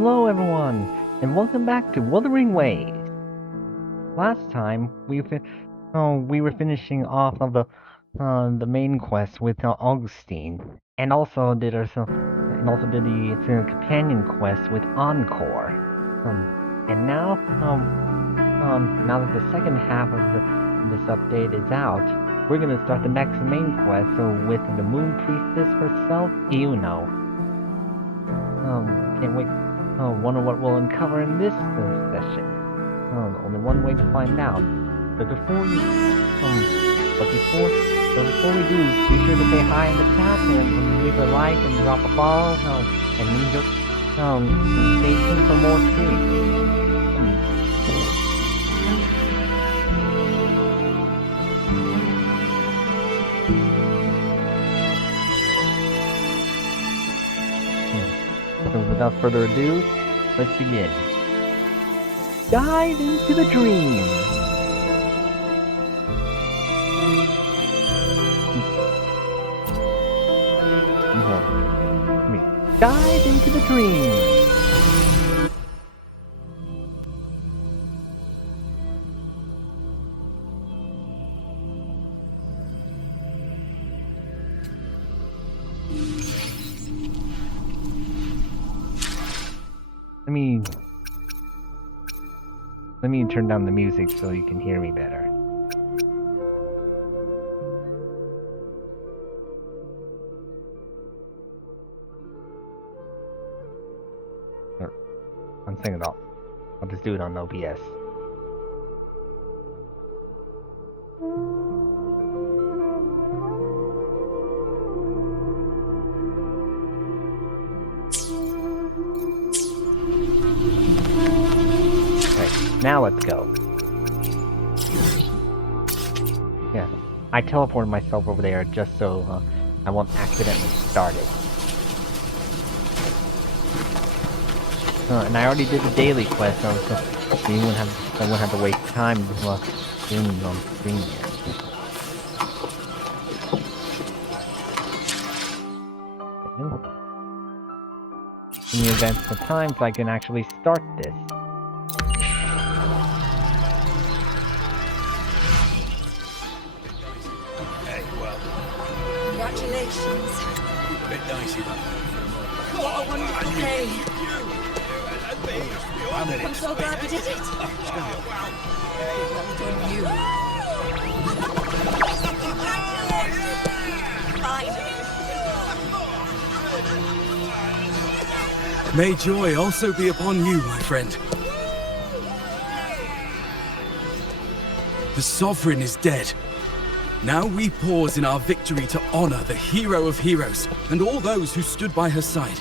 Hello everyone, and welcome back to Wuthering Ways. Last time we were finishing off of the main quest with Augustine, and also did the companion quest with Encore. And now now that the second half of this update is out, we're gonna start the next main quest with the Moon Priestess herself, Iuno. Can't wait. Wonder what we'll uncover in this session. Only one way to find out. But before we do, be sure to say hi in the chat and leave a like and drop a follow. And just stay tuned for more streams. So without further ado, let's begin. Dive into the dream! Dive into the dream! Let me turn down the music so you can hear me better. I'm saying it all. I'll just do it on OBS. Now let's go. Yeah, I teleported myself over there just so I won't accidentally start it. And I already did the daily quest, so I wouldn't have to waste time doing it on screen here. In the event of time, so I can actually start this. Congratulations. What a wonderful day. I'm so glad we did it. Well done, you. May joy also be upon you, my friend. The Sovereign is dead. Now we pause in our victory to honor the hero of heroes and all those who stood by her side.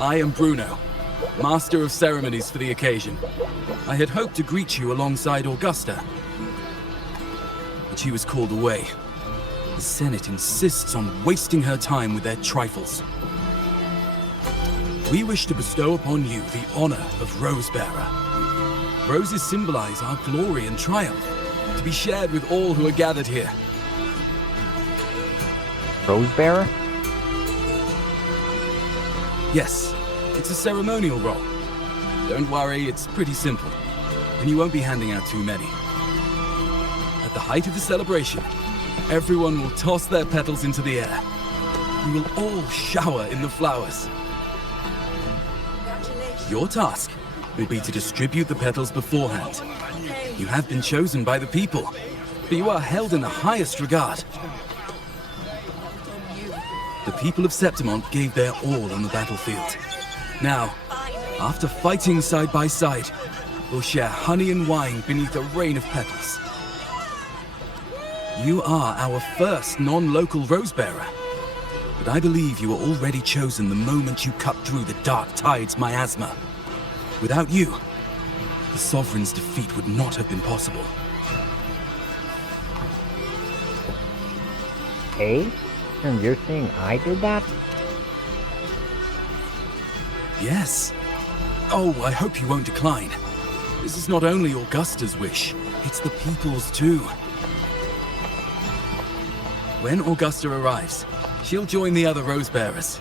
I am Bruno, Master of Ceremonies for the occasion. I had hoped to greet you alongside Augusta, but she was called away. The Senate insists on wasting her time with their trifles. We wish to bestow upon you the honor of Rosebearer. Roses symbolize our glory and triumph, to be shared with all who are gathered here. Rosebearer? Yes, it's a ceremonial role. Don't worry, it's pretty simple, and you won't be handing out too many. At the height of the celebration, everyone will toss their petals into the air. We will all shower in the flowers. Your task will be to distribute the petals beforehand. You have been chosen by the people, but you are held in the highest regard. The people of Septimont gave their all on the battlefield. Now, after fighting side by side, we'll share honey and wine beneath a rain of petals. You are our first non-local Rosebearer, but I believe you were already chosen the moment you cut through the dark tide's miasma. Without you, the Sovereign's defeat would not have been possible. Hey? And you're saying I did that? Yes. Oh, I hope you won't decline. This is not only Augusta's wish, it's the people's too. When Augusta arrives, she'll join the other rose bearers.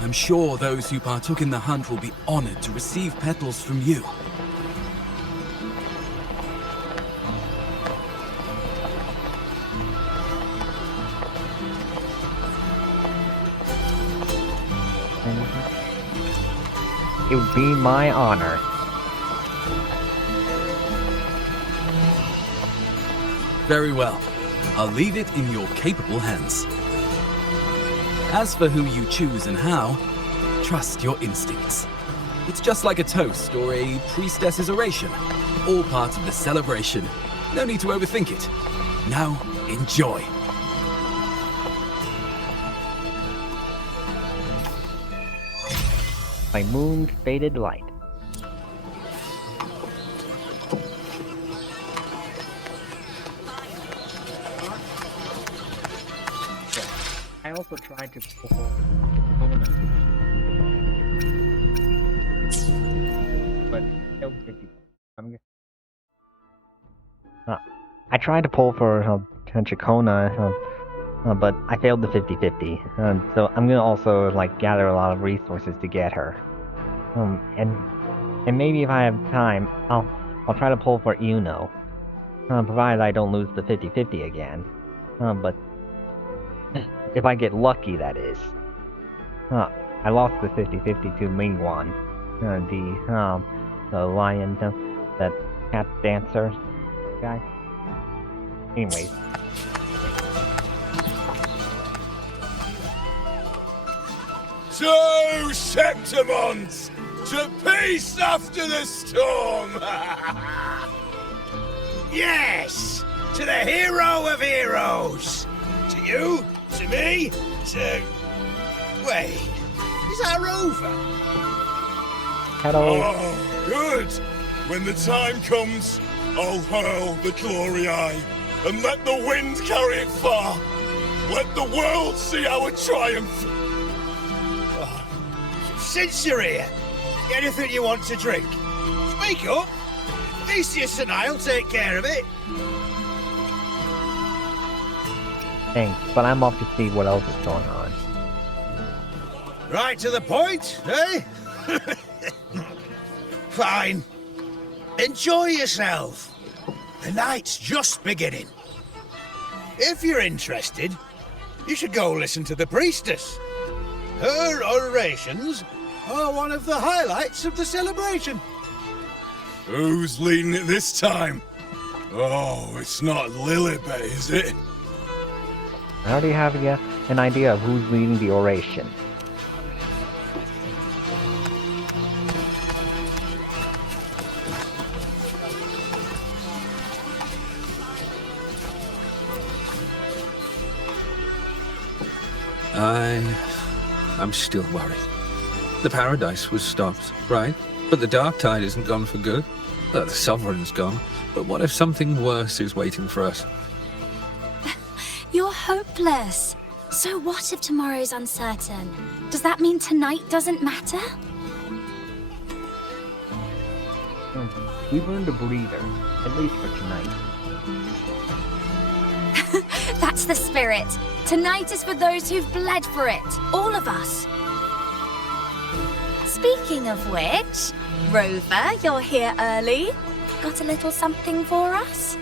I'm sure those who partook in the hunt will be honored to receive petals from you. It would be my honor. Very well. I'll leave it in your capable hands. As for who you choose and how, trust your instincts. It's just like a toast or a priestess's oration. All part of the celebration. No need to overthink it. Now, enjoy. My moon's faded light. I also tried to pull but failed 50. I tried to pull for Chacona, but I failed the 50-50. So I'm gonna also like gather a lot of resources to get her. And maybe if I have time, I'll try to pull for Iuno, provided I don't lose the 50-50 again. But if I get lucky, that is. I lost the 50-50 to Mingwan, the lion, that cat dancer guy. Anyways. So, Septimons, to peace after the storm! Yes! To the hero of heroes! To you, to me, to... Wait, is that Rover? Hello. Oh, good! When the time comes, I'll hurl the glory eye, and let the wind carry it far! Let the world see our triumph! Since you're here, anything you want to drink? Speak up! Theseus and I'll take care of it! Thanks, but I'm off to see what else is going on. Right to the point, eh? Fine. Enjoy yourself. The night's just beginning. If you're interested, you should go listen to the priestess. Her orations are one of the highlights of the celebration. Who's leading it this time? Oh, it's not Lilibet, is it? I already have an idea of who's leading the oration. I'm still worried. The paradise was stopped, right? But the dark tide isn't gone for good. The sovereign's gone. But what if something worse is waiting for us? You're hopeless. So what if tomorrow's uncertain? Does that mean tonight doesn't matter? We've earned a breather, at least for tonight. That's the spirit. Tonight is for those who've bled for it. All of us. Speaking of which, Rover, you're here early. Got a little something for us?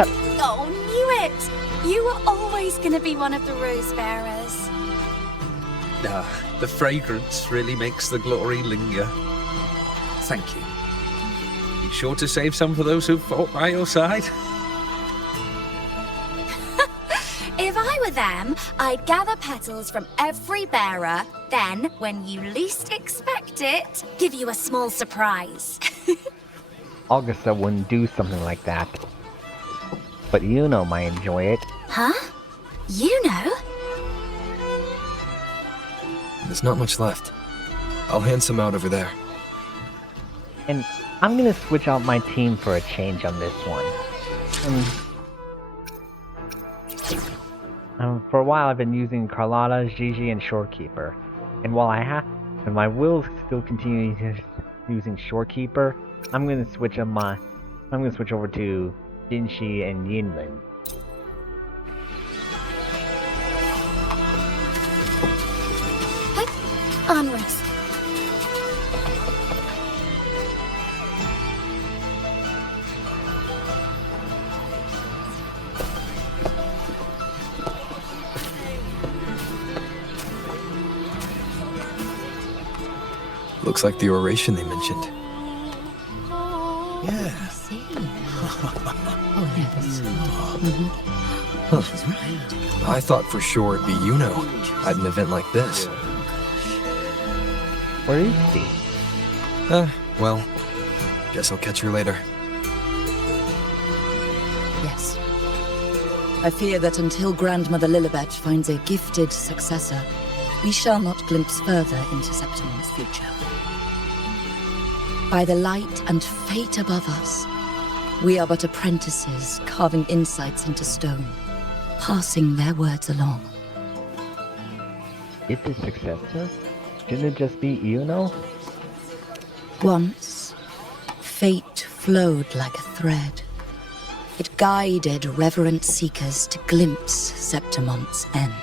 Oh, knew it! You were always going to be one of the rose bearers. The fragrance really makes the glory linger. Thank you. Be sure to save some for those who fought by your side. If I were them, I'd gather petals from every bearer, then, when you least expect it, give you a small surprise. Augusta wouldn't do something like that. But Iuno might enjoy it. Huh? Iuno? There's not much left. I'll hand some out over there. And I'm gonna switch out my team for a change on this one. For a while I've been using Carlotta, Gigi, and Shorekeeper. And while I will still continue using Shorekeeper, I'm gonna switch over to Jinshi and Yinlin. Looks like the oration they mentioned. Yeah. I thought for sure it'd be Iuno at an event like this. Where is he? Well, guess I'll catch her later. Yes. I fear that until Grandmother Lilibet finds a gifted successor, we shall not glimpse further into Septimon's future. By the light and fate above us, we are but apprentices carving insights into stone, passing their words along. Is his successor? Shouldn't it just be Iuno? Once, fate flowed like a thread. It guided reverent seekers to glimpse Septimon's end.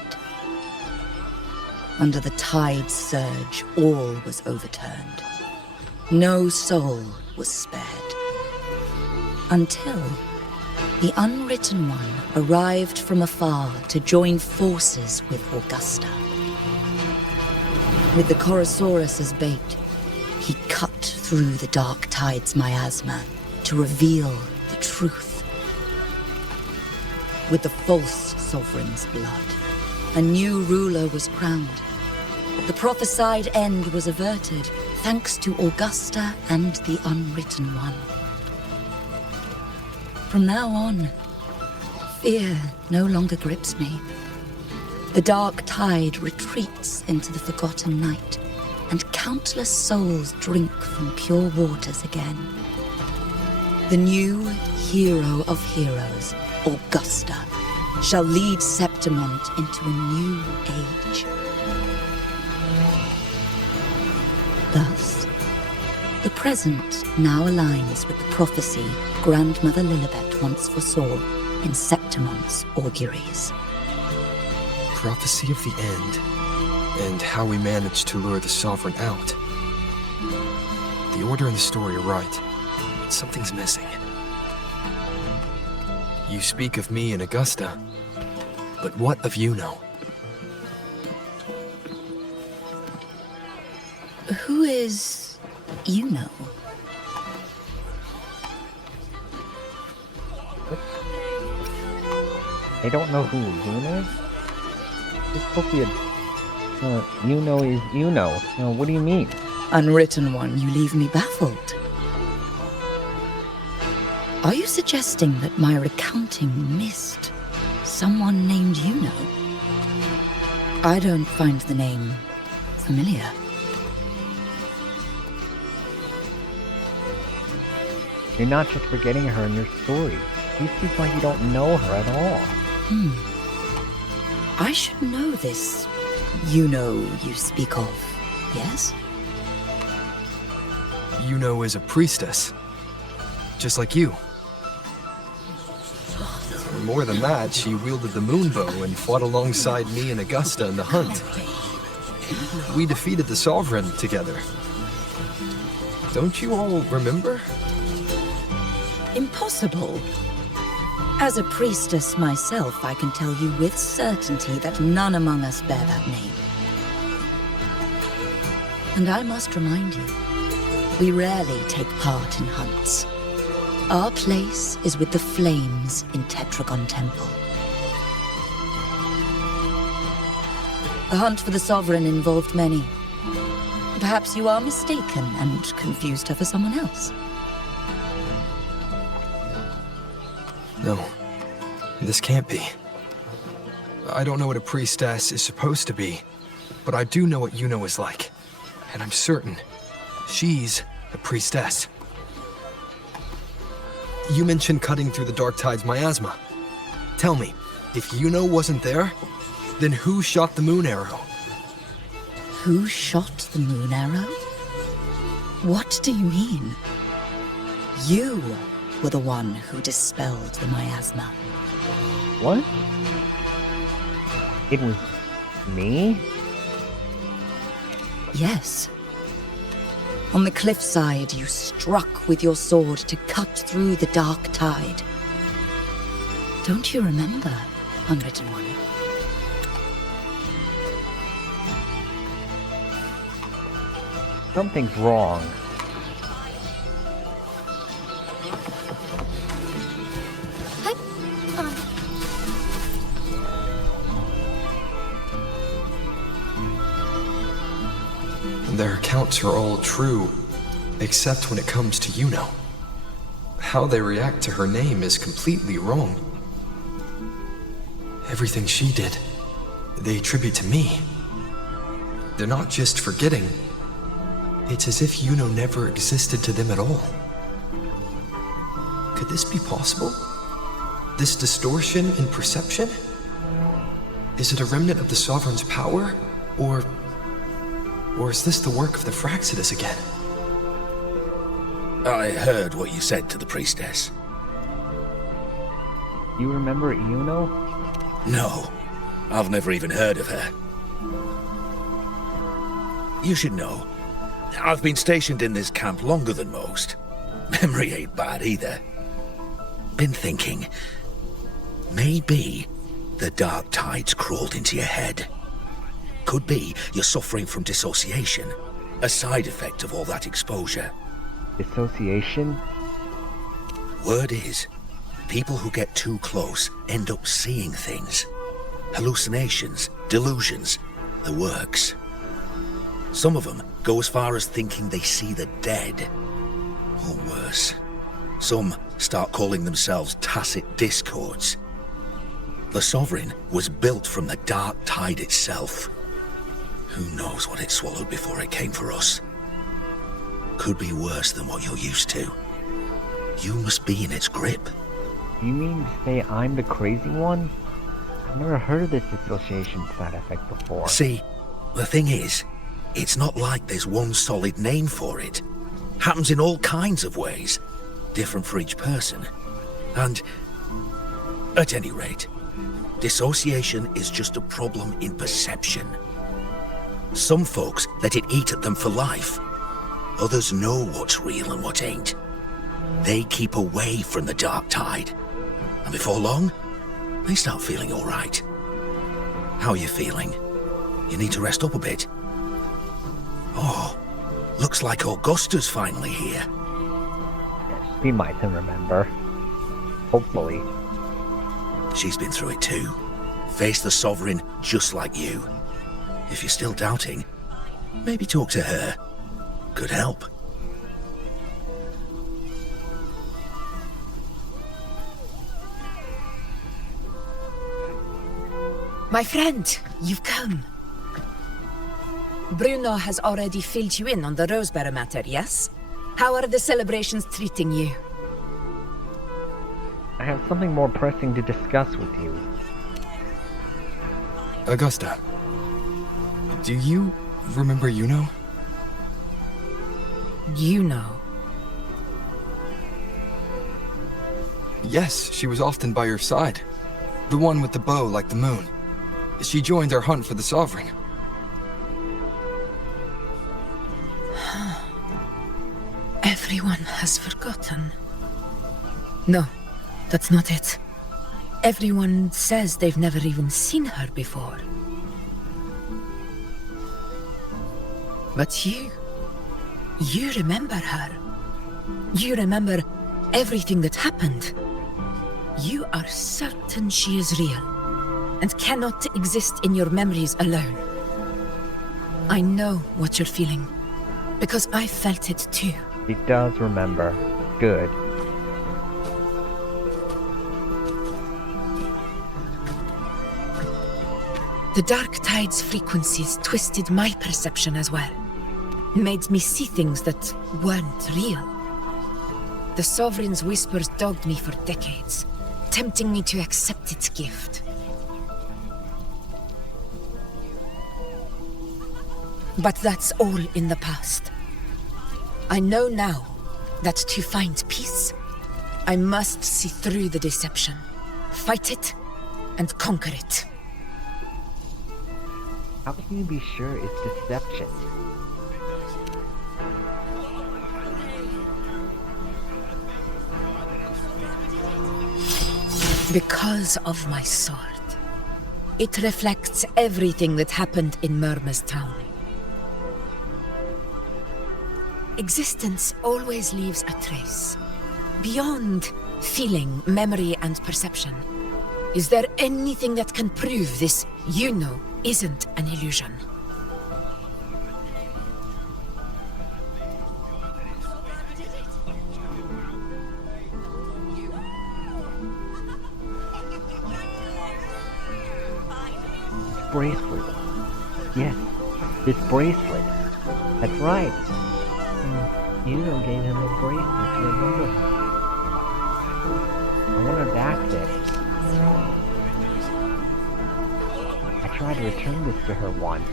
Under the tide's surge, all was overturned. No soul was spared. Until the Unwritten One arrived from afar to join forces with Augusta. With the Chorosaurus as bait, he cut through the dark tide's miasma to reveal the truth. With the false sovereign's blood, a new ruler was crowned. The prophesied end was averted, thanks to Augusta and the Unwritten One. From now on, fear no longer grips me. The dark tide retreats into the forgotten night, and countless souls drink from pure waters again. The new hero of heroes, Augusta, shall lead Septimon into a new age. Thus, the present now aligns with the prophecy Grandmother Lilibet once foresaw in Septimon's auguries. Prophecy of the end, and how we managed to lure the Sovereign out. The order and the story are right, but something's missing. You speak of me and Augusta, but what of Iuno? Who is Iuno? I don't know who Iuno is? It's supposed to be Iuno is Iuno. What do you mean? Unwritten One, you leave me baffled. Are you suggesting that my recounting missed someone named Iuno? I don't find the name familiar. You're not just forgetting her in your story. You speak like you don't know her at all. I should know this Iuno you speak of, yes? Iuno is a priestess, just like you. More than that, she wielded the moon bow and fought alongside me and Augusta in the hunt. We defeated the Sovereign together. Don't you all remember? Impossible. As a priestess myself, I can tell you with certainty that none among us bear that name. And I must remind you, we rarely take part in hunts. Our place is with the flames in Tetragon Temple. The hunt for the Sovereign involved many. Perhaps you are mistaken and confused her for someone else. No, this can't be. I don't know what a priestess is supposed to be, but I do know what Iuno is like. And I'm certain she's a priestess. You mentioned cutting through the Dark Tide's miasma. Tell me, if Iuno wasn't there, then who shot the moon arrow? Who shot the moon arrow? What do you mean? You were the one who dispelled the miasma. What? It was me? Yes. On the cliffside, you struck with your sword to cut through the dark tide. Don't you remember, Unwritten One? Something's wrong. Their accounts are all true, except when it comes to Iuno. How they react to her name is completely wrong. Everything she did, they attribute to me. They're not just forgetting. It's as if Iuno never existed to them at all. Could this be possible? This distortion in perception? Is it a remnant of the Sovereign's power? Or is this the work of the Fraxidus again? I heard what you said to the priestess. You remember Iuno? No, I've never even heard of her. You should know, I've been stationed in this camp longer than most. Memory ain't bad either. Been thinking, maybe the dark tides crawled into your head. Could be you're suffering from dissociation, a side effect of all that exposure. Dissociation? Word is, people who get too close end up seeing things. Hallucinations, delusions, the works. Some of them go as far as thinking they see the dead. Or worse, some start calling themselves tacit discords. The Sovereign was built from the dark tide itself. Who knows what it swallowed before it came for us? Could be worse than what you're used to. You must be in its grip. You mean to say I'm the crazy one? I've never heard of this dissociation side effect before. See, the thing is, it's not like there's one solid name for it. Happens in all kinds of ways, different for each person. And, at any rate, dissociation is just a problem in perception. Some folks let it eat at them for life. Others know what's real and what ain't. They keep away from the dark tide. And before long, they start feeling all right. How are you feeling? You need to rest up a bit. Oh, looks like Augusta's finally here. She might remember. Hopefully. She's been through it too. Faced the Sovereign just like you. If you're still doubting, maybe talk to her. Could help. My friend, you've come. Bruno has already filled you in on the Rosebearer matter, yes? How are the celebrations treating you? I have something more pressing to discuss with you. Augusta, do you remember Iuno? Iuno. Yes, she was often by your side. The one with the bow like the moon. She joined our hunt for the Sovereign. Everyone has forgotten. No, that's not it. Everyone says they've never even seen her before. But you remember her. You remember everything that happened. You are certain she is real, and cannot exist in your memories alone. I know what you're feeling, because I felt it too. She does remember. Good. The Dark Tide's frequencies twisted my perception as well. Made me see things that weren't real. The Sovereign's whispers dogged me for decades, tempting me to accept its gift. But that's all in the past. I know now that to find peace, I must see through the deception, fight it, and conquer it. How can you be sure it's deception? Because of my sword. It reflects everything that happened in Murma's town. existence always leaves a trace. Beyond feeling, memory, and perception, is there anything that can prove this Iuno isn't an illusion? Bracelet. Yes, this bracelet. That's right. Iuno gave him a bracelet to remember her. I wonder if that's it. I tried to return this to her once.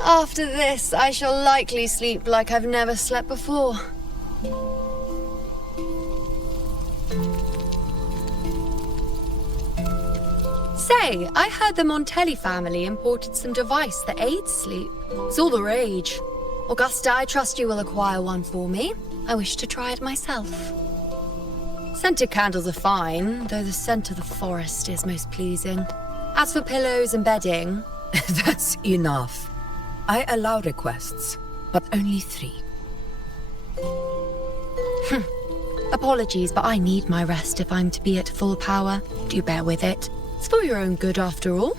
After this, I shall likely sleep like I've never slept before. Say, I heard the Montelli family imported some device that aids sleep. It's all the rage. Augusta, I trust you will acquire one for me. I wish to try it myself. Scented candles are fine, though the scent of the forest is most pleasing. As for pillows and bedding... That's enough. I allow requests, but only 3. Apologies, but I need my rest if I'm to be at full power. Do bear with it. It's for your own good, after all.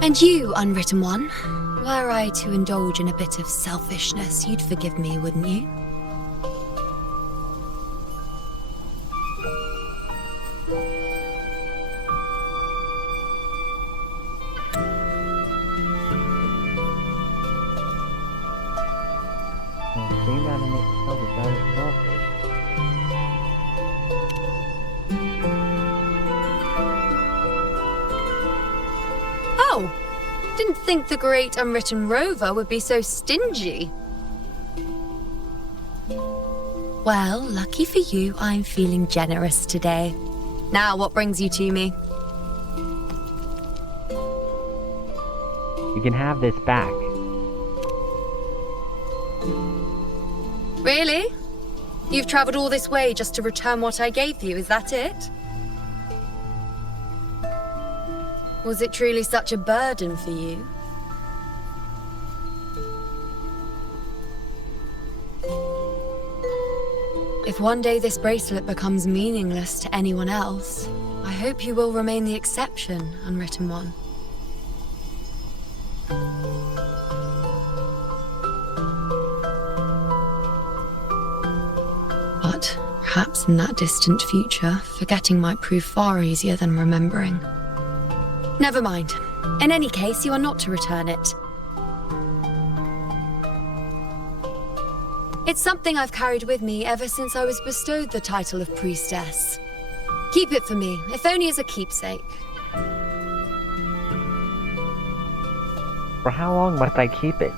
And you, Unwritten One, were I to indulge in a bit of selfishness, you'd forgive me, wouldn't you? Saying that in itself is not selfish. Oh! Didn't think the great Unwritten Rover would be so stingy. Well, lucky for you, I'm feeling generous today. Now, what brings you to me? You can have this back. Really? You've traveled all this way just to return what I gave you, is that it? Was it truly such a burden for you? If one day this bracelet becomes meaningless to anyone else, I hope you will remain the exception, Unwritten One. But perhaps in that distant future, forgetting might prove far easier than remembering. Never mind. In any case, you are not to return it. It's something I've carried with me ever since I was bestowed the title of Priestess. Keep it for me, if only as a keepsake. For how long must I keep it?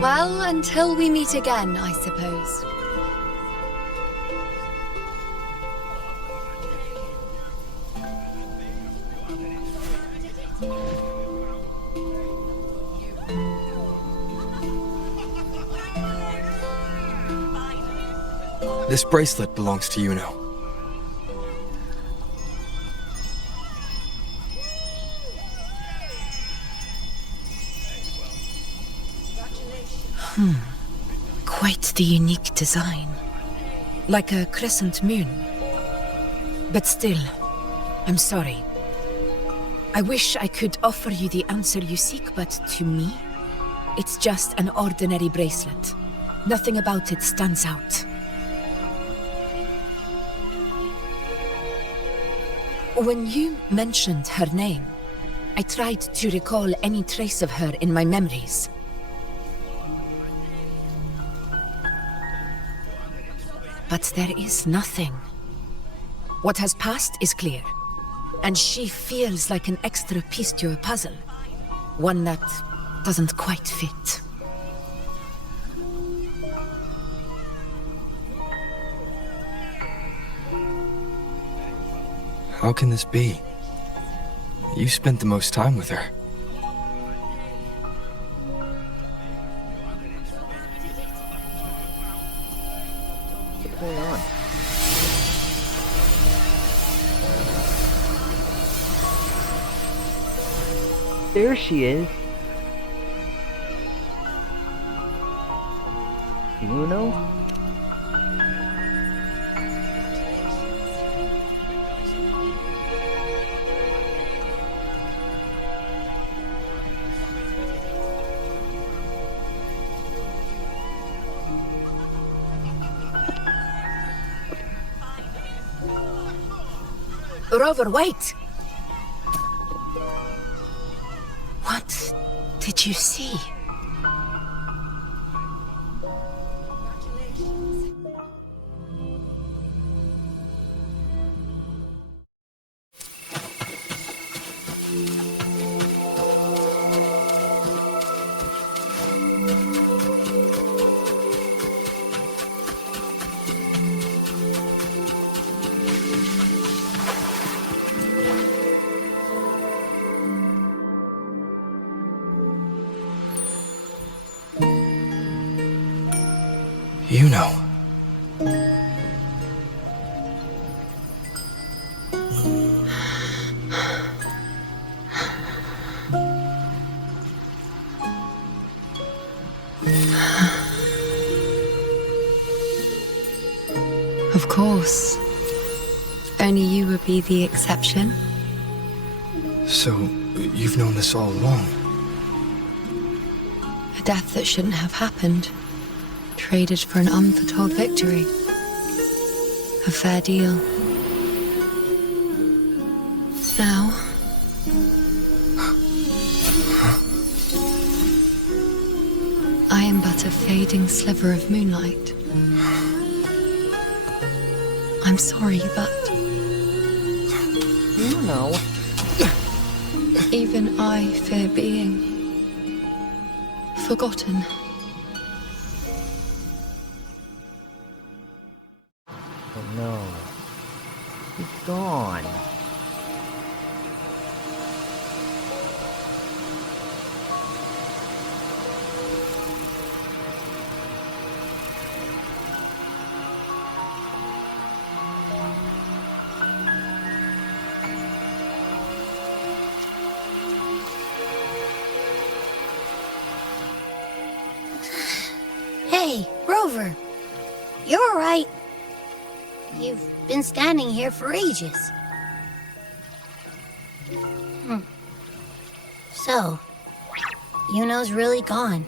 Well, until we meet again, I suppose. This bracelet belongs to Iuno. Quite the unique design. Like a crescent moon. But still, I'm sorry. I wish I could offer you the answer you seek, but to me, it's just an ordinary bracelet. Nothing about it stands out. When you mentioned her name, I tried to recall any trace of her in my memories. But there is nothing. What has passed is clear, and she feels like an extra piece to a puzzle, one that doesn't quite fit. How can this be? You spent the most time with her. What's going on? There she is. Iuno? Rover, wait! What did you see? Iuno. Of course. Only you would be the exception. So, you've known this all along? A death that shouldn't have happened. Traded for an unforetold victory. A fair deal. Now... I am but a fading sliver of moonlight. I'm sorry, but... No. Even I fear being... forgotten. Oh no. He's gone. Hey, Rover. You're all right. You've been standing here for ages. So, Iuno's really gone.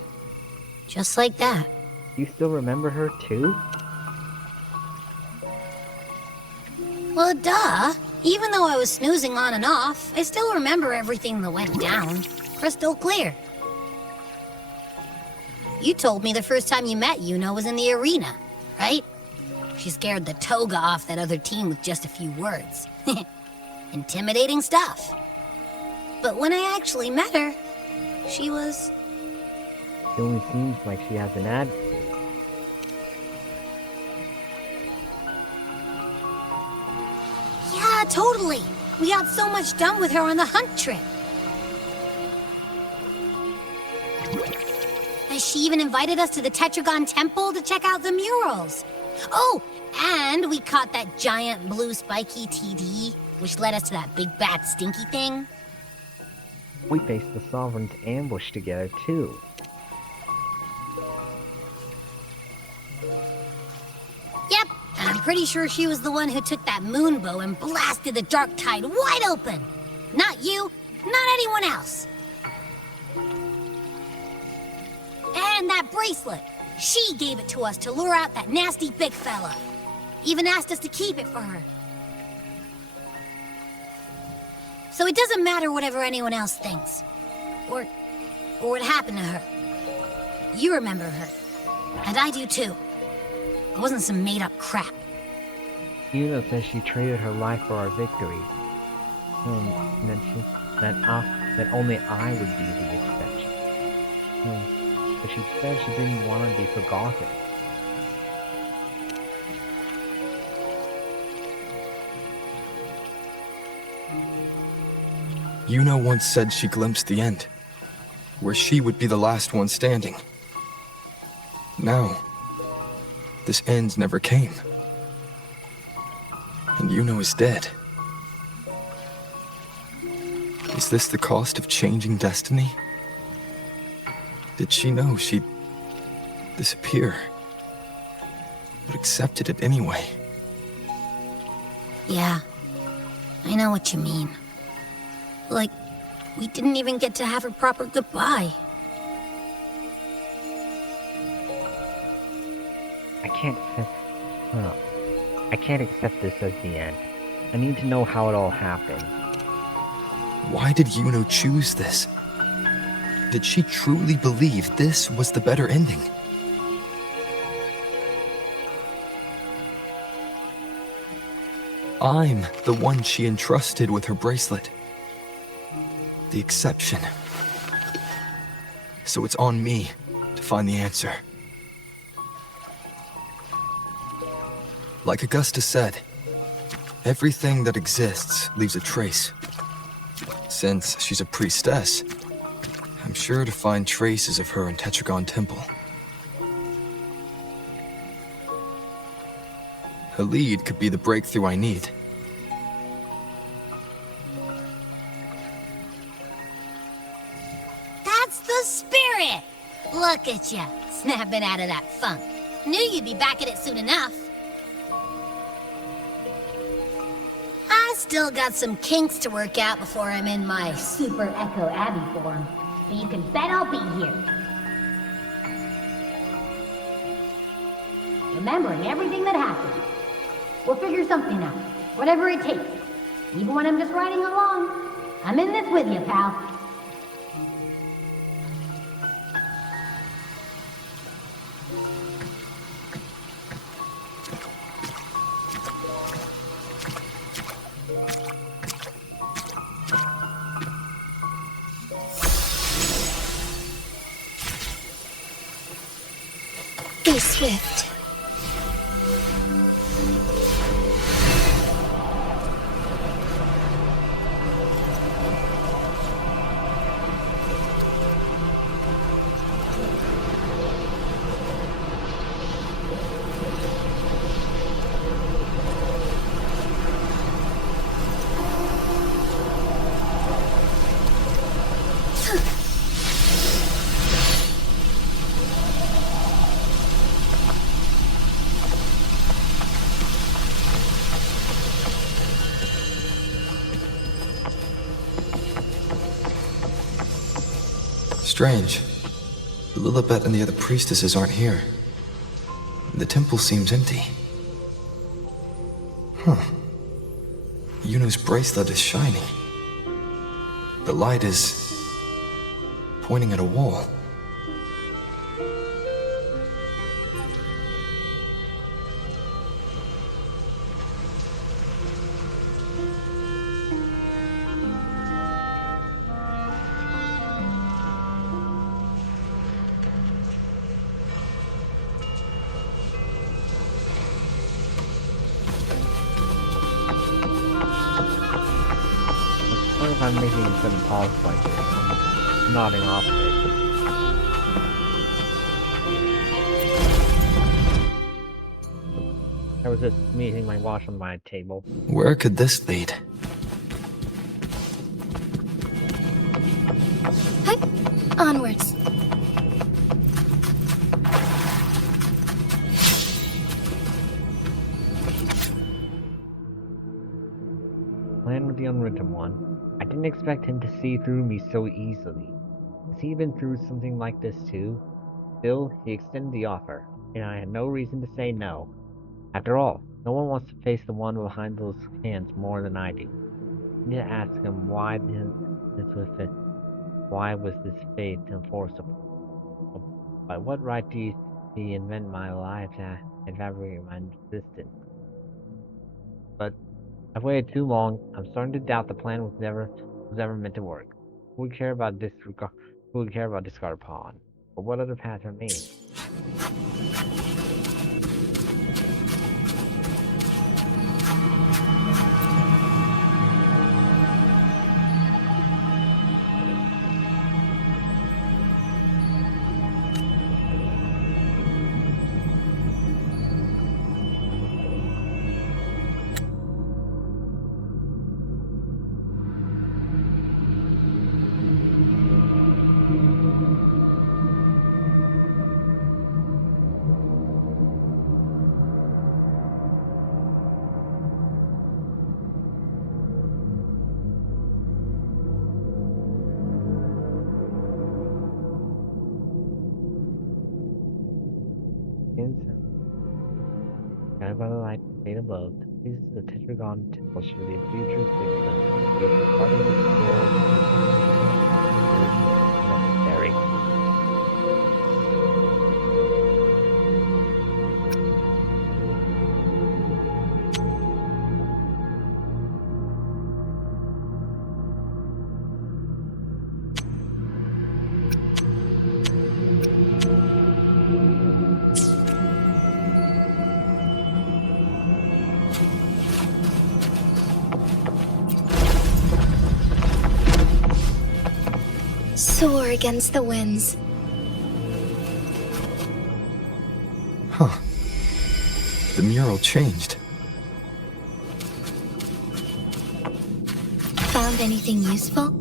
Just like that. You still remember her too? Well, duh. Even though I was snoozing on and off, I still remember everything that went down. Crystal clear. You told me the first time you met Iuno was in the arena, right? She scared the toga off that other team with just a few words. Intimidating stuff. But when I actually met her, she was... It only seems like she has an ad. Yeah, totally. We got so much done with her on the hunt trip. And she even invited us to the Tetragon Temple to check out the murals. Oh, and we caught that giant blue spiky TD, which led us to that big bad stinky thing. We faced the Sovereign's ambush together too. Yep, and I'm pretty sure she was the one who took that moon bow and blasted the Dark Tide wide open. Not you, not anyone else. And that bracelet. She gave it to us to lure out that nasty big fella. Even asked us to keep it for her. So it doesn't matter whatever anyone else thinks. Or what happened to her. You remember her. And I do too. It wasn't some made-up crap. Iuno says she traded her life for our victory. And that only I would be the exception. But she said she didn't want to be forgotten. Iuno once said she glimpsed the end, where she would be the last one standing. Now, this end never came. And Iuno is dead. Is this the cost of changing destiny? Did she know she'd disappear, but accepted it anyway? Yeah, I know what you mean. Like, we didn't even get to have a proper goodbye. I can't accept this as the end. I need to know how it all happened. Why did Iuno choose this? Did she truly believe this was the better ending? I'm the one she entrusted with her bracelet. The exception. So it's on me to find the answer. Like Augusta said, everything that exists leaves a trace. Since she's a priestess, I'm sure to find traces of her in Tetragon Temple. Her lead could be the breakthrough I need. That's the spirit! Look at ya, snapping out of that funk. Knew you'd be back at it soon enough. I still got some kinks to work out before I'm in my Super Echo Abbey form. But you can bet I'll be here. Remembering everything that happened. We'll figure something out, whatever it takes. Even when I'm just riding along. I'm in this with you, pal. Be swift. Strange. The Lilibet and the other priestesses aren't here. The temple seems empty. Huh. Iuno's bracelet is shining. The light is pointing at a wall. What if I'm making a sudden pause like this? I'm nodding off it. I was just meeting my watch on my table. Where could this lead? Hi. Onwards. Plan with the Unwritten One. I didn't expect him to see through me so easily. Has he been through something like this too? Still, he extended the offer, and I had no reason to say no. After all, no one wants to face the one behind those hands more than I do. I need to ask him why was this fate enforceable? By what right do he invent my life to evaporate my existence? But I've waited too long. I'm starting to doubt the plan was ever meant to work. Who would care about discard pawn? But what other path remains? by the light fade above, the pieces of the Tetragon temple show the future victims. It's part of the scroll necessary. Soar against the winds. Huh. The mural changed. Found anything useful?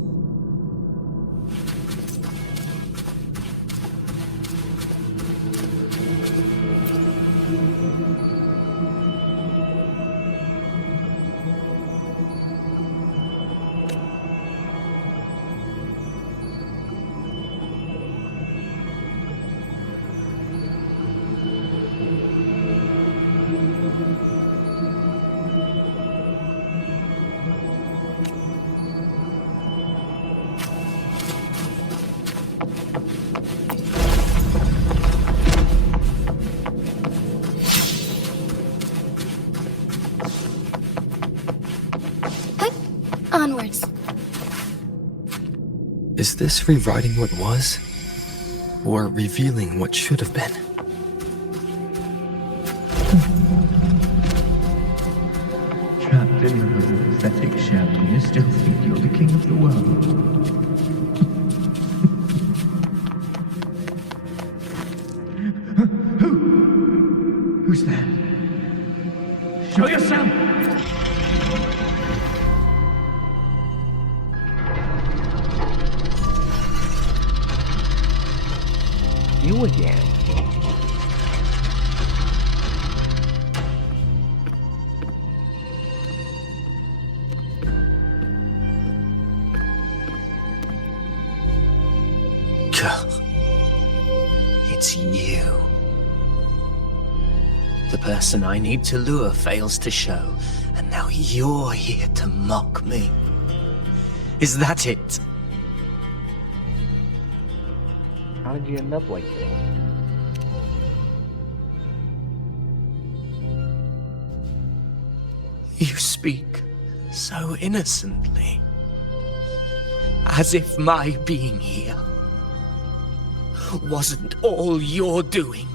Onwards. Is this rewriting what was? Or revealing what should have been? Trapped in your pathetic shell, you still think you're the king of the world. Who's there? Show yourself! You again. It's you. The person I need to lure fails to show, and now you're here to mock me. Is that it? How did you end up like this? You speak so innocently. As if my being here wasn't all you're doing.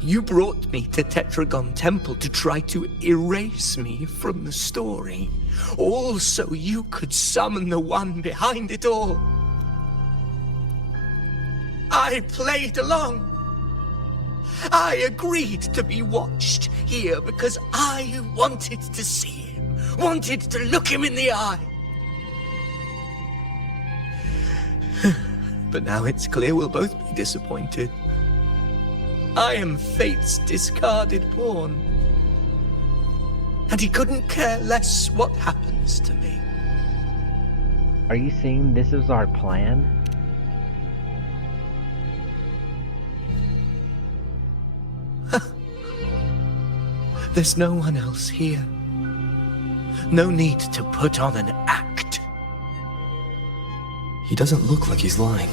You brought me to Tetragon Temple to try to erase me from the story, all so you could summon the one behind it all. I played along. I agreed to be watched here because I wanted to see him, wanted to look him in the eye. But now it's clear we'll both be disappointed. I am fate's discarded pawn. And he couldn't care less what happens to me. Are you saying this is our plan? There's no one else here. No need to put on an act. He doesn't look like he's lying.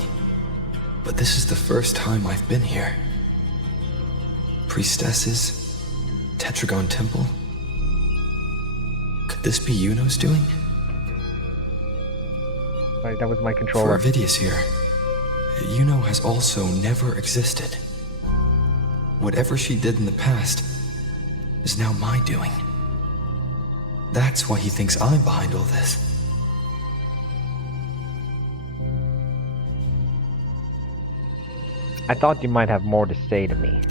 But this is the first time I've been here. Priestesses? Tetragon Temple? Could this be Iuno's doing? Sorry, that was my controller. For Avidius here, Iuno has also never existed. Whatever she did in the past is now my doing. That's why he thinks I'm behind all this. I thought you might have more to say to me.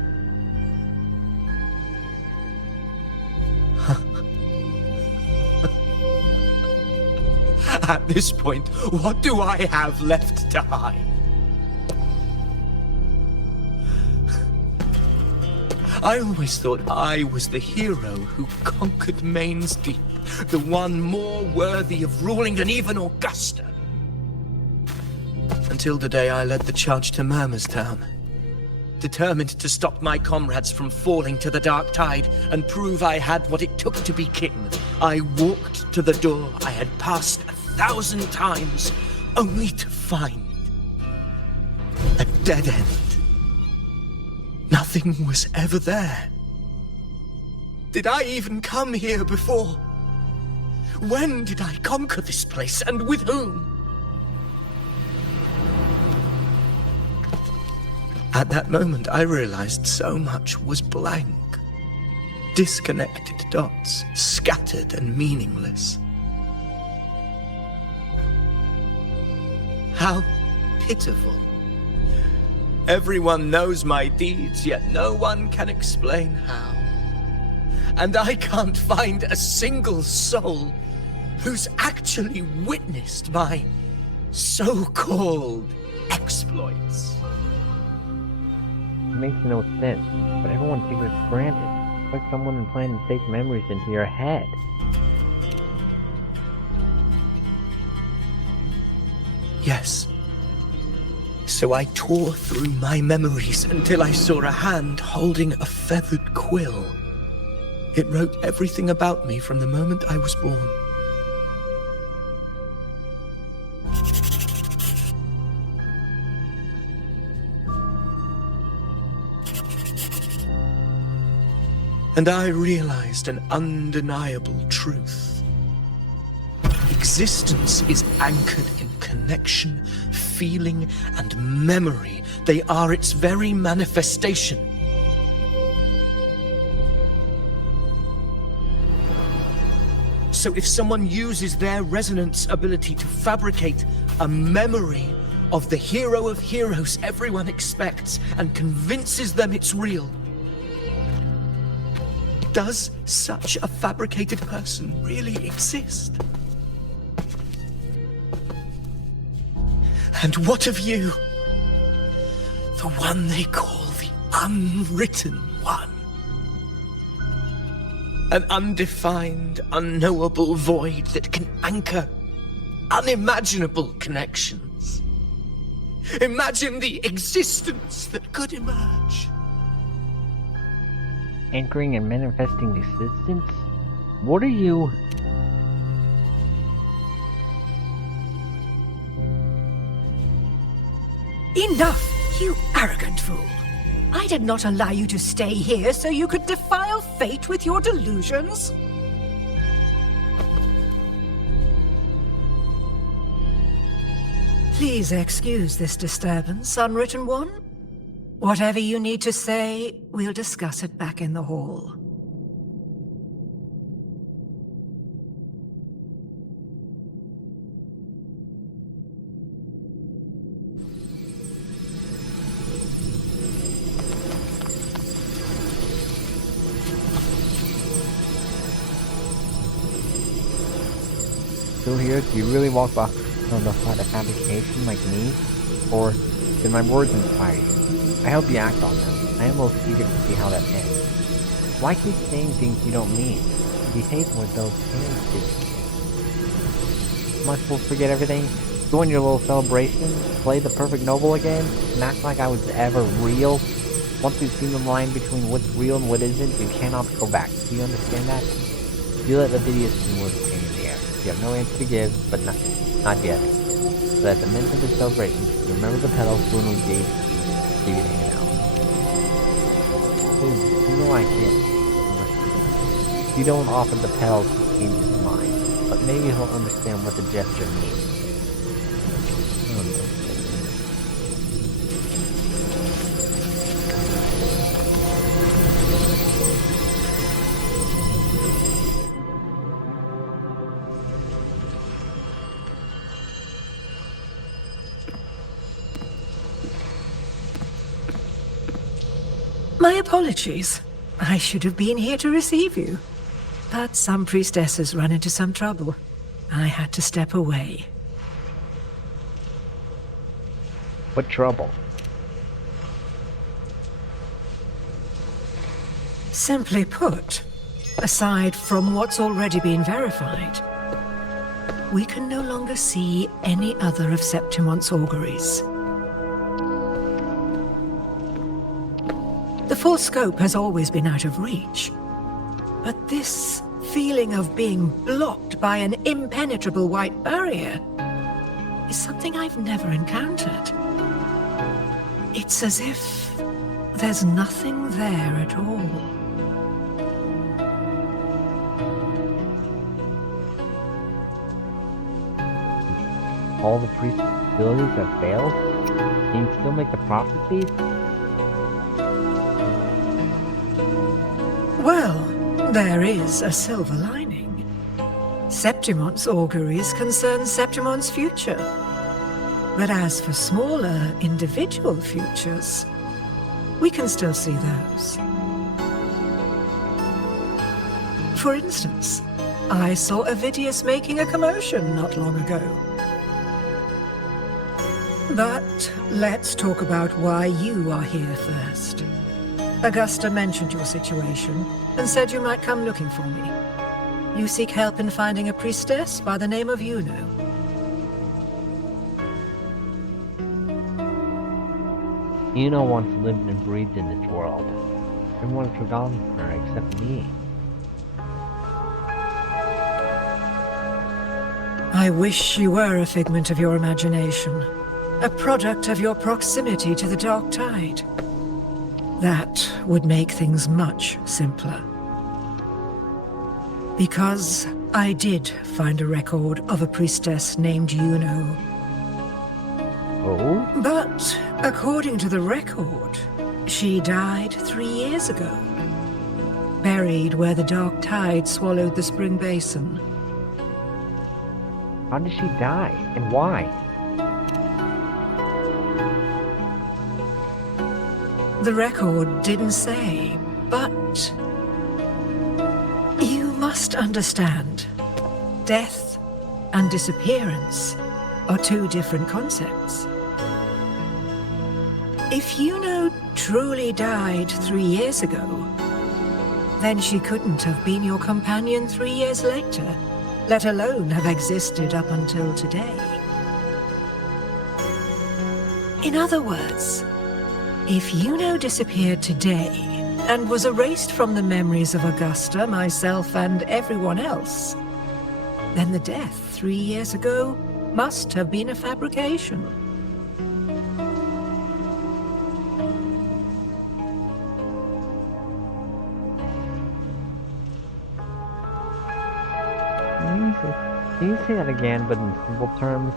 At this point, what do I have left to hide? I always thought I was the hero who conquered Main's Deep, the one more worthy of ruling than even 'Until the day I led the charge to Murmur's Town. Determined to stop my comrades from falling to the dark tide and prove I had what it took to be king, I walked to the door I had passed 1,000 times, only to find a dead end. Nothing was ever there. Did I even come here before? When did I conquer this place, and with whom? At that moment, I realized so much was blank. Disconnected dots, scattered and meaningless. How pitiful. Everyone knows my deeds, yet no one can explain how. And I can't find a single soul who's actually witnessed my so-called exploits. It makes no sense, but everyone takes it for granted. It's like someone implanted fake memories into your head. Yes. So I tore through my memories until I saw a hand holding a feathered quill. It wrote everything about me from the moment I was born. And I realized an undeniable truth. Existence is anchored in connection, feeling, and memory. They are its very manifestation. So if someone uses their resonance ability to fabricate a memory of the hero of heroes everyone expects and convinces them it's real, does such a fabricated person really exist? And what of you? The one they call the Unwritten One. An undefined, unknowable void that can anchor unimaginable connections. Imagine the existence that could emerge. Anchoring and manifesting existence? What are you... Enough, you arrogant fool! I did not allow you to stay here so you could defile fate with your delusions. Please excuse this disturbance, Unwritten One. Whatever you need to say, we'll discuss it back in the hall. Still here? Do you really walk by on the fabrication like me? Or did my words inspire you? I hope you act on them. I am most eager to see how that ends. Why keep saying things you don't mean? Behave with those hands did. Am I supposed to forget everything? Join your little celebration? Play the perfect noble again? And act like I was ever real? Once you've seen the line between what's real and what isn't, you cannot go back. Do you understand that? You let the video scene was a pain in the air. You have no answer to give, but not yet. So at the midst of the celebration, remember the petals Bruno gave you to hang out. Dude, you know I can't. You don't offer the petals to change his mind, but maybe he'll understand what the gesture means. I don't know. My apologies. I should have been here to receive you. But some priestesses run into some trouble. I had to step away. What trouble? Simply put, aside from what's already been verified, we can no longer see any other of Septimon's auguries. full scope has always been out of reach. But this feeling of being blocked by an impenetrable white barrier is something I've never encountered. It's as if there's nothing there at all. All the priest's abilities have failed? Can you still make the prophecies? Well, there is a silver lining. Septimon's auguries concern Septimon's future. But as for smaller, individual futures, we can still see those. For instance, I saw Avidius making a commotion not long ago. But let's talk about why you are here first. Augusta mentioned your situation and said you might come looking for me. You seek help in finding a priestess by the name of Iuno. Iuno once lived and breathed in this world. Everyone's forgotten her except me. I wish she were a figment of your imagination, a product of your proximity to the Dark Tide. That would make things much simpler. Because I did find a record of a priestess named Iuno. Oh? But according to the record, she died 3 years ago. Buried where the Dark Tide swallowed the Spring Basin. How did she die? And why? The record didn't say, but you must understand, death and disappearance are two different concepts. If Iuno truly died 3 years ago, then she couldn't have been your companion 3 years later, let alone have existed up until today. In other words, if Iuno disappeared today and was erased from the memories of Augusta, myself, and everyone else, then the death 3 years ago must have been a fabrication. Can you say that again, but in simple terms?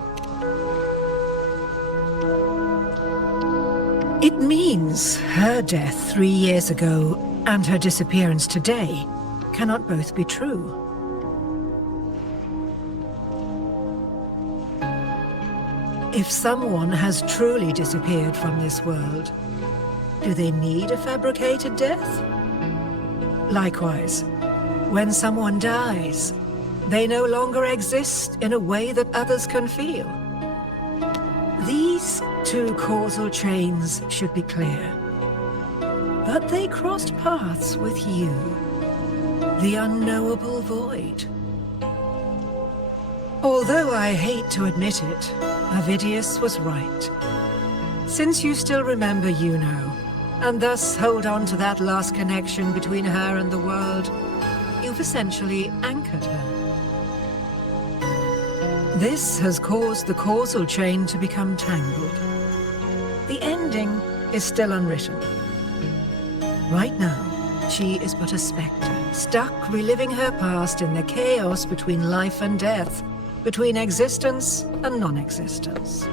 It means her death 3 years ago and her disappearance today cannot both be true. If someone has truly disappeared from this world, do they need a fabricated death? Likewise, when someone dies, they no longer exist in a way that others can feel. These two causal chains should be clear. But they crossed paths with you, the unknowable void. Although I hate to admit it, Avidius was right. Since you still remember Iuno, and thus hold on to that last connection between her and the world, you've essentially anchored her. This has caused the causal chain to become tangled. The ending is still unwritten. Right now, she is but a spectre, stuck reliving her past in the chaos between life and death, between existence and non-existence.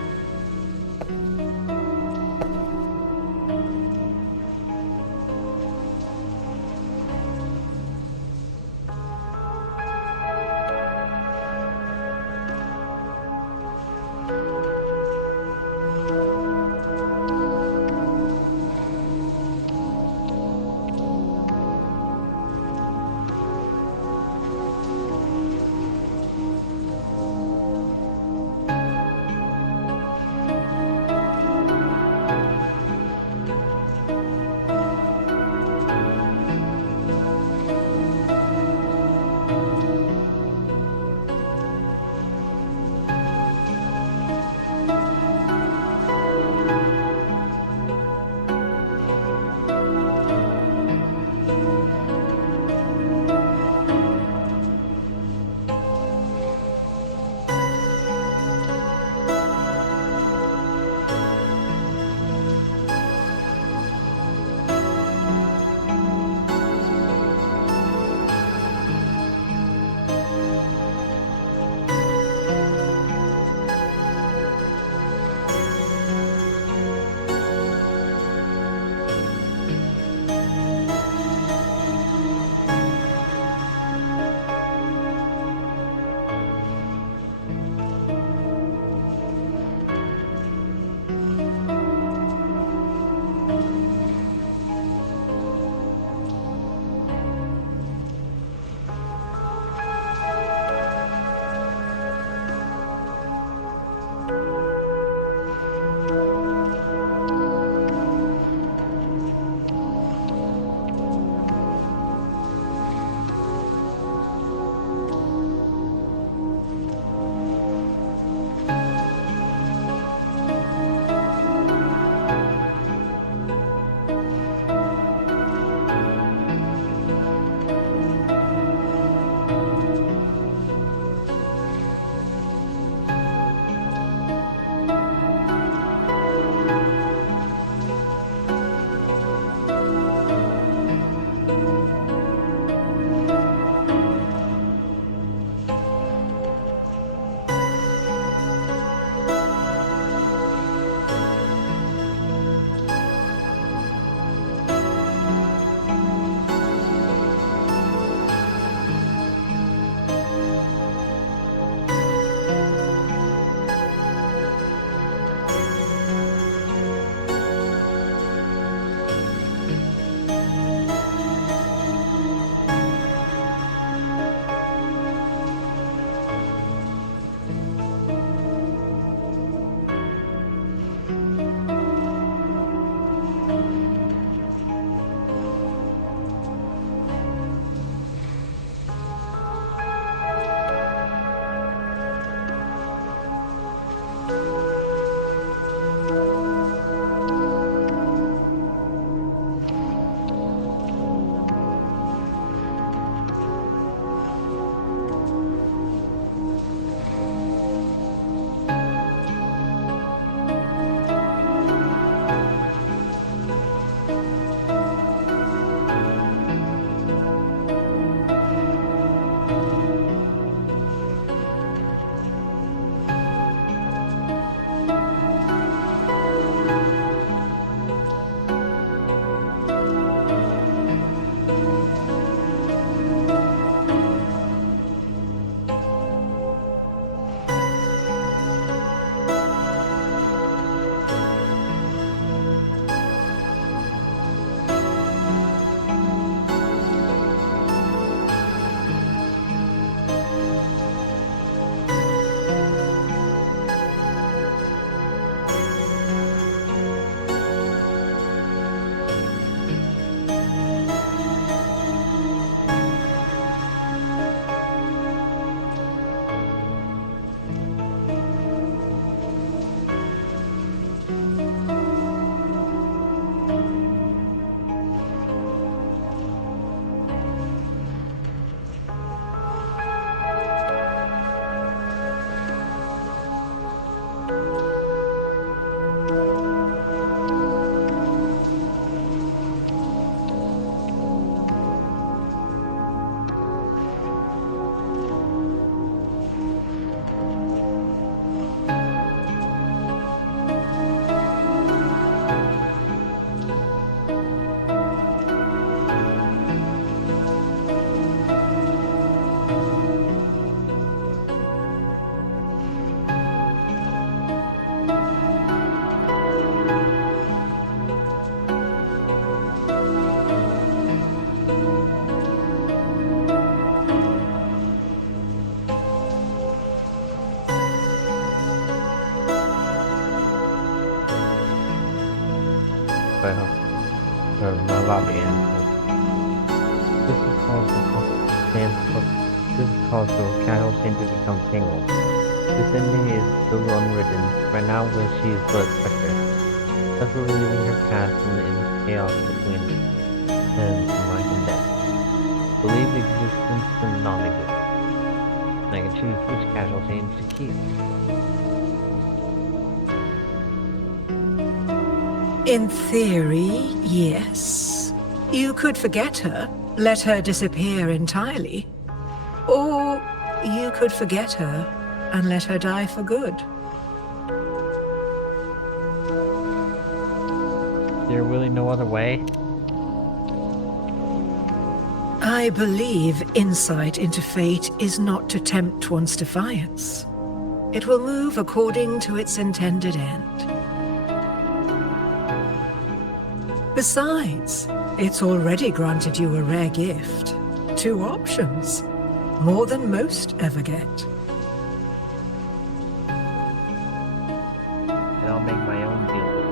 about the answer. This is caused the casual chain to become tangled. This ending is still unwritten. Right now, where she is the specter, desperately leaving her past in chaos between life and death. Believe existence and non-existence. And I can choose which casual chains to keep. In theory, yes. You could forget her, let her disappear entirely. Or you could forget her and let her die for good. There really no other way? I believe insight into fate is not to tempt one's defiance. It will move according to its intended end. Besides, it's already granted you a rare gift. 2 options. More than most ever get. And I'll make my own deal with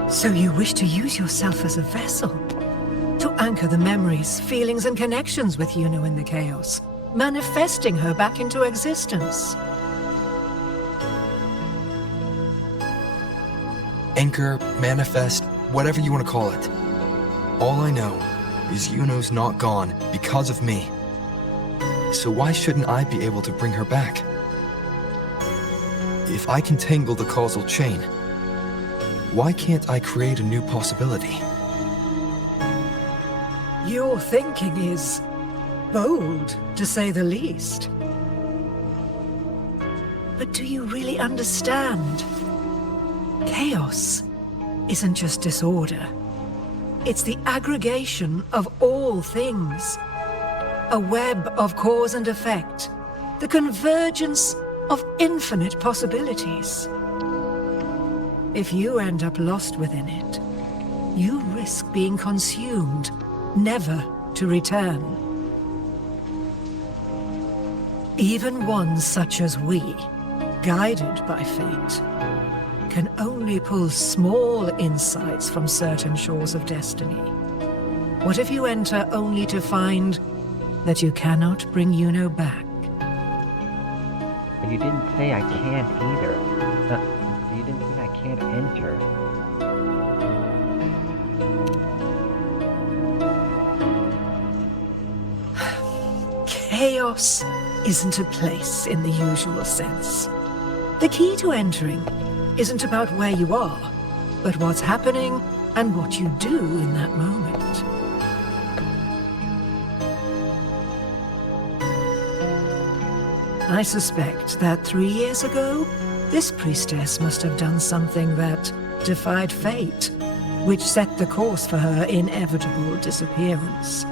fate. So you wish to use yourself as a vessel? To anchor the memories, feelings, and connections with Iuno in the chaos, manifesting her back into existence. Anchor, manifest, whatever you want to call it. All I know is Iuno's not gone because of me. So why shouldn't I be able to bring her back? If I can tangle the causal chain, why can't I create a new possibility? Your thinking is bold, to say the least. But do you really understand? Chaos isn't just disorder. It's the aggregation of all things. A web of cause and effect. The convergence of infinite possibilities. If you end up lost within it, you risk being consumed, never to return. Even ones such as we, guided by fate, can only pull small insights from certain shores of destiny. What if you enter only to find that you cannot bring Iuno back? But you didn't say I can't either. You didn't say I can't enter. Chaos isn't a place in the usual sense. The key to entering isn't about where you are, but what's happening and what you do in that moment. I suspect that 3 years ago, this priestess must have done something that defied fate, which set the course for her inevitable disappearance.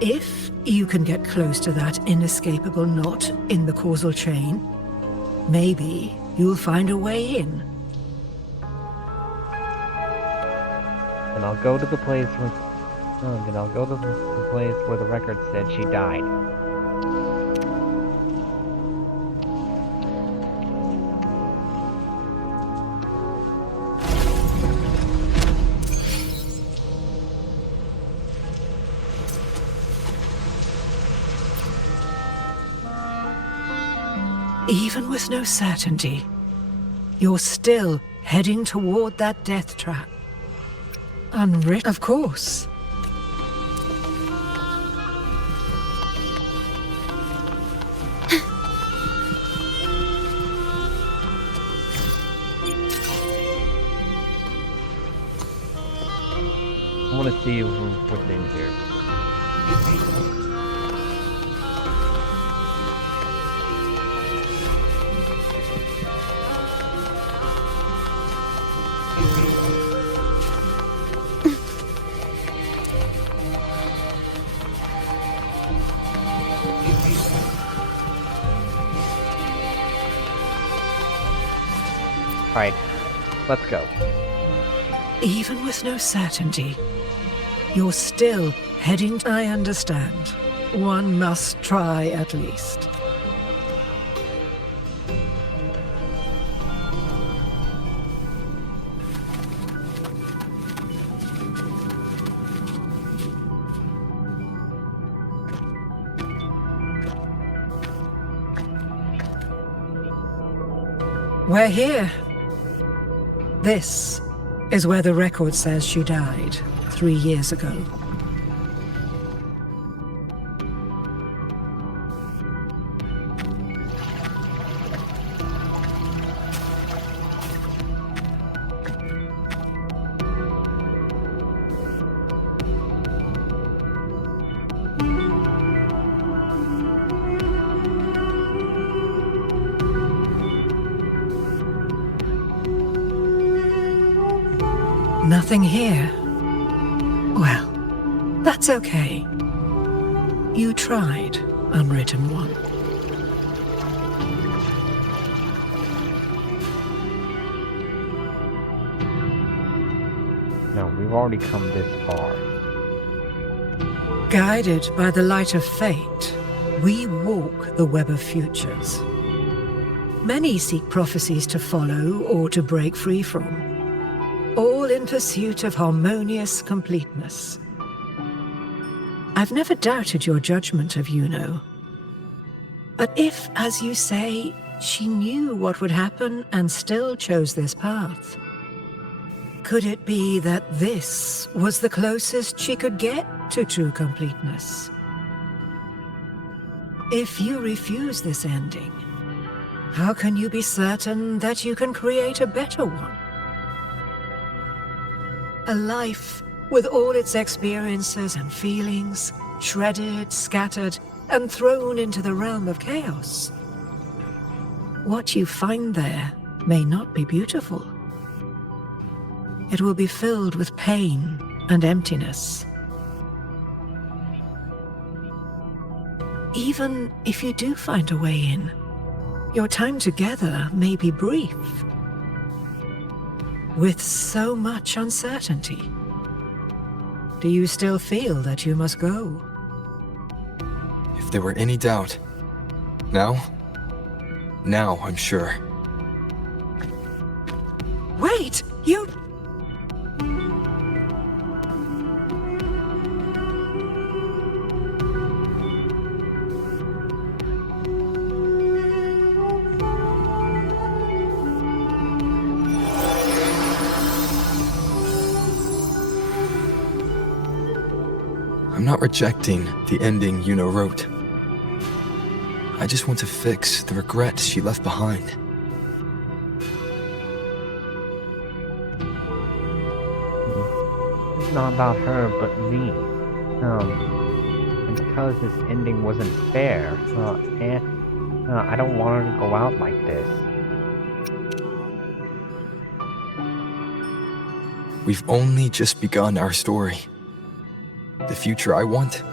If you can get close to that inescapable knot in the causal chain, maybe you'll find a way in. And I'll go to the place where... then I'll go to the place where the record said she died. Even with no certainty, you're still heading toward that death trap. Unwritten, of course. I want to see what's in here. Alright, let's go. Even with no certainty, you're still heading... I understand. One must try at least. We're here. This is where the record says she died 3 years ago. Nothing here. Well, that's okay. You tried, Unwritten One. No, we've already come this far. Guided by the light of fate, we walk the web of futures. Many seek prophecies to follow or to break free from, all in pursuit of harmonious completeness. I've never doubted your judgment of Iuno. But if, as you say, she knew what would happen and still chose this path, could it be that this was the closest she could get to true completeness? If you refuse this ending, how can you be certain that you can create a better one? A life with all its experiences and feelings, shredded, scattered, and thrown into the realm of chaos. What you find there may not be beautiful. It will be filled with pain and emptiness. Even if you do find a way in, your time together may be brief. With so much uncertainty, do you still feel that you must go? If there were any doubt, now I'm sure. Wait, you... I'm not rejecting the ending Iuno wrote. I just want to fix the regret she left behind. It's not about her, but me. And because this ending wasn't fair, I don't want her to go out like this. We've only just begun our story. The future I want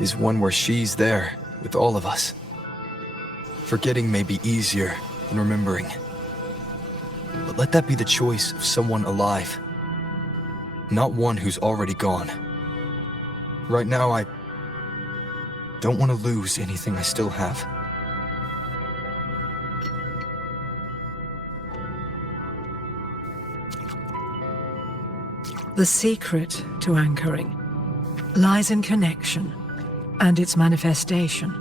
is one where she's there with all of us. Forgetting may be easier than remembering. But let that be the choice of someone alive, not one who's already gone. Right now, I don't want to lose anything I still have. The secret to anchoring lies in connection and its manifestation.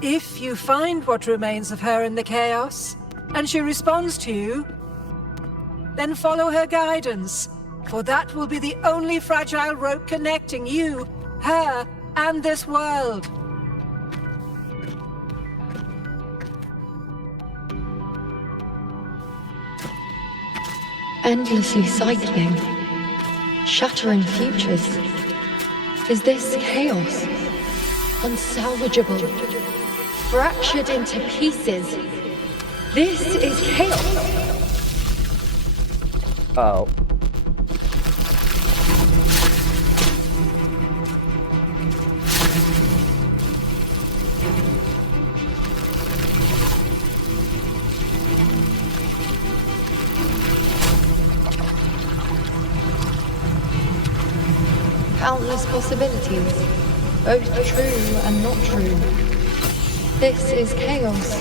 If you find what remains of her in the chaos, and she responds to you, then follow her guidance, for that will be the only fragile rope connecting you, her, and this world. Endlessly cycling, shattering futures. Is this chaos? Unsalvageable, fractured into pieces. This is chaos. Oh. Countless possibilities, both true and not true. This is chaos.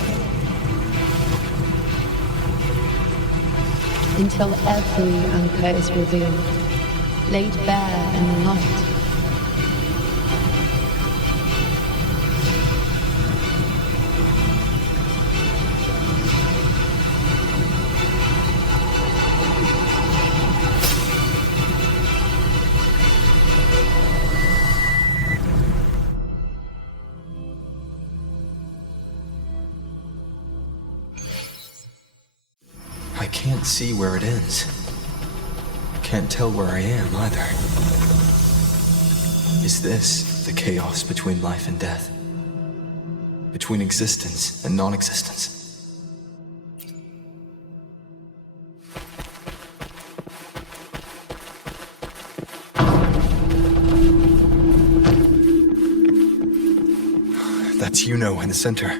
Until every anchor is revealed, laid bare in the light. I can't see where it ends. Can't tell where I am either. Is this the chaos between life and death? Between existence and non-existence? That's Iuno in the center.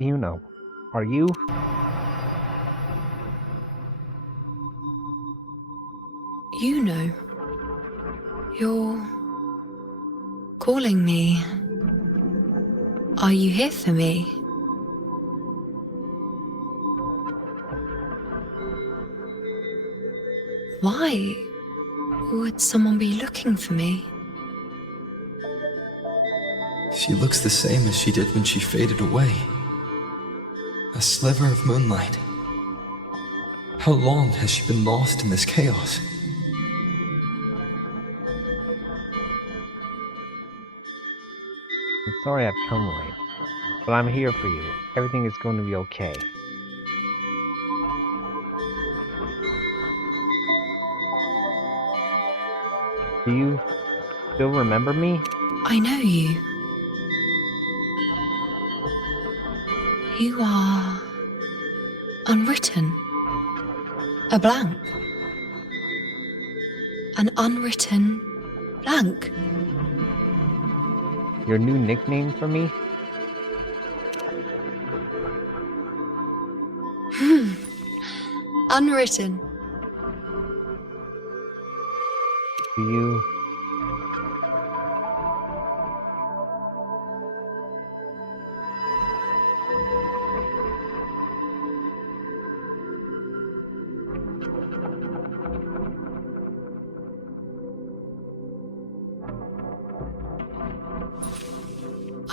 Iuno, are you? Iuno, you're calling me. Are you here for me? Why would someone be looking for me? She looks the same as she did when she faded away. A sliver of moonlight. How long has she been lost in this chaos? I'm sorry I've come late, but I'm here for you. Everything is going to be okay. Do you still remember me? I know you. You are unwritten. A blank. An unwritten blank. Your new nickname for me? Unwritten. Do you...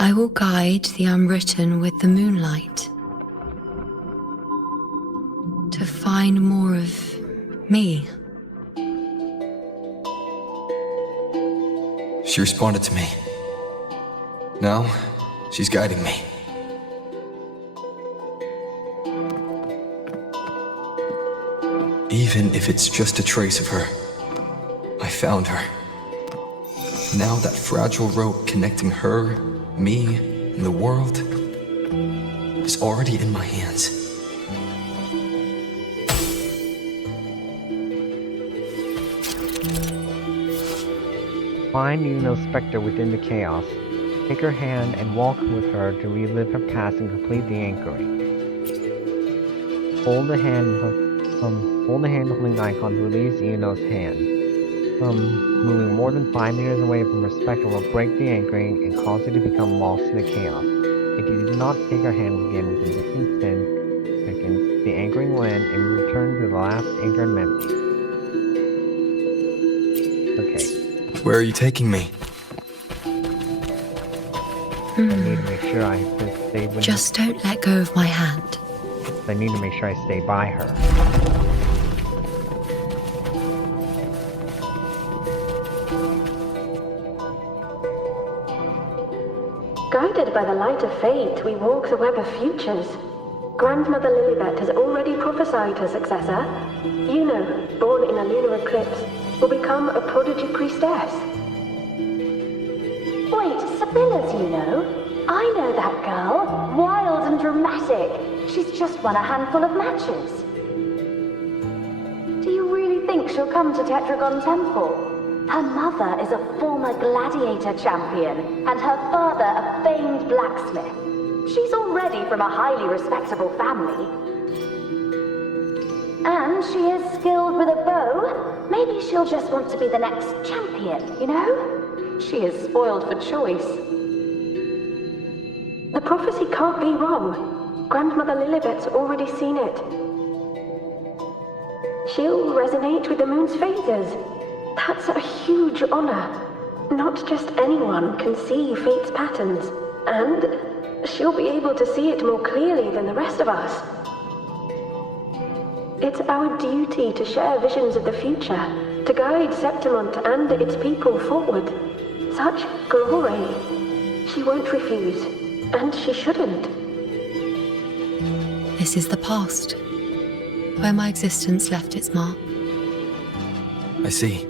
I will guide the unwritten with the moonlight to find more of me. She responded to me. Now, she's guiding me. Even if it's just a trace of her, I found her. Now that fragile rope connecting her, me, and the world is already in my hands. Find Iuno's specter within the chaos. Take her hand and walk with her to relive her past and complete the anchoring. Hold the hand holding icon to release Iuno's hand. Moving more than 5 meters away from her specter will break the anchoring and cause it to become lost in the chaos. If you do not take her hand again within 15 seconds, the anchoring will end and return to the last anchored memory. Okay. Where are you taking me? I need to make sure I stay with Just don't let go of my hand. I need to make sure I stay by her. Guided by the light of fate, we walk the web of futures. Grandmother Lilibet has already prophesied her successor. Iuno, born in a lunar eclipse, will become a prodigy priestess. Wait, Sibylla's Iuno? I know that girl. Wild and dramatic. She's just won a handful of matches. Do you really think she'll come to Tetragon Temple? Her mother is a former gladiator champion, and her father a famed blacksmith. She's already from a highly respectable family. And she is skilled with a bow. Maybe Maybe she'll just want to be the next champion, you know? She is spoiled for choice. The prophecy can't be wrong. Grandmother Lilibet's already seen it. She'll resonate with the moon's phases. That's a huge honor. Not just anyone can see fate's patterns, and she'll be able to see it more clearly than the rest of us. It's our duty to share visions of the future, to guide Septimont and its people forward. Such glory. She won't refuse, and she shouldn't. This is the past, where my existence left its mark. I see.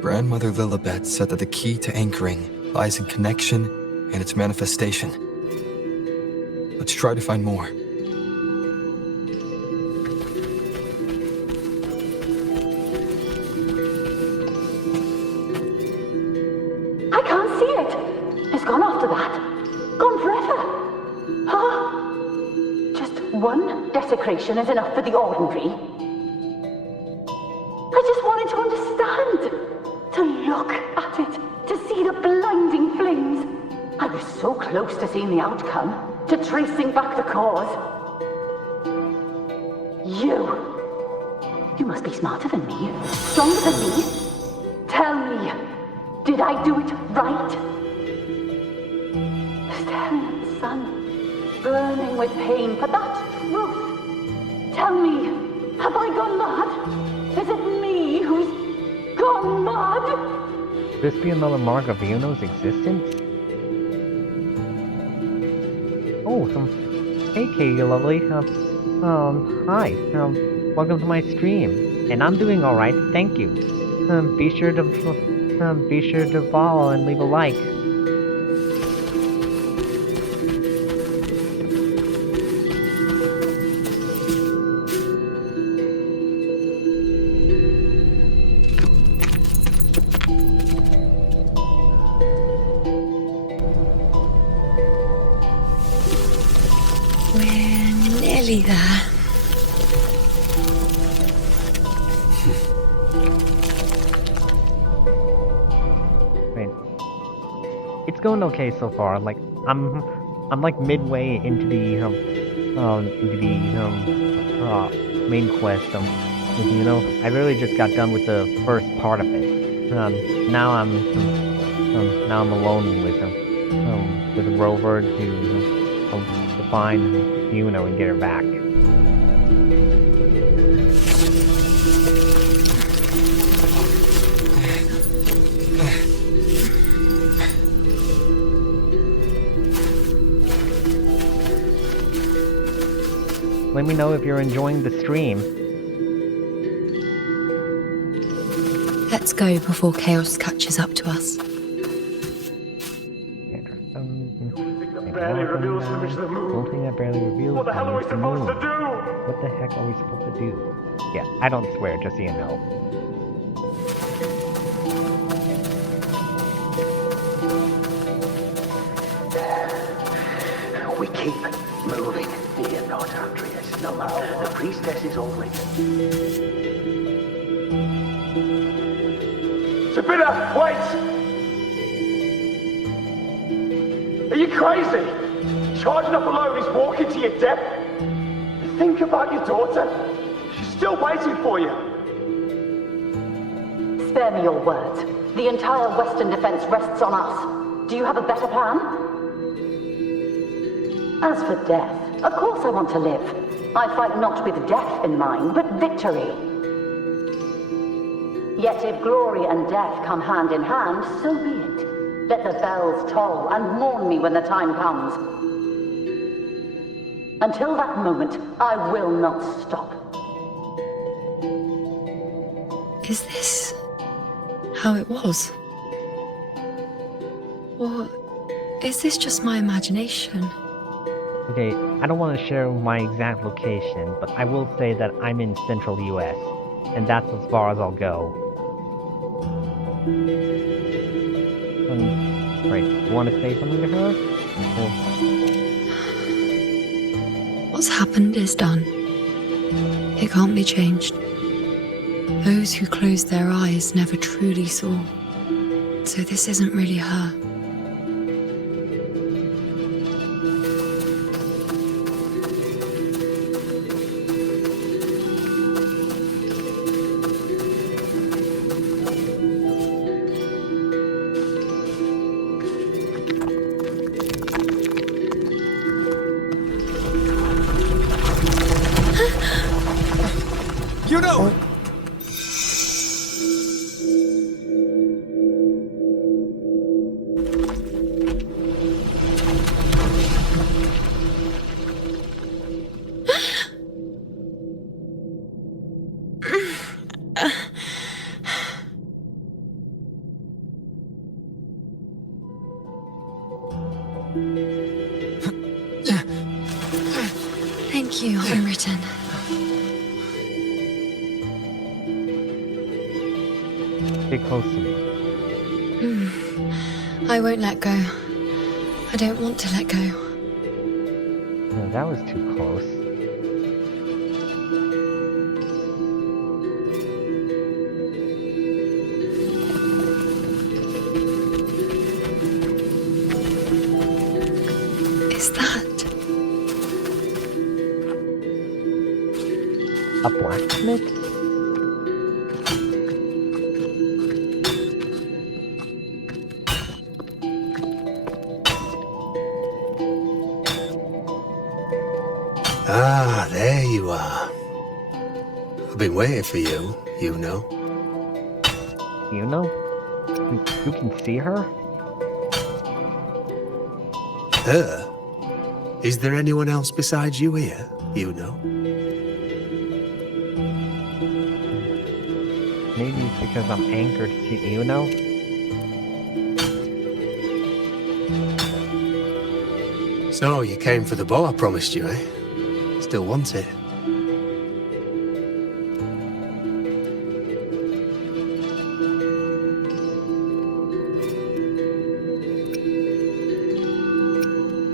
Grandmother Lilibet said that the key to anchoring lies in connection and its manifestation. Let's try to find more. I can't see it. It's gone after that. Gone forever. Huh? Just one desecration is enough for the ordinary. I just wanted to understand. To look at it. To see the blinding flames. I was so close to seeing the outcome. To tracing back the cause. You must be smarter than me. Stronger than me. Tell me. Did I do it right? Staring at the sun, burning with pain for that truth. Tell me, have I gone mad? Is it me who's gone mad? Could this be another mark of Iuno's existence? Oh, hey Katie, lovely. Hi. Welcome to my stream. And I'm doing alright, thank you. Be sure to follow and leave a like. We're nearly there. It's going okay so far. Like I'm like midway into the main quest. You know, I really just got done with the first part of it. Now I'm alone with Rover to find Iuno and get her back. Let me know if you're enjoying the stream. Let's go before chaos catches up to us. Barely reveals the image of the moon. One thing that barely reveals What the hell are we the supposed moon. to do? What the heck are we supposed to do? Yeah, I don't swear, just so you know. We keep moving. Fear not, Andreas. No, the priestess is already. Sibylla, wait! Are you crazy? Charging up alone is walking to your death. Think about your daughter. She's still waiting for you. Spare me your words. The entire Western defense rests on us. Do you have a better plan? As for death, of course I want to live. I fight not with death in mind, but victory. Yet if glory and death come hand in hand, so be it. Let the bells toll and mourn me when the time comes. Until that moment, I will not stop. Is this how it was? Or is this just my imagination? Okay, I don't want to share my exact location, but I will say that I'm in central US, and that's as far as I'll go. Right, you want to say something to her? Or... What's happened is done. It can't be changed. Those who closed their eyes never truly saw. So this isn't really her. Iuno! Thank you, Unwritten. Stay close to me. I won't let go. I don't want to let go. No, that was too close. Is that a blacksmith? Ah, there you are. I've been waiting for you, Iuno. Iuno? You can see her? Her? Is there anyone else besides you here, Iuno? Maybe it's because I'm anchored to Iuno? So, you came for the bow I promised you, eh? Still want it?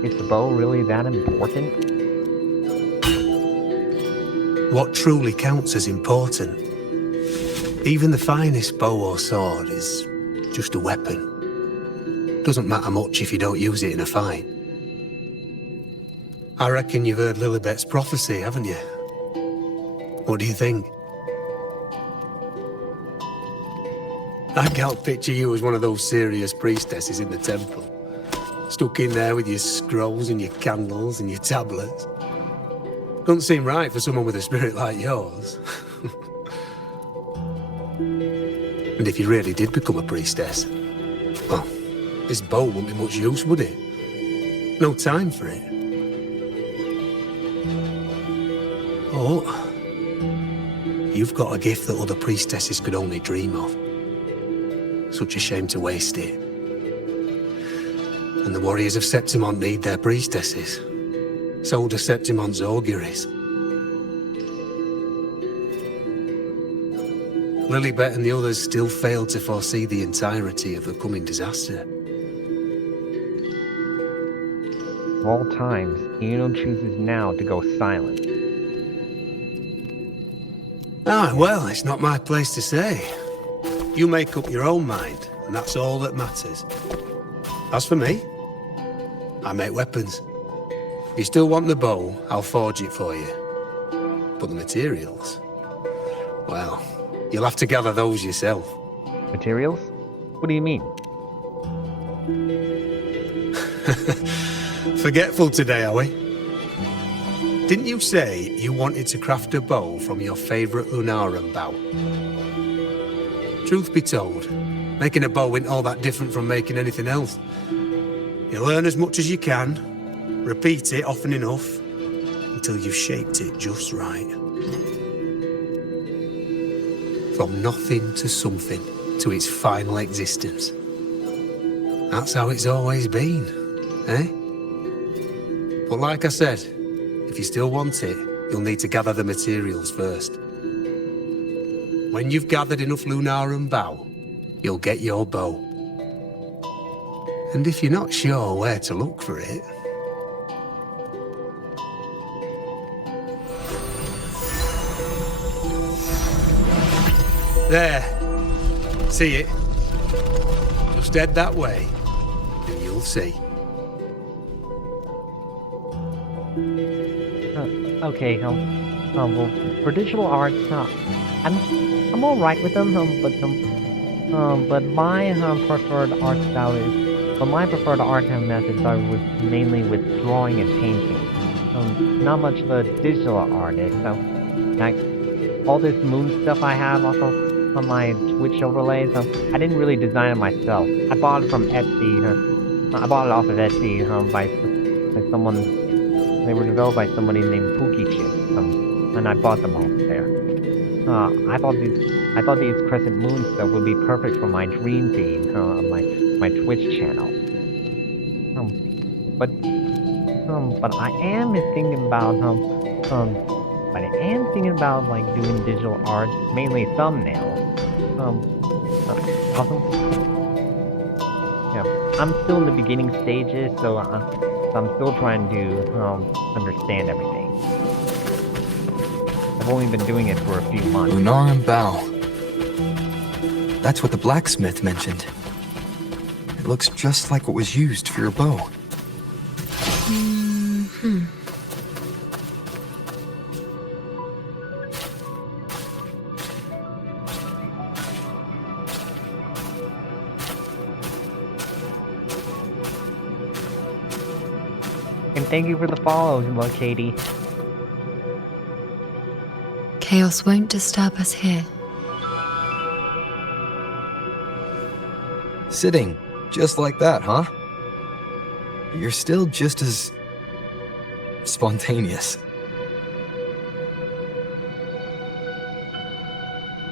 Is the bow really that important? What truly counts as important? Even the finest bow or sword is just a weapon. Doesn't matter much if you don't use it in a fight. I reckon you've heard Lilibet's prophecy, haven't you? What do you think? I can't picture you as one of those serious priestesses in the temple. Stuck in there with your scrolls and your candles and your tablets. Doesn't seem right for someone with a spirit like yours. And if you really did become a priestess, well, this bow wouldn't be much use, would it? No time for it. Oh, you've got a gift that other priestesses could only dream of. Such a shame to waste it. And the warriors of Septimont need their priestesses. So do Septimont's auguries. Lilibet and the others still failed to foresee the entirety of the coming disaster. Of all times, Iuno chooses now to go silent. Ah, well, it's not my place to say. You make up your own mind, and that's all that matters. As for me, I make weapons. If you still want the bow, I'll forge it for you. But the materials, well, you'll have to gather those yourself. Materials? What do you mean? Forgetful today, are we? Didn't you say you wanted to craft a bow from your favourite Lunarum bow? Truth be told, making a bow isn't all that different from making anything else. You learn as much as you can, repeat it often enough, until you've shaped it just right. From nothing to something, to its final existence. That's how it's always been, eh? But like I said, if you still want it, you'll need to gather the materials first. When you've gathered enough Lunarum bow, you'll get your bow. And if you're not sure where to look for it, There. See it? Just head that way, and you'll see. Okay, well, for digital arts, I'm all right with them, but my preferred art style is, my preferred art methods are mainly with drawing and painting. Not much of a digital artist. So, like, all this moon stuff I have also on my Twitch overlays, I didn't really design it myself. I bought it from Etsy. I bought it off of Etsy by someone. They were developed by somebody named Pookie and I bought them off there. I thought these crescent moon stuff would be perfect for my dream feed on my Twitch channel. But I am thinking about like doing digital art, mainly thumbnails. Yeah, I'm still in the beginning stages, so I'm still trying to understand everything. I've only been doing it for a few months. Lunarum bow. That's what the blacksmith mentioned. It looks just like what was used for your bow. Mm-hmm. And thank you for the follow, Katie. Chaos won't disturb us here. Sitting, just like that, huh? You're still just as spontaneous.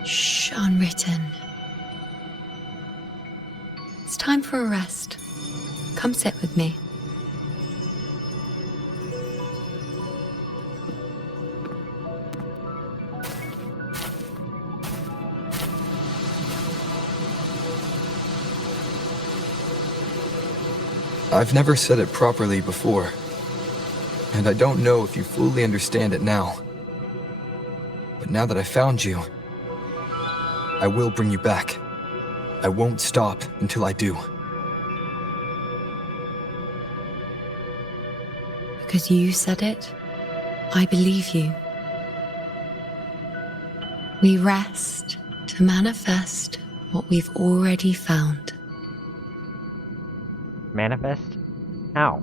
Shh, unwritten. It's time for a rest. Come sit with me. I've never said it properly before, and I don't know if you fully understand it now. But now that I found you, I will bring you back. I won't stop until I do. Because you said it, I believe you. We rest to manifest what we've already found. Manifest? How?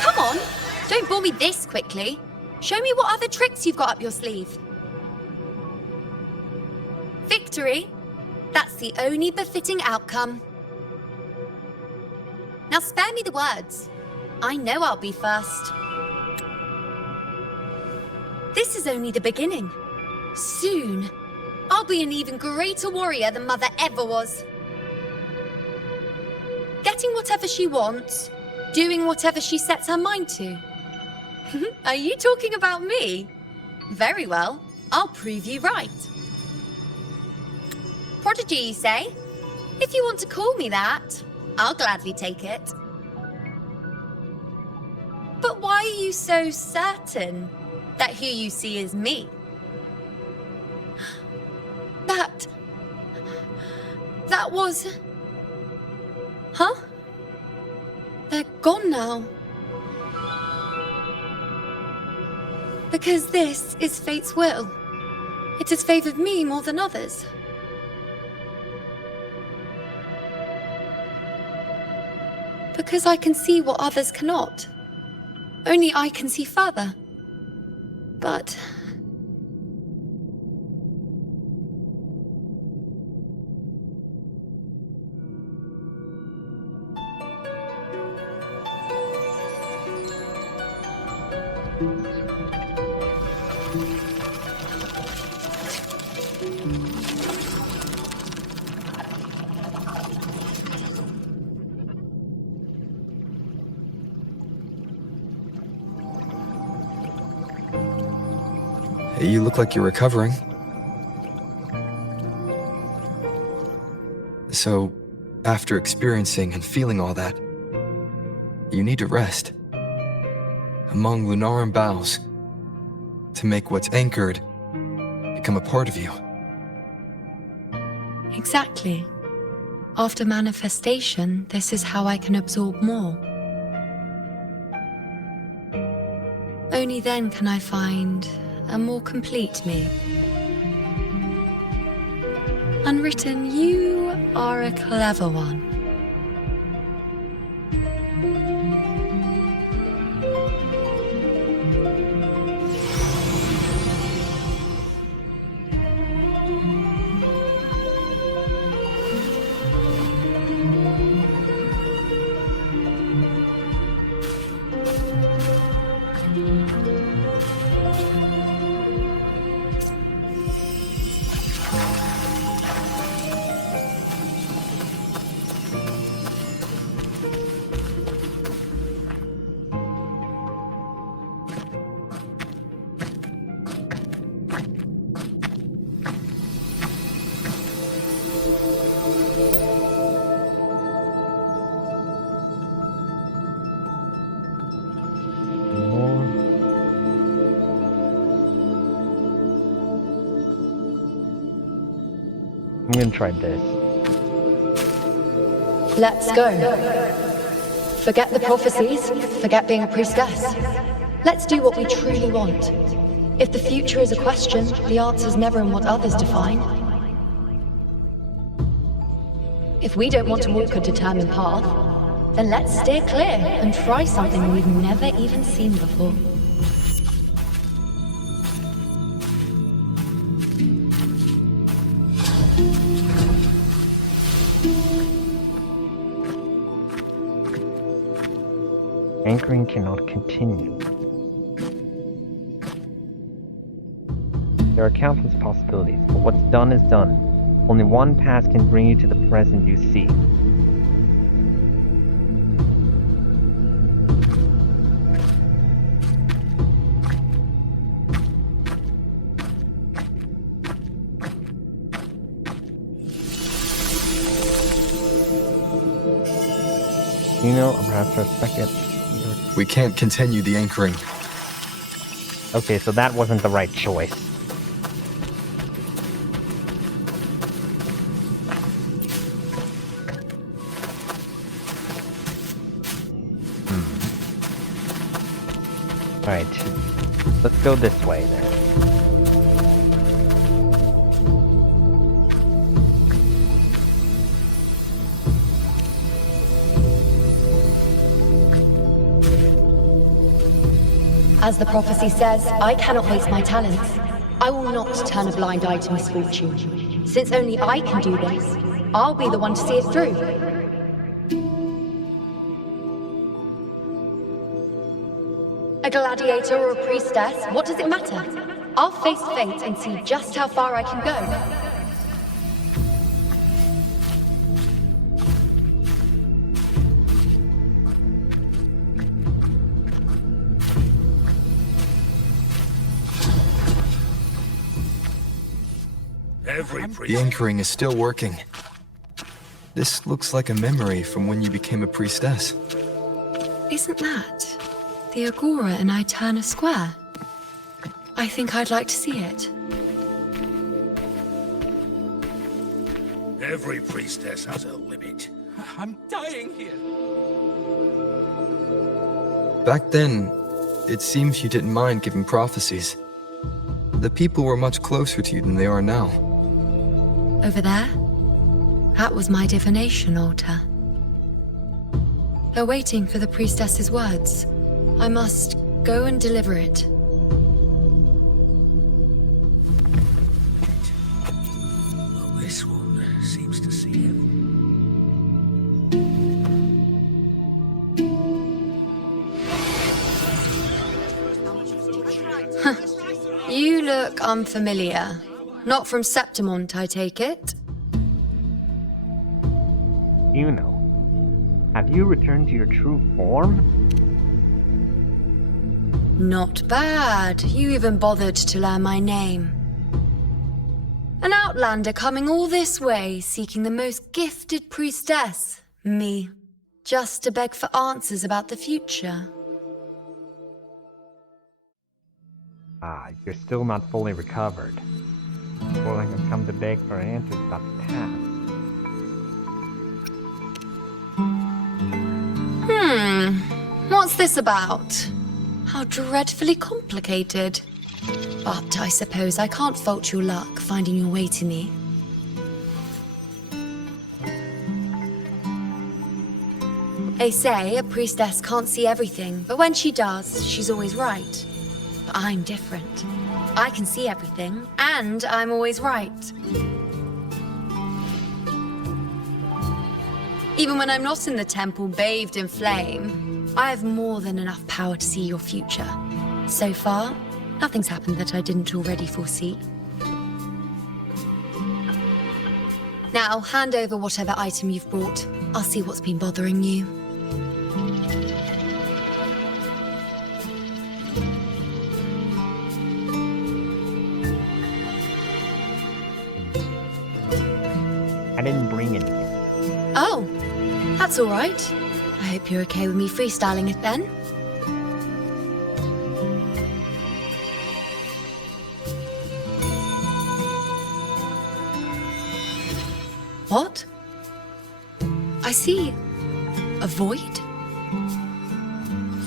Come on! Don't bore me this quickly. Show me what other tricks you've got up your sleeve. Victory? That's the only befitting outcome. Now spare me the words. I know I'll be first. This is only the beginning. Soon, I'll be an even greater warrior than Mother ever was. Getting whatever she wants, doing whatever she sets her mind to. Are you talking about me? Very well, I'll prove you right. Prodigy, you say? If you want to call me that, I'll gladly take it. But why are you so certain that who you see is me? That was... Huh? They're gone now. Because this is fate's will. It has favored me more than others. Because I can see what others cannot. Only I can see further. But... You look like you're recovering. So, After experiencing and feeling all that, you need to rest. Among Lunaran boughs, to make what's anchored become a part of you. Exactly. After manifestation, this is how I can absorb more. Only then can I find a more complete me. Unwritten, you are a clever one. I'm gonna try this. Let's go. Forget the prophecies, forget being a priestess. Let's do what we truly want. If the future is a question, the answer's never in what others define. If we don't want to walk a determined path, then let's steer clear and try something we've never even seen before. Anchoring cannot continue. There are countless possibilities, but what's done is done. Only one path can bring you to the present you see. Or perhaps our second. We can't continue the anchoring. Okay, so that wasn't the right choice. Alright, let's go this way then. As the prophecy says, I cannot waste my talents. I will not turn a blind eye to misfortune. Since only I can do this, I'll be the one to see it through. A gladiator or a priestess, what does it matter? I'll face fate and see just how far I can go. The anchoring is still working. This looks like a memory from when you became a priestess. Isn't that the Agora in Iuno Square? I think I'd like to see it. Every priestess has a limit. I'm dying here. Back then, it seems you didn't mind giving prophecies. The people were much closer to you than they are now. Over there? That was my divination altar. They're waiting for the priestess's words. I must go and deliver it. Well, this one seems to see him. You look unfamiliar. Not from Septimont, I take it? Iuno, have you returned to your true form? Not bad. You even bothered to learn my name. An outlander coming all this way, seeking the most gifted priestess, me, just to beg for answers about the future. You're still not fully recovered. Well, I can come to beg for answers about the past. What's this about? How dreadfully complicated. But I suppose I can't fault your luck finding your way to me. They say a priestess can't see everything, but when she does, she's always right. But I'm different. I can see everything, and I'm always right. Even when I'm not in the temple bathed in flame, I have more than enough power to see your future. So far, nothing's happened that I didn't already foresee. Now, hand over whatever item you've brought. I'll see what's been bothering you. I didn't bring anything. Oh, that's all right. I hope you're okay with me freestyling it then. What? I see a void?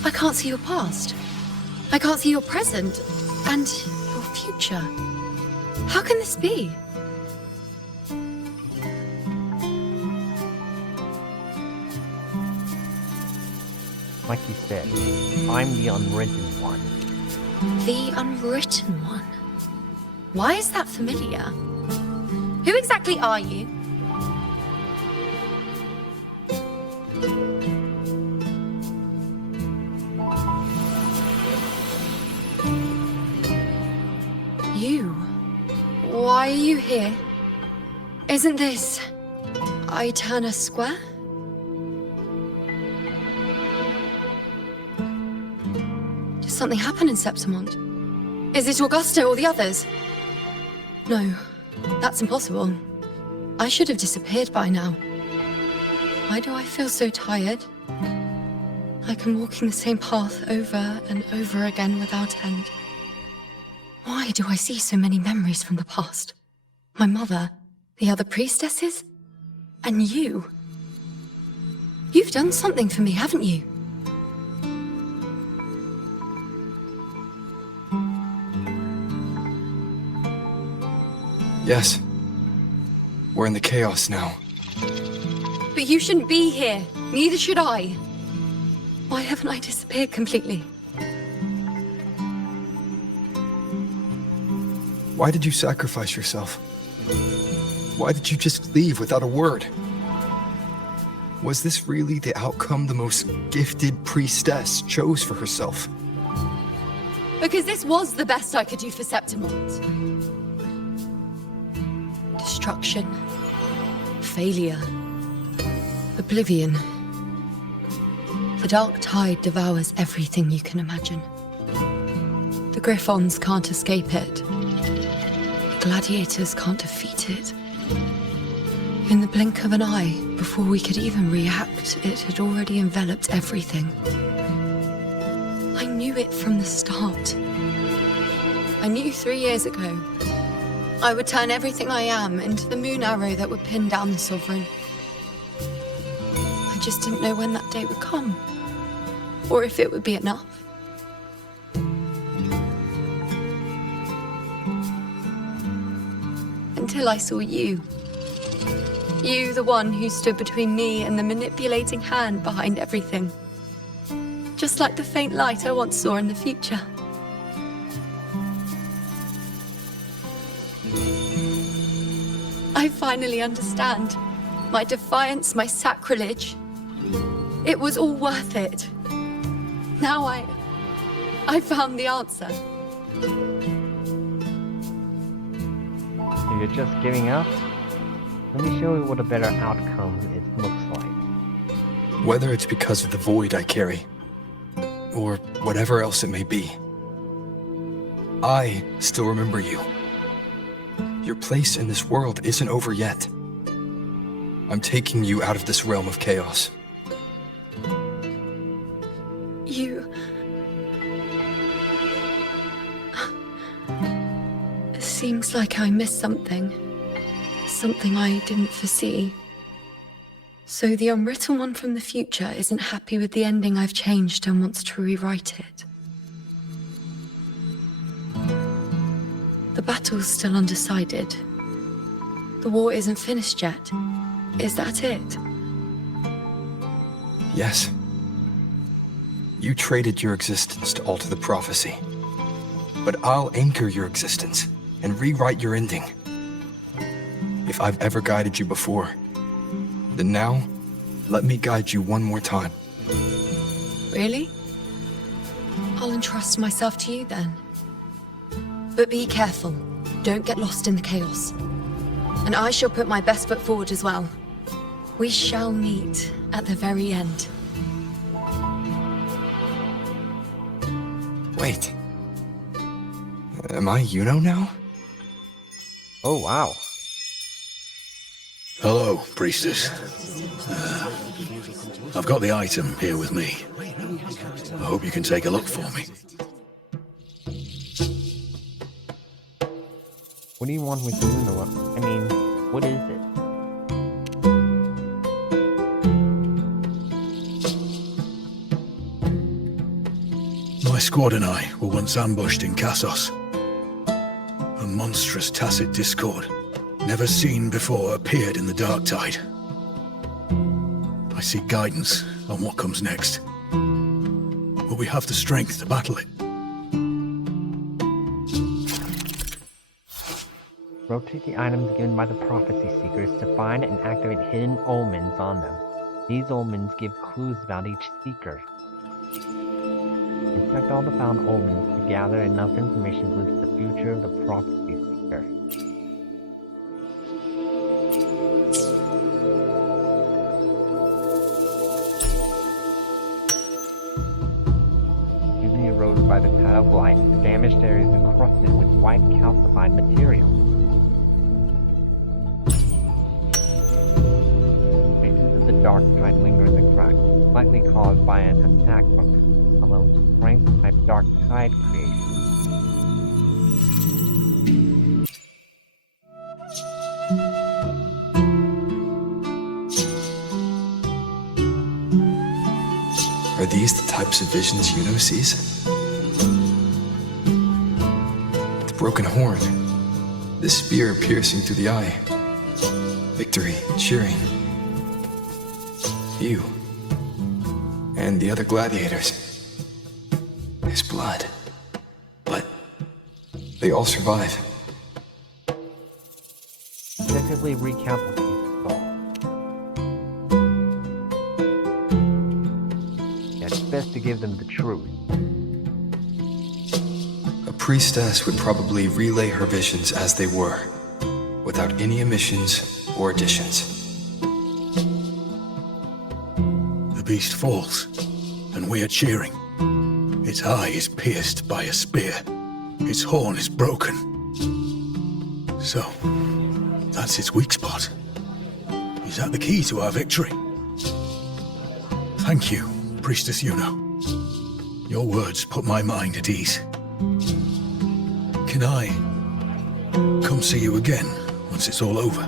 I can't see your past. I can't see your present and your future. How can this be? Like you said, I'm the unwritten one. The unwritten one? Why is that familiar? Who exactly are you? You? Why are you here? Isn't this Iuno Square? Did something happen in Septimont? Is it Augusta or the others? No, that's impossible. I should have disappeared by now. Why do I feel so tired? Like I'm walking the same path over and over again without end. Why do I see so many memories from the past? My mother, the other priestesses, and you. You've done something for me, haven't you? Yes. We're in the chaos now. But you shouldn't be here. Neither should I. Why haven't I disappeared completely? Why did you sacrifice yourself? Why did you just leave without a word? Was this really the outcome the most gifted priestess chose for herself? Because this was the best I could do for Septimont. Destruction. Failure. Oblivion. The dark tide devours everything you can imagine. The Griffons can't escape it. The gladiators can't defeat it. In the blink of an eye, before we could even react, it had already enveloped everything. I knew it from the start. I knew 3 years ago I would turn everything I am into the moon arrow that would pin down the Sovereign. I just didn't know when that day would come, or if it would be enough. Until I saw you. You, the one who stood between me and the manipulating hand behind everything. Just like the faint light I once saw in the future. I finally understand. My defiance, my sacrilege. It was all worth it. Now I found the answer. You're just giving up? Let me show you what a better outcome it looks like. Whether it's because of the void I carry, or whatever else it may be, I still remember you. Your place in this world isn't over yet. I'm taking you out of this realm of chaos. You... It seems like I missed something. Something I didn't foresee. So the unwritten one from the future isn't happy with the ending I've changed and wants to rewrite it. The battle's still undecided. The war isn't finished yet. Is that it? Yes. You traded your existence to alter the prophecy. But I'll anchor your existence and rewrite your ending. If I've ever guided you before, then now, let me guide you one more time. Really? I'll entrust myself to you then. But be careful. Don't get lost in the chaos. And I shall put my best foot forward as well. We shall meet at the very end. Wait. Am I Iuno now? Oh, wow. Hello, Priestess. I've got the item here with me. I hope you can take a look for me. What do you want with Iuno? I mean, what is it? My squad and I were once ambushed in Kassos. A monstrous tacit discord, never seen before, appeared in the dark tide. I seek guidance on what comes next. Will we have the strength to battle it? Rotate the items given by the prophecy seekers to find and activate hidden omens on them. These omens give clues about each seeker. Inspect all the found omens to gather enough information to glimpse the future of the prophecy seeker. Usually eroded by the tide of light, the damaged area is encrusted with white calcified material. Traces of the dark tide linger in the cracks, likely caused by an attack from a strength-type dark tide creation. Are these the types of visions Iuno sees? The broken horn, the spear piercing through the eye, victory cheering, you, and the other gladiators. His blood, but they all survive. Effectively recount what he saw. It's best to give them the truth. A priestess would probably relay her visions as they were, without any omissions or additions. The beast falls, and we are cheering. Its eye is pierced by a spear. Its horn is broken. So, that's its weak spot. Is that the key to our victory? Thank you, Priestess Iuno. Your words put my mind at ease. Can I come see you again once it's all over?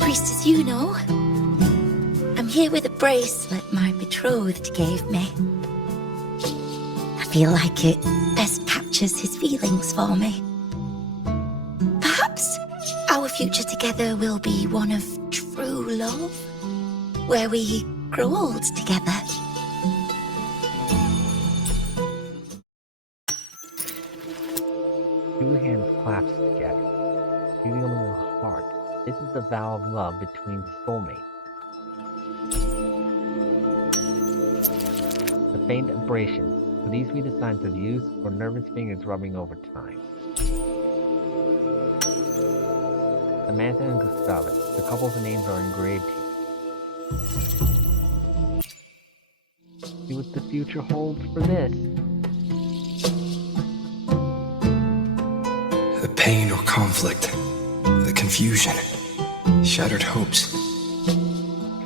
Priestess Iuno, I'm here with a bracelet my betrothed gave me. I feel like it best captures his feelings for me. Perhaps our future together will be one of true love, where we grow old together. Two hands clasped together, feeling in the heart. This is the vow of love between soulmates. The faint abrasions. Could these be the signs of youth or nervous fingers rubbing over time? Samantha and Gustavus. The couple's names are engraved here. See what the future holds for this. The pain or conflict, the confusion, shattered hopes.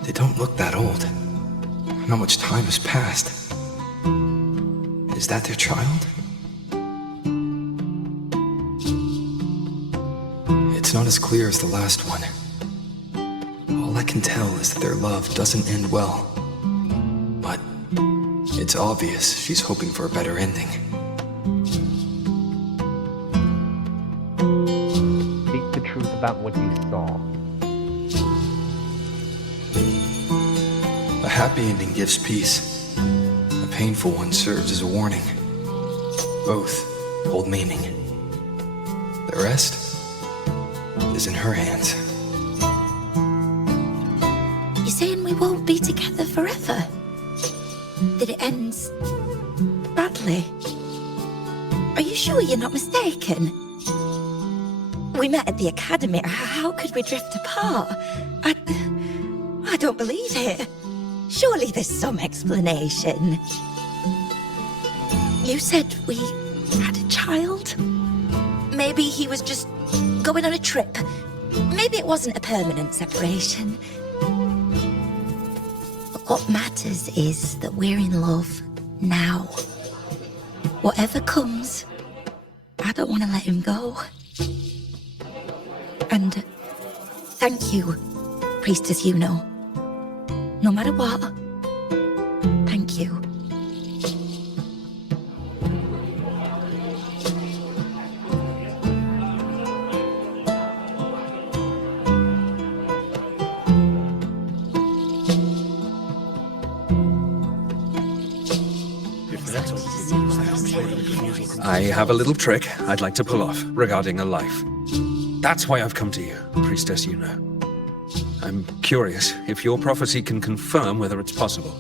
They don't look that old. Not much time has passed. Is that their child? It's not as clear as the last one. All I can tell is that their love doesn't end well. But it's obvious she's hoping for a better ending. Speak the truth about what you saw. A happy ending gives peace. A painful one serves as a warning. Both hold meaning. The rest is in her hands. You're saying we won't be together forever? That it ends badly? Are you sure you're not mistaken? We met at the academy. How could we drift apart? I don't believe it. Surely there's some explanation. You said we had a child? Maybe he was just going on a trip. Maybe it wasn't a permanent separation. But what matters is that we're in love now. Whatever comes, I don't want to let him go. And thank you, Priestess Iuno. No matter what, thank you. I have a little trick I'd like to pull off regarding a life. That's why I've come to you, Priestess Iuno. I'm curious if your prophecy can confirm whether it's possible.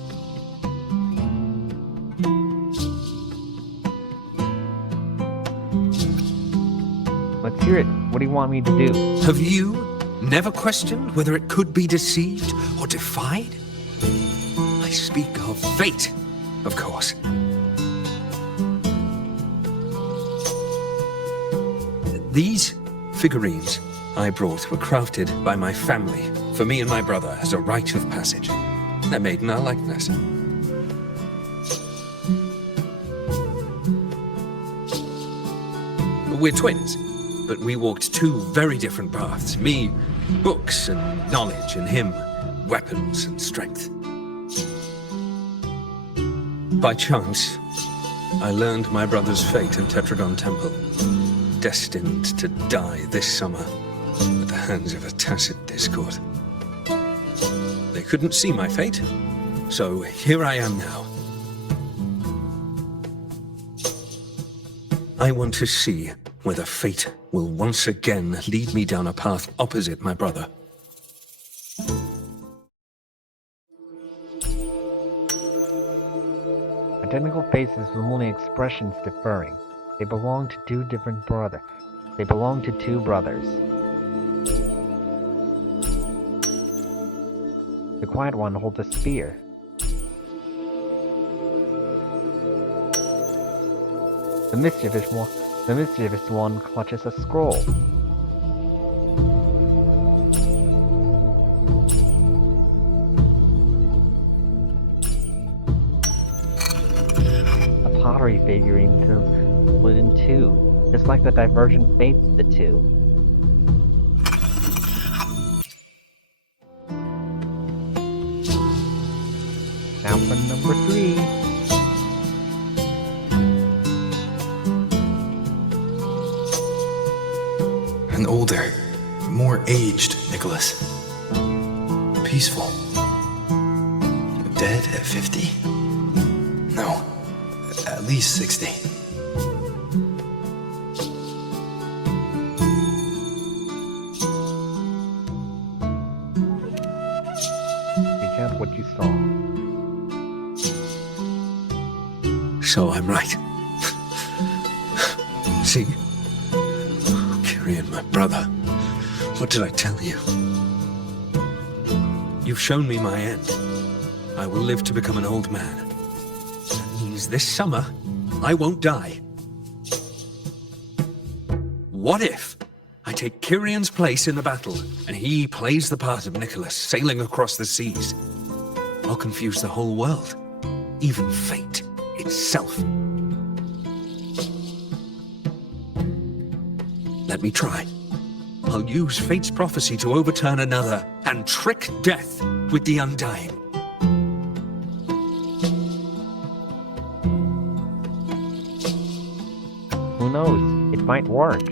Let's hear it. What do you want me to do? Have you never questioned whether it could be deceived or defied? I speak of fate, of course. These figurines I brought were crafted by my family for me and my brother as a rite of passage. They're made in our likeness. We're twins, but we walked two very different paths. Me, books and knowledge, and him, weapons and strength. By chance, I learned my brother's fate in Tetragon Temple, destined to die this summer at the hands of a tacit discord. They couldn't see my fate, so here I am now. I want to see whether fate will once again lead me down a path opposite my brother. Identical faces with only expressions differing. They belong to two different brothers. They belong to two brothers. The quiet one holds a spear. The mischievous one clutches a scroll. A pottery figurine split in two, just like the divergent fates of the two. Now for number 3. An older, more aged Nicholas. Peaceful. Dead at 50? No, at least 60. Recount what you saw. So I'm right. See? Kiri and my brother What did I tell you? You've shown me my end. I will live to become an old man. That means this summer, I won't die. What if I take Kyrion's place in the battle, and he plays the part of Nicholas, sailing across the seas? I'll confuse the whole world, even fate itself. Let me try. I'll use fate's prophecy to overturn another and trick death with the undying. Who knows? It might work.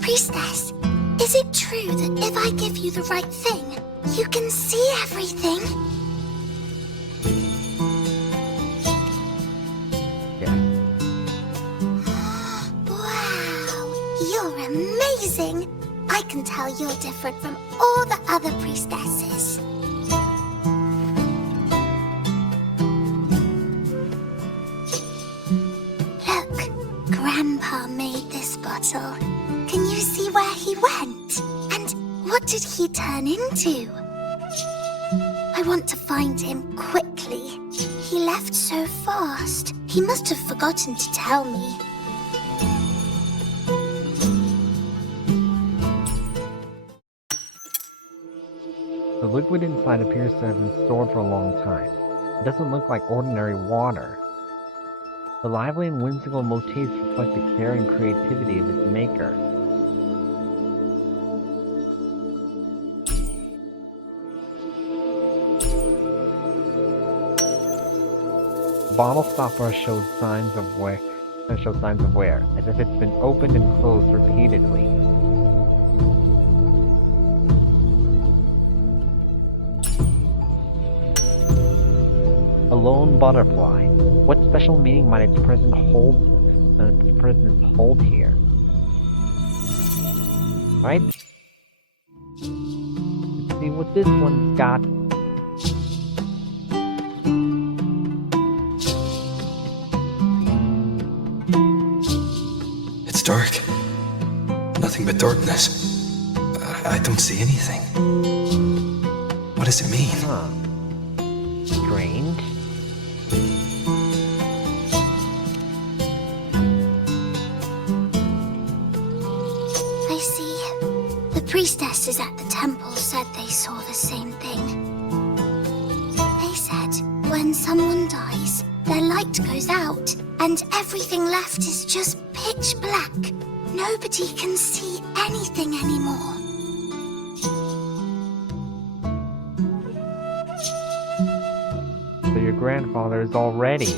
Priestess, is it true that if I give you the right thing, you can see everything? Wow, you're amazing. I can tell you're different from all the other priestesses. Look, Grandpa made this bottle. Can you see where he went? And what did he turn into? I want to find him quickly. He left so fast. He must have forgotten to tell me. The liquid inside appears to have been stored for a long time. It doesn't look like ordinary water. The lively and whimsical motifs reflect the care and creativity of its maker. The bottle stopper shows signs of wear, as if it's been opened and closed repeatedly. A lone butterfly. What special meaning might its presence hold here? Right? Let's see what this one's got. It's dark. Nothing but darkness. I don't see anything. What does it mean? Huh. Strange. I see. The priestesses at the temple said they saw the same thing. They said when someone dies, their light goes out, and everything left is just pitch black. Nobody can see anything anymore. So your grandfather is already...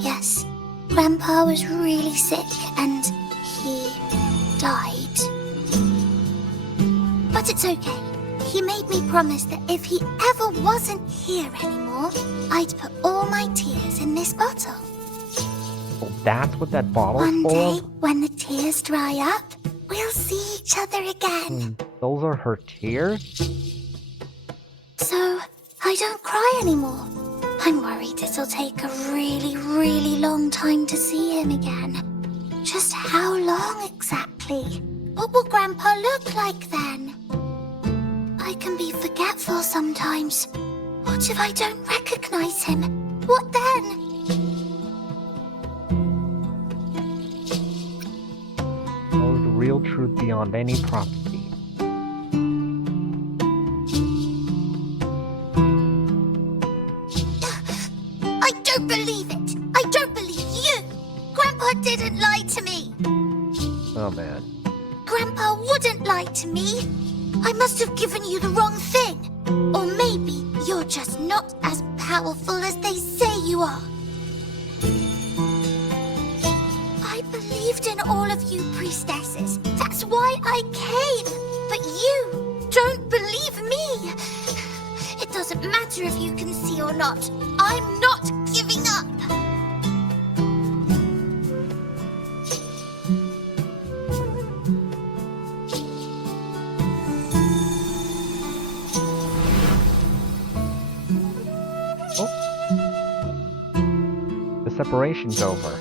Yes, Grandpa was really sick and he died. But it's okay. He made me promise that if he ever wasn't here anymore, I'd put all my tears in this bottle. Well, that's what that bottle's One full day, of? when the tears dry up, we'll see each other again. Those are her tears? So, I don't cry anymore. I'm worried it'll take a really, really long time to see him again. Just how long exactly? What will Grandpa look like then? I can be forgetful sometimes. What if I don't recognize him? What then? Oh, the real truth beyond any prophecy. I don't believe it! I don't believe you! Grandpa didn't lie to me! Oh man. Grandpa wouldn't lie to me! I must have given you the wrong thing! Or maybe you're just not as powerful as they say you are. I believed in all of you priestesses. That's why I came. But you don't believe me. It doesn't matter if you can see or not. I'm not giving up. The separation's over.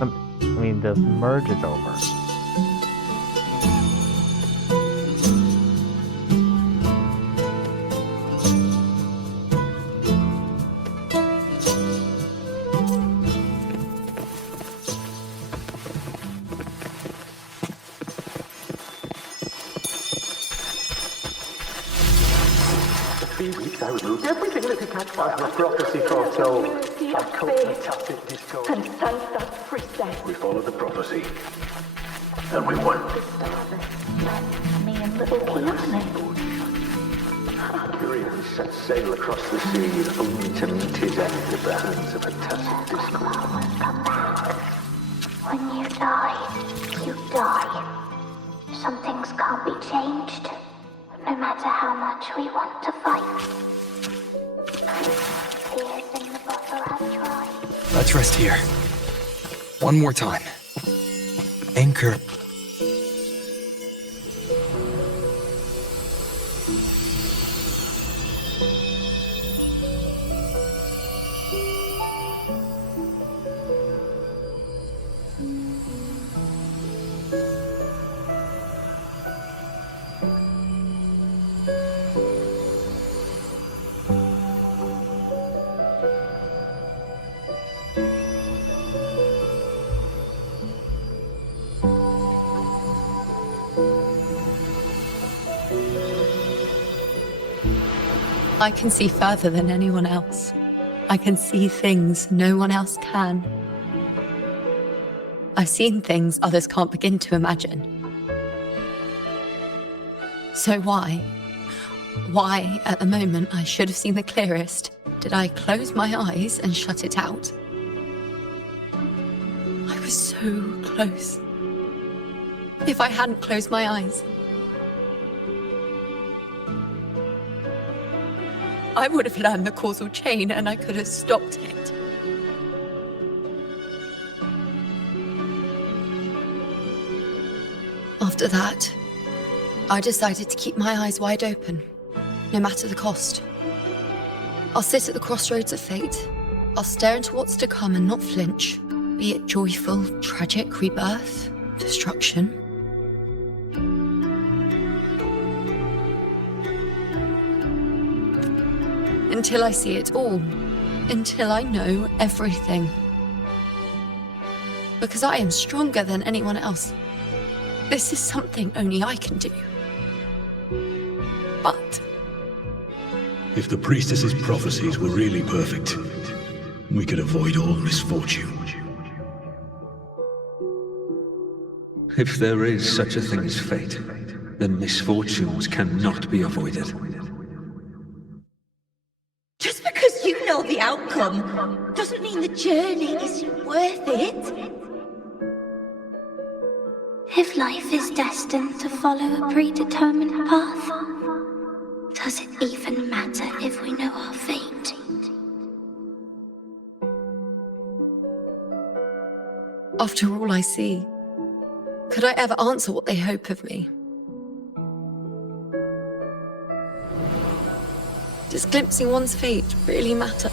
I mean, the merge is over. I removed everything that could catch fire. The prophecy foretold. I cut the tacit discord. And thank that priestess. We followed the prophecy. And we won. Me and little Iuno. Curious set sail across the sea, only to meet his end at the hands of a tacit discord. Come back. When you die, you die. Some things can't be changed, no matter how much we want to fight. Tears in the bottle have tried. Let's rest here. One more time. Anchor. I can see further than anyone else. I can see things no one else can. I've seen things others can't begin to imagine. So why at the moment I should have seen the clearest, did I close my eyes and shut it out? I was so close. If I hadn't closed my eyes, I would have learned the causal chain and I could have stopped it. After that, I decided to keep my eyes wide open, no matter the cost. I'll sit at the crossroads of fate. I'll stare into what's to come and not flinch, be it joyful, tragic, rebirth, destruction. Until I see it all. Until I know everything. Because I am stronger than anyone else. This is something only I can do. But if the priestess's prophecies were really perfect, we could avoid all misfortune. If there is such a thing as fate, then misfortunes cannot be avoided. Just because you know the outcome doesn't mean the journey isn't worth it. If life is destined to follow a predetermined path, does it even matter if we know our fate? after all I see, could I ever answer what they hope of me? Does glimpsing one's fate really matter?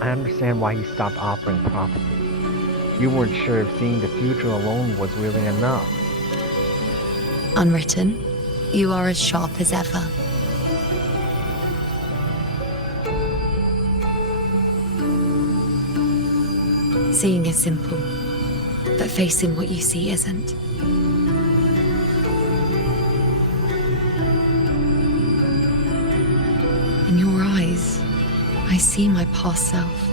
I understand why you stopped offering prophecy. You weren't sure if seeing the future alone was really enough. Unwritten, you are as sharp as ever. Seeing is simple, but facing what you see isn't. I see my past self.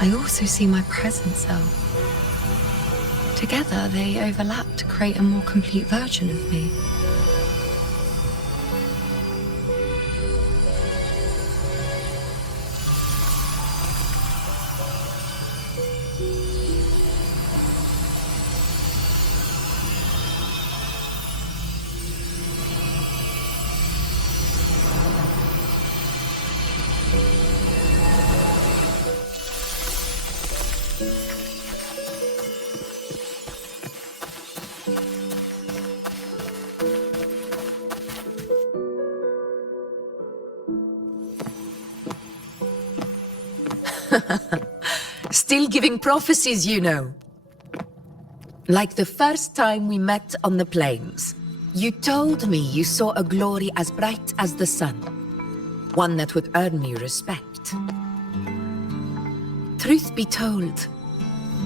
I also see my present self. Together, they overlap to create a more complete version of me. Still giving prophecies, you know. Like the first time we met on the plains. You told me you saw a glory as bright as the sun. One that would earn me respect. Truth be told,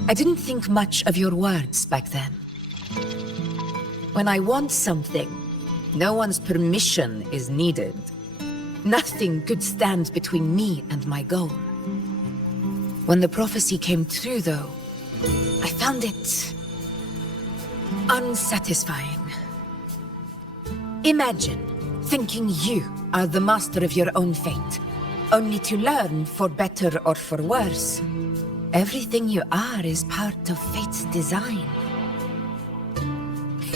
I didn't think much of your words back then. When I want something, no one's permission is needed. Nothing could stand between me and my goal. When the prophecy came true, though, I found it unsatisfying. Imagine thinking you are the master of your own fate, only to learn, for better or for worse, everything you are is part of fate's design.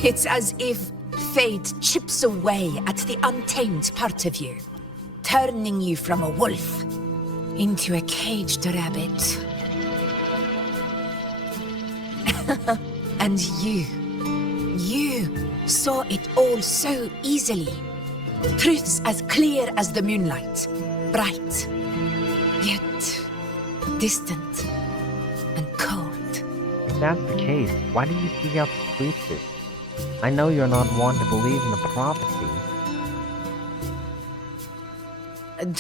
It's as if fate chips away at the untamed part of you, turning you from a wolf into a caged rabbit. And you saw it all so easily. Truths as clear as the moonlight, bright, yet distant and cold. If that's the case, why do you seek out the priestess? I know you're not one to believe in the prophecy.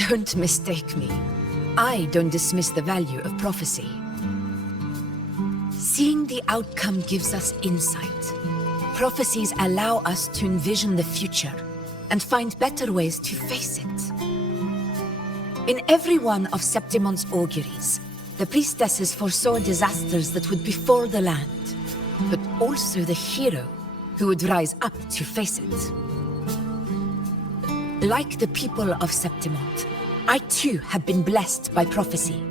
Don't mistake me. I don't dismiss the value of prophecy. Seeing the outcome gives us insight. Prophecies allow us to envision the future and find better ways to face it. In every one of Septimon's auguries, the priestesses foresaw disasters that would befall the land, but also the hero who would rise up to face it. Like the people of Septimont, I too have been blessed by prophecy.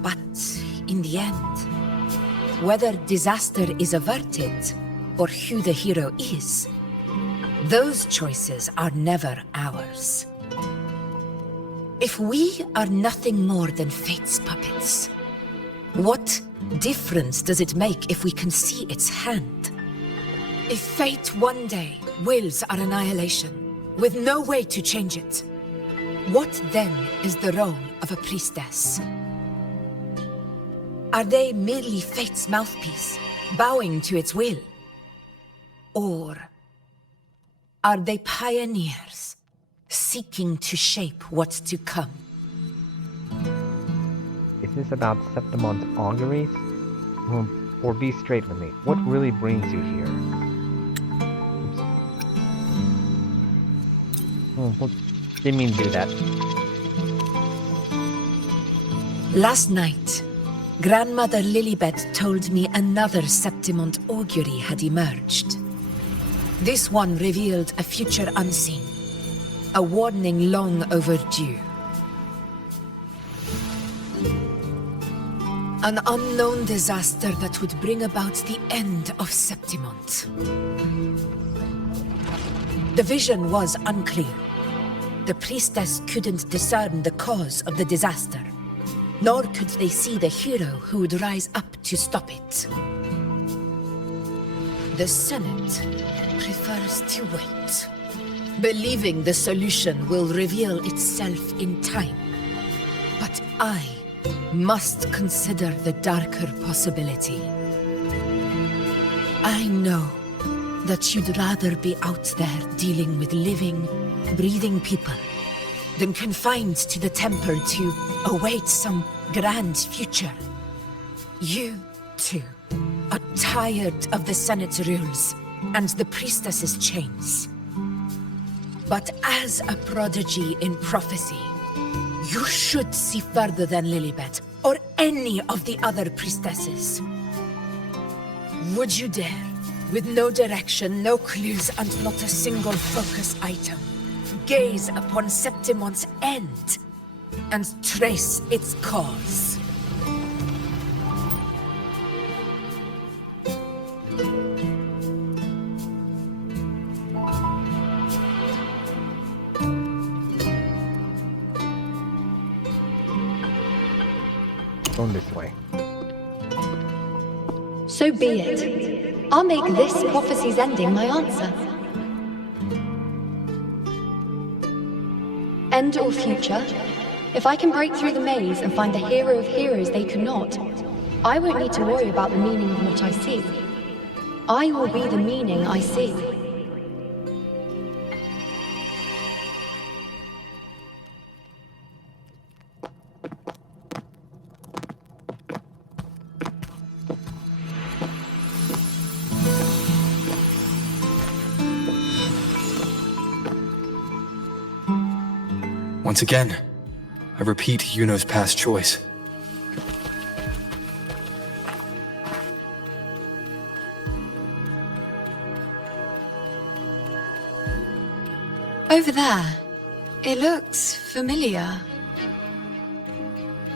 But in the end, whether disaster is averted or who the hero is, those choices are never ours. If we are nothing more than fate's puppets, what difference does it make if we can see its hand? If fate one day wills our annihilation, with no way to change it, what then is the role of a priestess? Are they merely fate's mouthpiece, bowing to its will? Or are they pioneers, seeking to shape what's to come? Is this about Septimon's auguries? Or be straight with me, what really brings you here? Didn't mean to do that. Last night, Grandmother Lilibet told me another Septimont augury had emerged. This one revealed a future unseen, a warning long overdue. An unknown disaster that would bring about the end of Septimont. The vision was unclear. The priestess couldn't discern the cause of the disaster, nor could they see the hero who would rise up to stop it. The Senate prefers to wait, believing the solution will reveal itself in time. But I must consider the darker possibility. I know that you'd rather be out there dealing with living, breathing people than confined to the temple to await some grand future. You, too, are tired of the Senate's rules and the priestess's chains. But as a prodigy in prophecy, You should see further than Lilibet, or any of the other priestesses. Would you dare, with no direction, no clues, and not a single focus item, gaze upon Septimon's end and trace its cause? Going this way. So be it. I'll make this prophecy's ending my answer. End or future, if I can break through the maze and find the hero of heroes they could not, I won't need to worry about the meaning of what I see. I will be the meaning I see. Once again, I repeat Iuno's past choice. Over there. It looks familiar.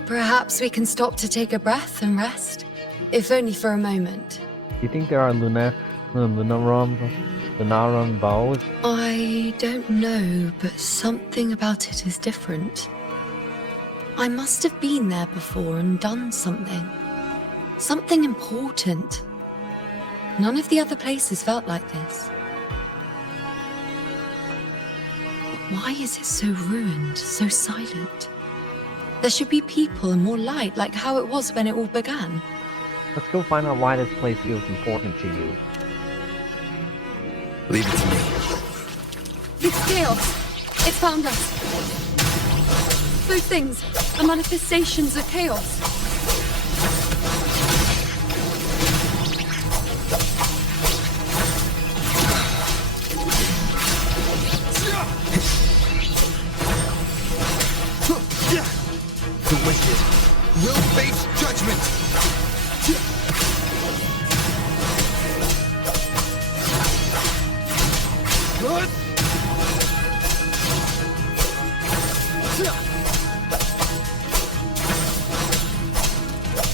Perhaps we can stop to take a breath and rest, if only for a moment. Do you think there are lunarum bows? I don't know, but something about it is different. I must have been there before and done something. Something important. None of the other places felt like this. Why is it so ruined, so silent? There should be people and more light, like how it was when it all began. Let's go find out why this place feels important to you. Leave it to me. It's chaos. It's found us. Those things are manifestations of chaos. The wicked will face judgment.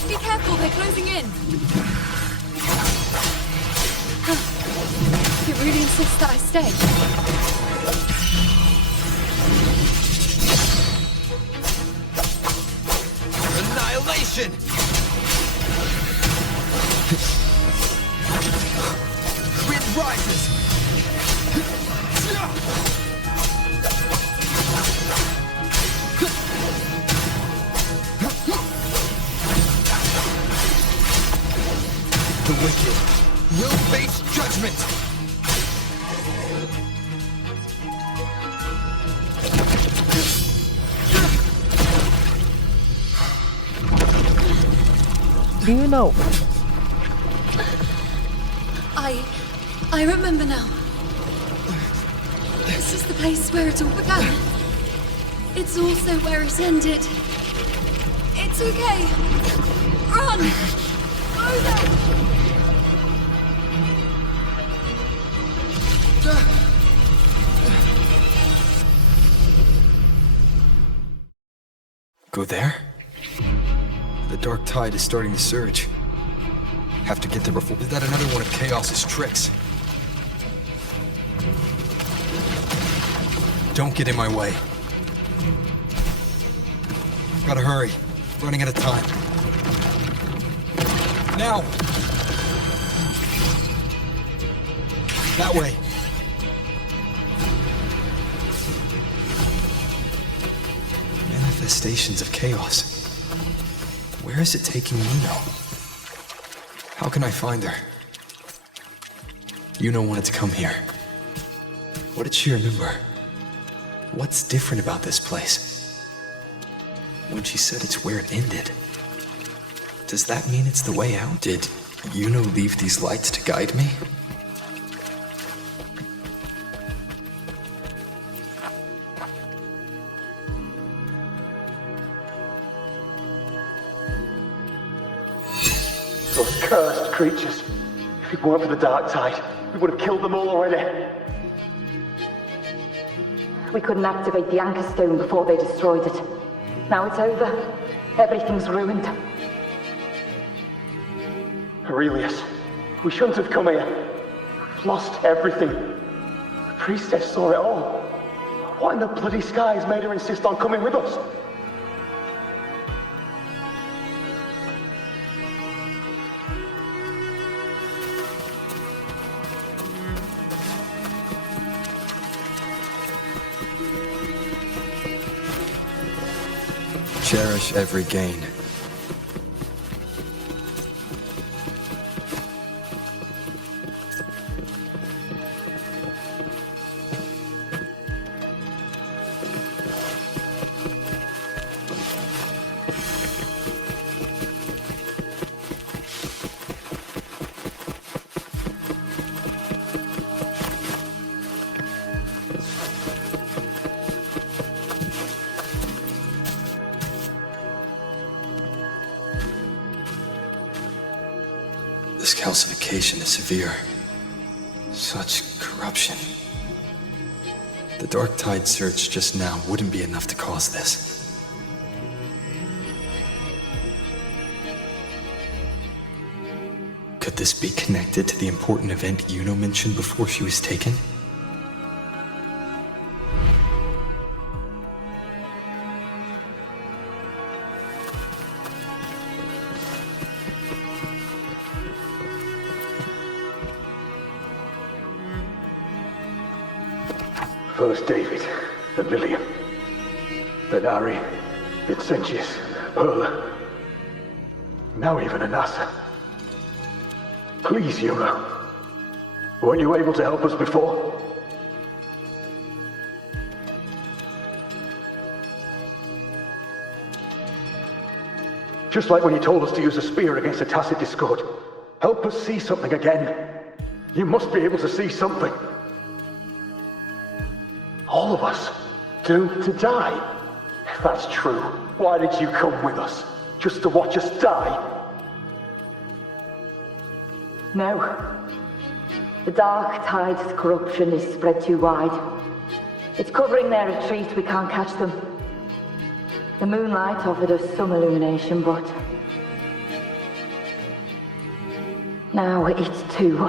Be careful, they're closing in. It really insists that I stay. Annihilation! Wind rises! The wicked will face judgment! Do you know? I remember now. This is the place where it all began. It's also where it ended. It's okay. Run! Over! Go there? The dark tide is starting to surge. Have to get there before... Is that another one of Chaos's tricks? Don't get in my way. Gotta hurry. Running out of time. Now! That way. Manifestations of chaos. Where is it taking Iuno? How can I find her? Iuno wanted to come here. What did she remember? What's different about this place? When she said it's where it ended, does that mean it's the way out? Did Iuno leave these lights to guide me? Cursed creatures. If it weren't for the dark tide, we would have killed them all already. We couldn't activate the anchor stone before they destroyed it. Now it's over. Everything's ruined. Aurelius, we shouldn't have come here. We've lost everything. The priestess saw it all. What in the bloody skies made her insist on coming with us? Cherish every gain. This calcification is severe. Such corruption. The Dark Tide surge just now wouldn't be enough to cause this. Could this be connected to the important event Iuno mentioned before she was taken? First David, then Lillian, then Ari, Vincentius, Perla, now even Anasa. Please, Iuno. Weren't you able to help us before? Just like when you told us to use a spear against a tacit discord. Help us see something again. You must be able to see something. All of us, doomed to die. If that's true, why did you come with us? Just to watch us die? No. The Dark Tide's corruption is spread too wide. It's covering their retreat, we can't catch them. The moonlight offered us some illumination, but... now it too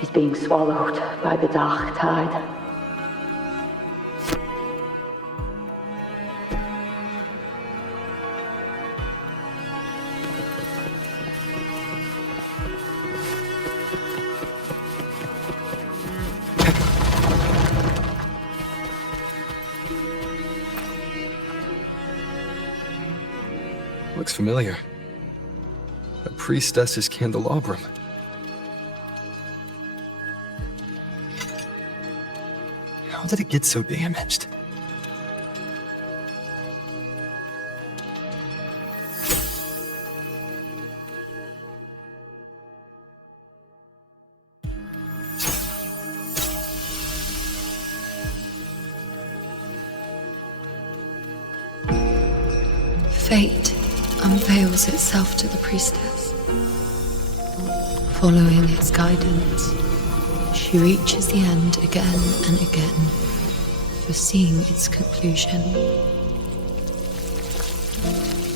is being swallowed by the Dark Tide. Looks familiar. A priestess's candelabrum. How did it get so damaged? Fate unveils itself to the priestess. Following its guidance, she reaches the end again and again, foreseeing its conclusion.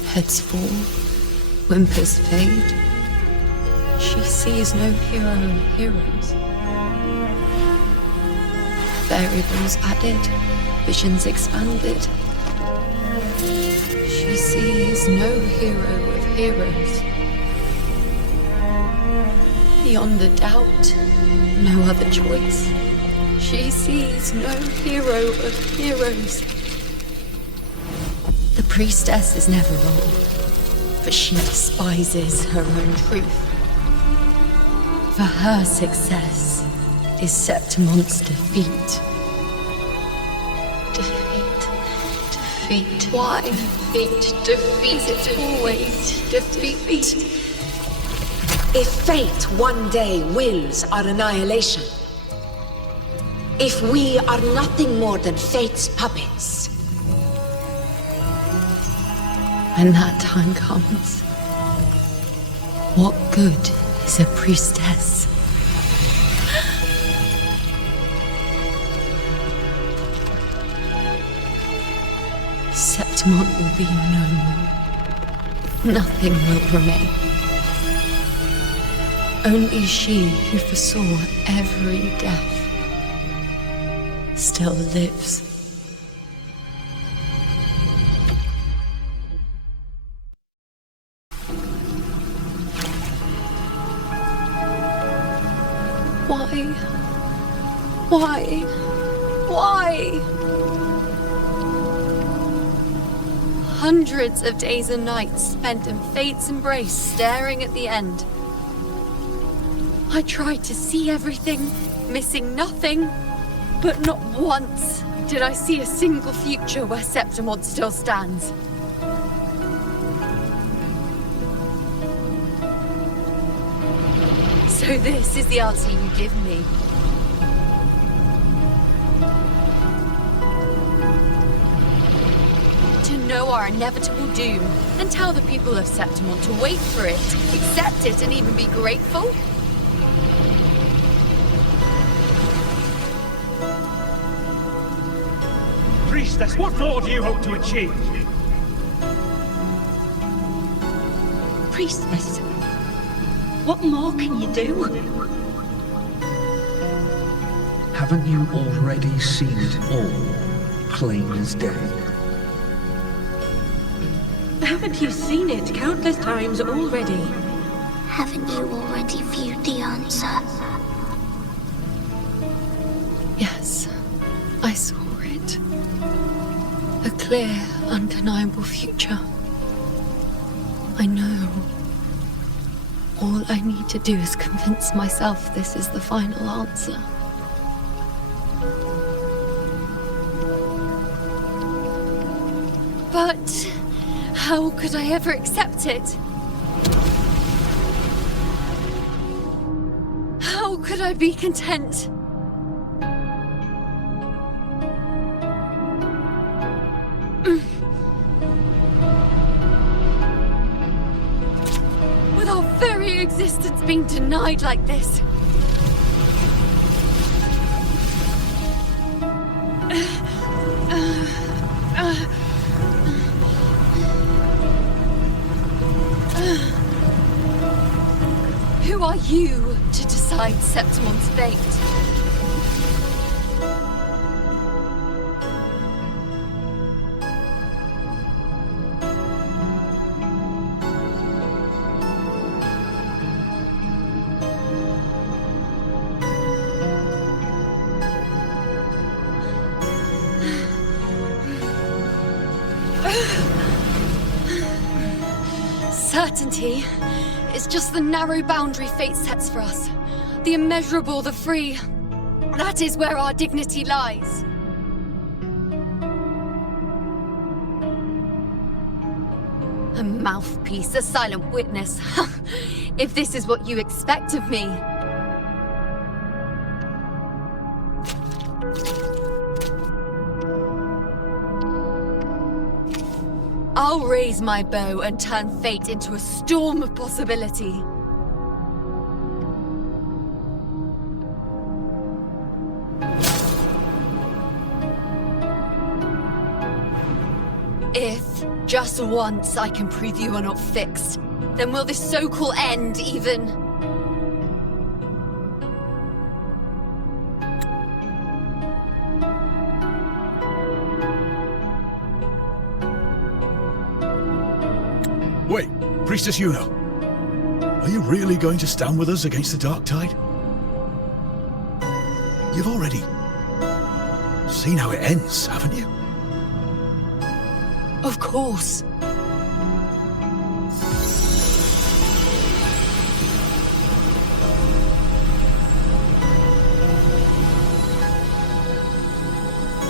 Heads fall, whimpers fade. She sees no hero of heroes. Variables added, visions expanded. She sees no hero of heroes. Beyond a doubt, no other choice. She sees no hero of heroes. The priestess is never wrong, but she despises her own truth. For her success is Septimon's defeat. Defeat. Why? Defeat. Is it always defeat? If fate one day wills our annihilation, if we are nothing more than fate's puppets, when that time comes, What good is a priestess? Septimont will be no more. Nothing will remain. Only she who foresaw every death still lives. Why? Hundreds of days and nights spent in fate's embrace, staring at the end. I tried to see everything, missing nothing, but not once did I see a single future where Septimont still stands. So this is the answer you give me. To know our inevitable doom, and tell the people of Septimont to wait for it, accept it, and even be grateful? Priestess, what more do you hope to achieve? Priestess, what more can you do? Haven't you already seen it all, plain as day? Haven't you seen it countless times already? Haven't you already viewed the answer? Yes, I saw it. A clear, undeniable future. I know. All I need to do is convince myself this is the final answer. But how could I ever accept it? How could I be content? With our very existence being denied like this. Who are you to decide Septimont's fate? Certainty is just the narrow boundary fate sets for us. The immeasurable, the free. That is where our dignity lies. A mouthpiece, a silent witness. If this is what you expect of me. I'll raise my bow and turn fate into a storm of possibility. If, just once, I can prove you are not fixed, then will this so-called end even... Wait, Priestess Iuno. Are you really going to stand with us against the Dark Tide? You've already seen how it ends, haven't you? Of course.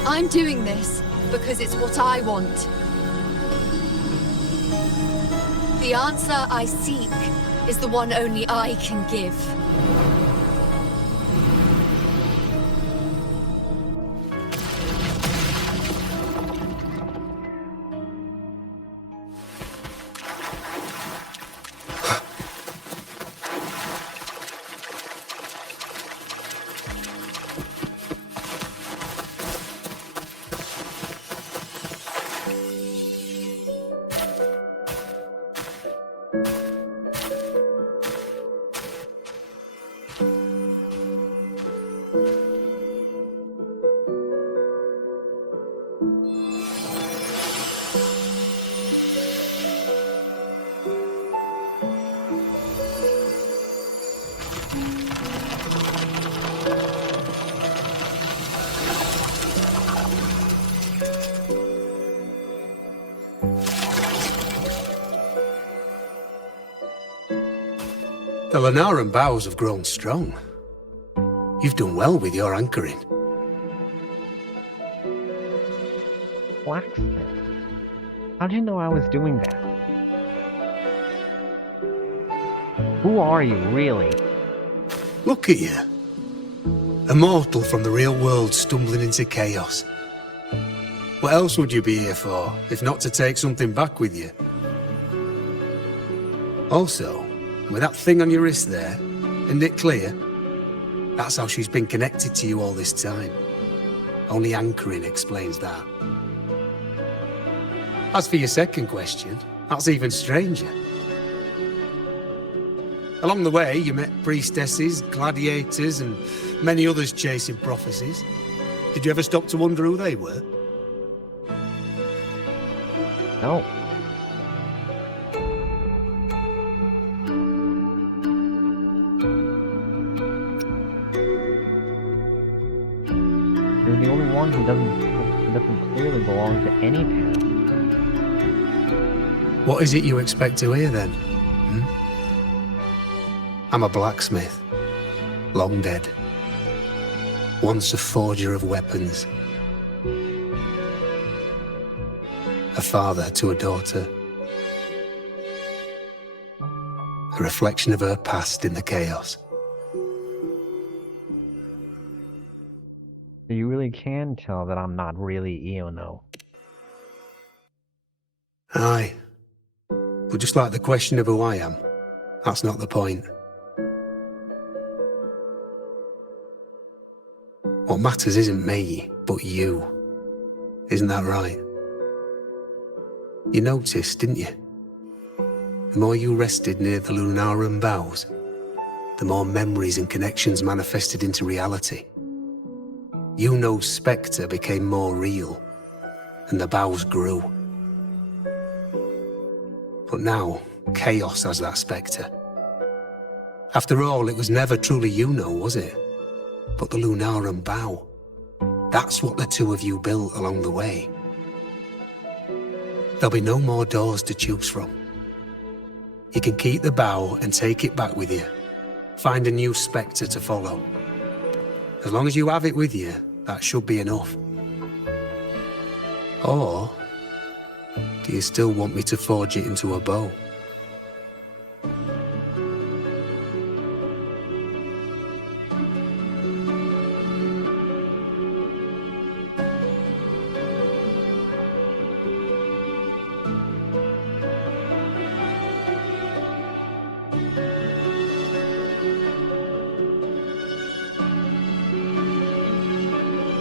I'm doing this because it's what I want. The answer I seek is the one only I can give. The Lunaran bows have grown strong. You've done well with your anchoring. Blacksmith? How'd you know I was doing that? Who are you, really? Look at you. A mortal from the real world stumbling into chaos. What else would you be here for, if not to take something back with you? Also, with that thing on your wrist there, isn't it clear? That's how she's been connected to you all this time. Only anchoring explains that. As for your second question, that's even stranger. Along the way, you met priestesses, gladiators, and many others chasing prophecies. Did you ever stop to wonder who they were? No. You're the only one who doesn't clearly belong to any path. What is it you expect to hear, then? I'm a blacksmith. Long dead. Once a forger of weapons. A father to a daughter. A reflection of her past in the chaos. You really can tell that I'm not really Iuno. Aye. But just like the question of who I am, that's not the point. What matters isn't me, but you. Isn't that right? You noticed, didn't you? The more you rested near the Lunaran boughs, the more memories and connections manifested into reality. Iuno's spectre became more real, and the boughs grew. But now, chaos has that spectre. After all, it was never truly Iuno, was it? But the Lunaran bough. That's what the two of you built along the way. There'll be no more doors to choose from. You can keep the bough and take it back with you. Find a new spectre to follow. As long as you have it with you, that should be enough. Or, do you still want me to forge it into a bow?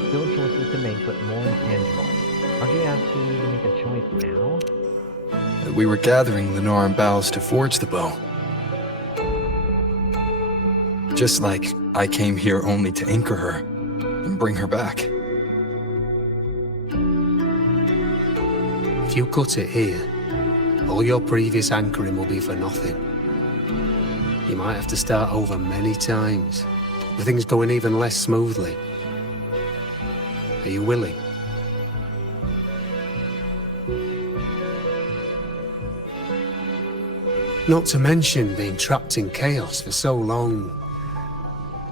Still choices to make, but more intangible. Aren't you asking me to make a choice now? We were gathering Lunaran boughs to forge the bow. Just like I came here only to anchor her and bring her back. If you cut it here, all your previous anchoring will be for nothing. You might have to start over many times, with things going even less smoothly. Are you willing? Not to mention being trapped in chaos for so long.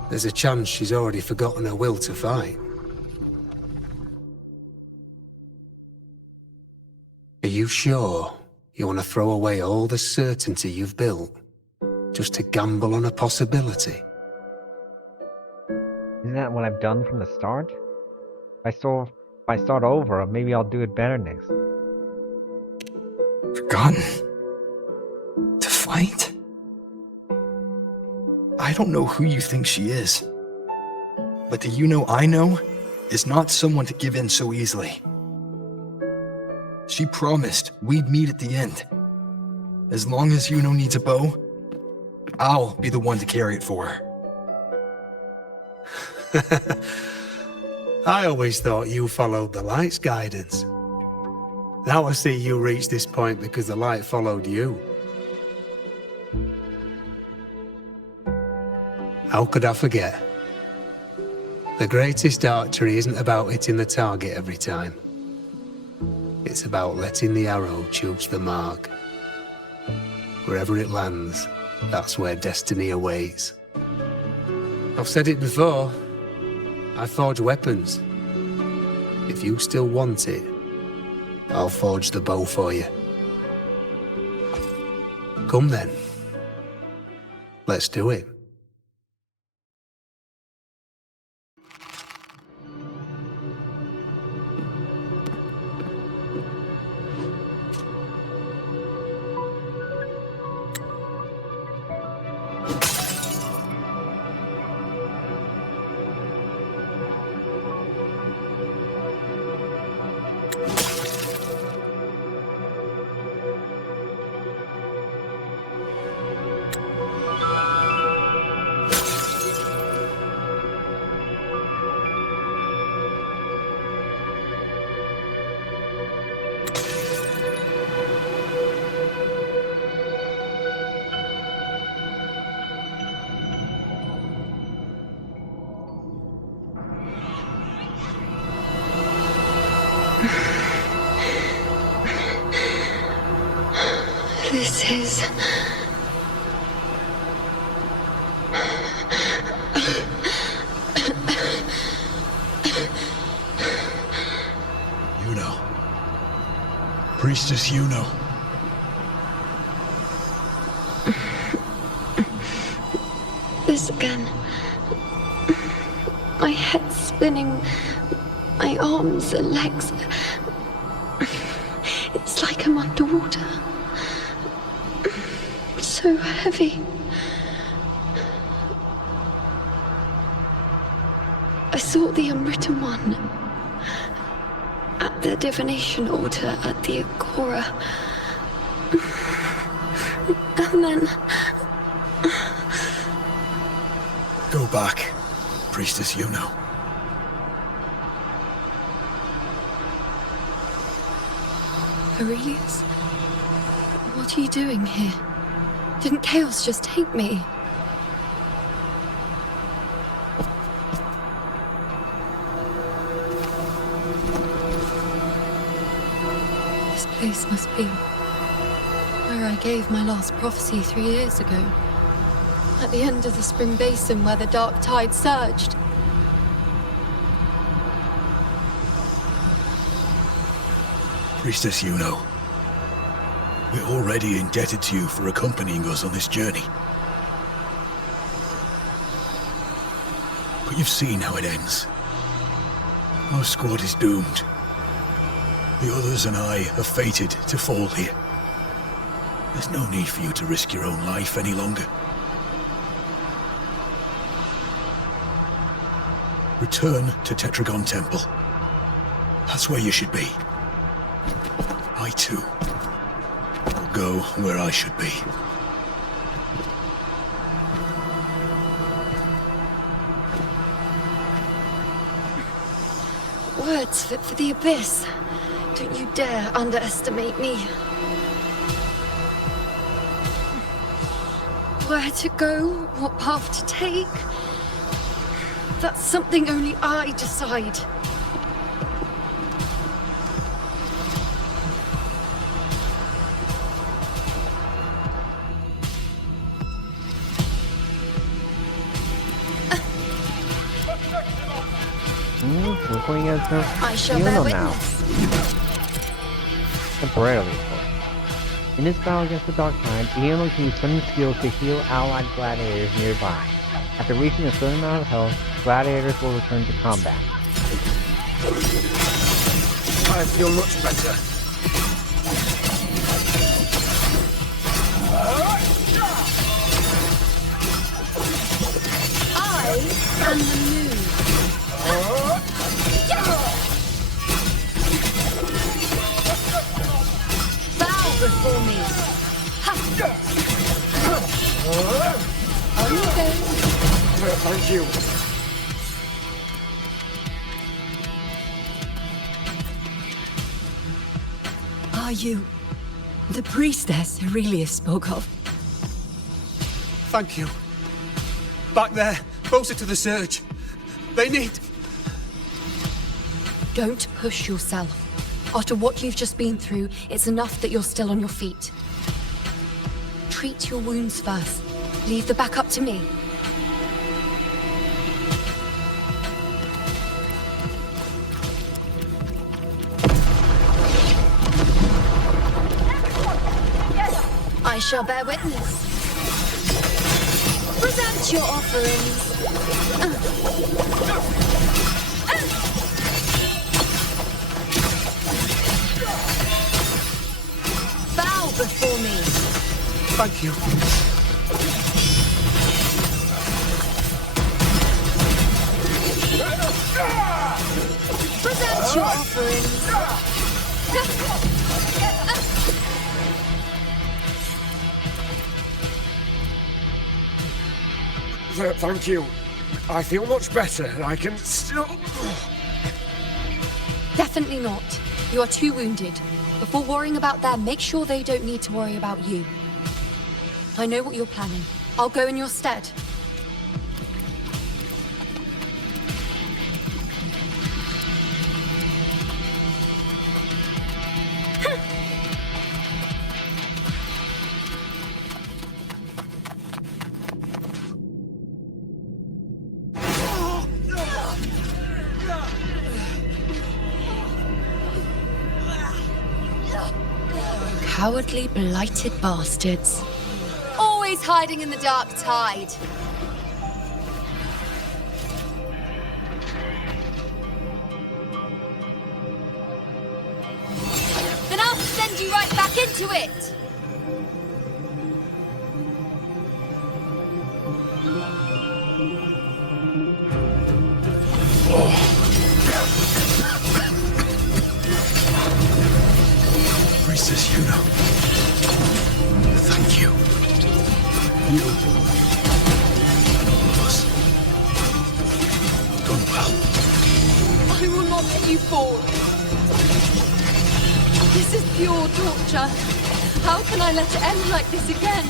There's a chance she's already forgotten her will to fight. Are you sure you want to throw away all the certainty you've built just to gamble on a possibility? Isn't that what I've done from the start? If I start over, maybe I'll do it better next. Forgotten? To fight? I don't know who you think she is, but the Iuno I know is not someone to give in so easily. She promised we'd meet at the end. As long as Iuno needs a bow, I'll be the one to carry it for her. I always thought you followed the light's guidance. Now I see you reached this point because the light followed you. How could I forget? The greatest archery isn't about hitting the target every time. It's about letting the arrow choose the mark. Wherever it lands, that's where destiny awaits. I've said it before, I forge weapons. If you still want it, I'll forge the bow for you. Come then. Let's do it. This is... Iuno. Priestess Iuno. This again. My head spinning, my arms and legs. It's like I'm underwater. So heavy. I saw the Unwritten One at the divination altar at the Agora. And then... Go back, Priestess Iuno. Aurelius? What are you doing here? Didn't Chaos just take me? This place must be where I gave my last prophecy 3 years ago. At the end of the spring basin where the dark tide surged. Priestess Iuno. We're already indebted to you for accompanying us on this journey. But you've seen how it ends. Our squad is doomed. The others and I are fated to fall here. There's no need for you to risk your own life any longer. Return to Tetragon Temple. That's where you should be. I too will go where I should be. Words fit for the abyss. Don't you dare underestimate me. Where to go, what path to take, that's something only I decide. We're going as I shall bear Iuno now. witness. Temporarily, of course. In this battle against the Dark Tide, Iuno can use certain skills to heal allied gladiators nearby. After reaching a certain amount of health, gladiators will return to combat. I feel much better. I am the moon. Bow before me. On you go. Thank you. Are you the priestess Aurelius spoke of? Thank you. Back there, closer to the surge. They need... Don't push yourself. After what you've just been through, it's enough that you're still on your feet. treat your wounds first. Leave the back up to me. I shall bear witness. Present your offerings. Bow before me. Thank you. Present your offerings. Thank you. I feel much better. I can still... Definitely not. You are too wounded. Before worrying about them, make sure they don't need to worry about you. I know what you're planning. I'll go in your stead. Cowardly, blighted bastards. Always hiding in the dark tide. Then I'll send you right back into it! Priestess Iuno. Thank you. You and all of us. Done well. I will not let you fall. This is pure torture. How can I let it end like this again?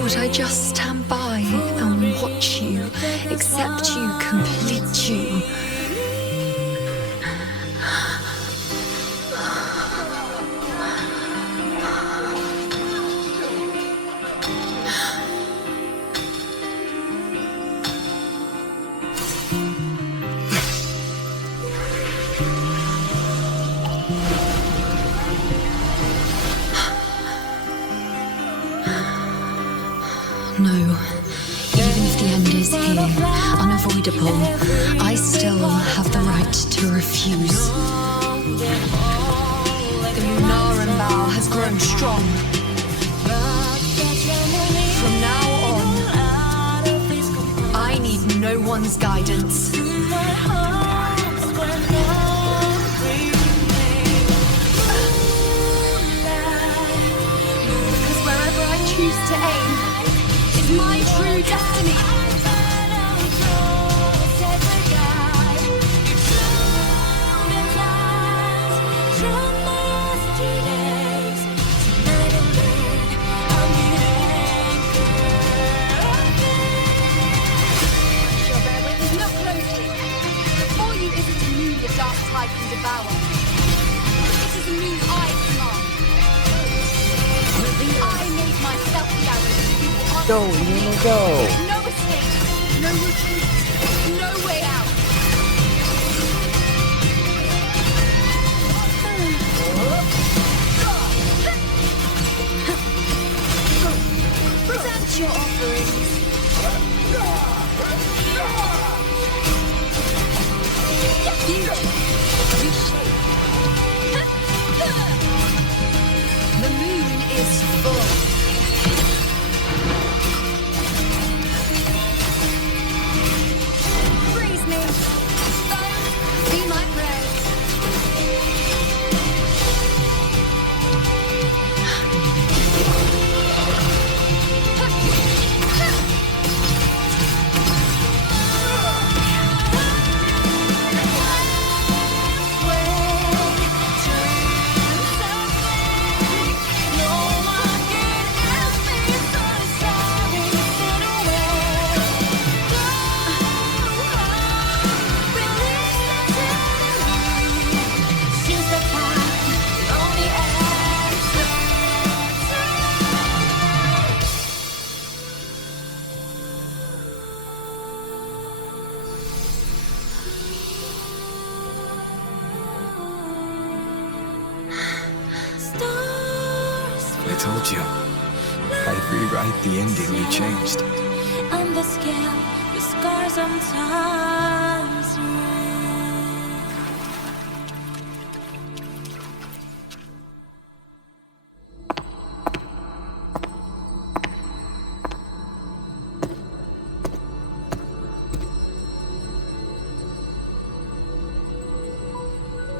Would I just stand by and watch you, accept you, complete you? No. Even if the end is here, unavoidable, I still have the right to refuse. The Lunaran vow has grown strong. From now on, I need no one's guidance. Because wherever I choose to aim, my true destiny. Look closely. Before you isn't a moon the dark tide can devour. It is a moon I Go, Iuno, go! No escape, no retreat, no way out. Present your offerings. The moon is full. Freeze me. Stones, be my prey. I told you. I'd rewrite the ending you changed. On the scale, the scars sometimes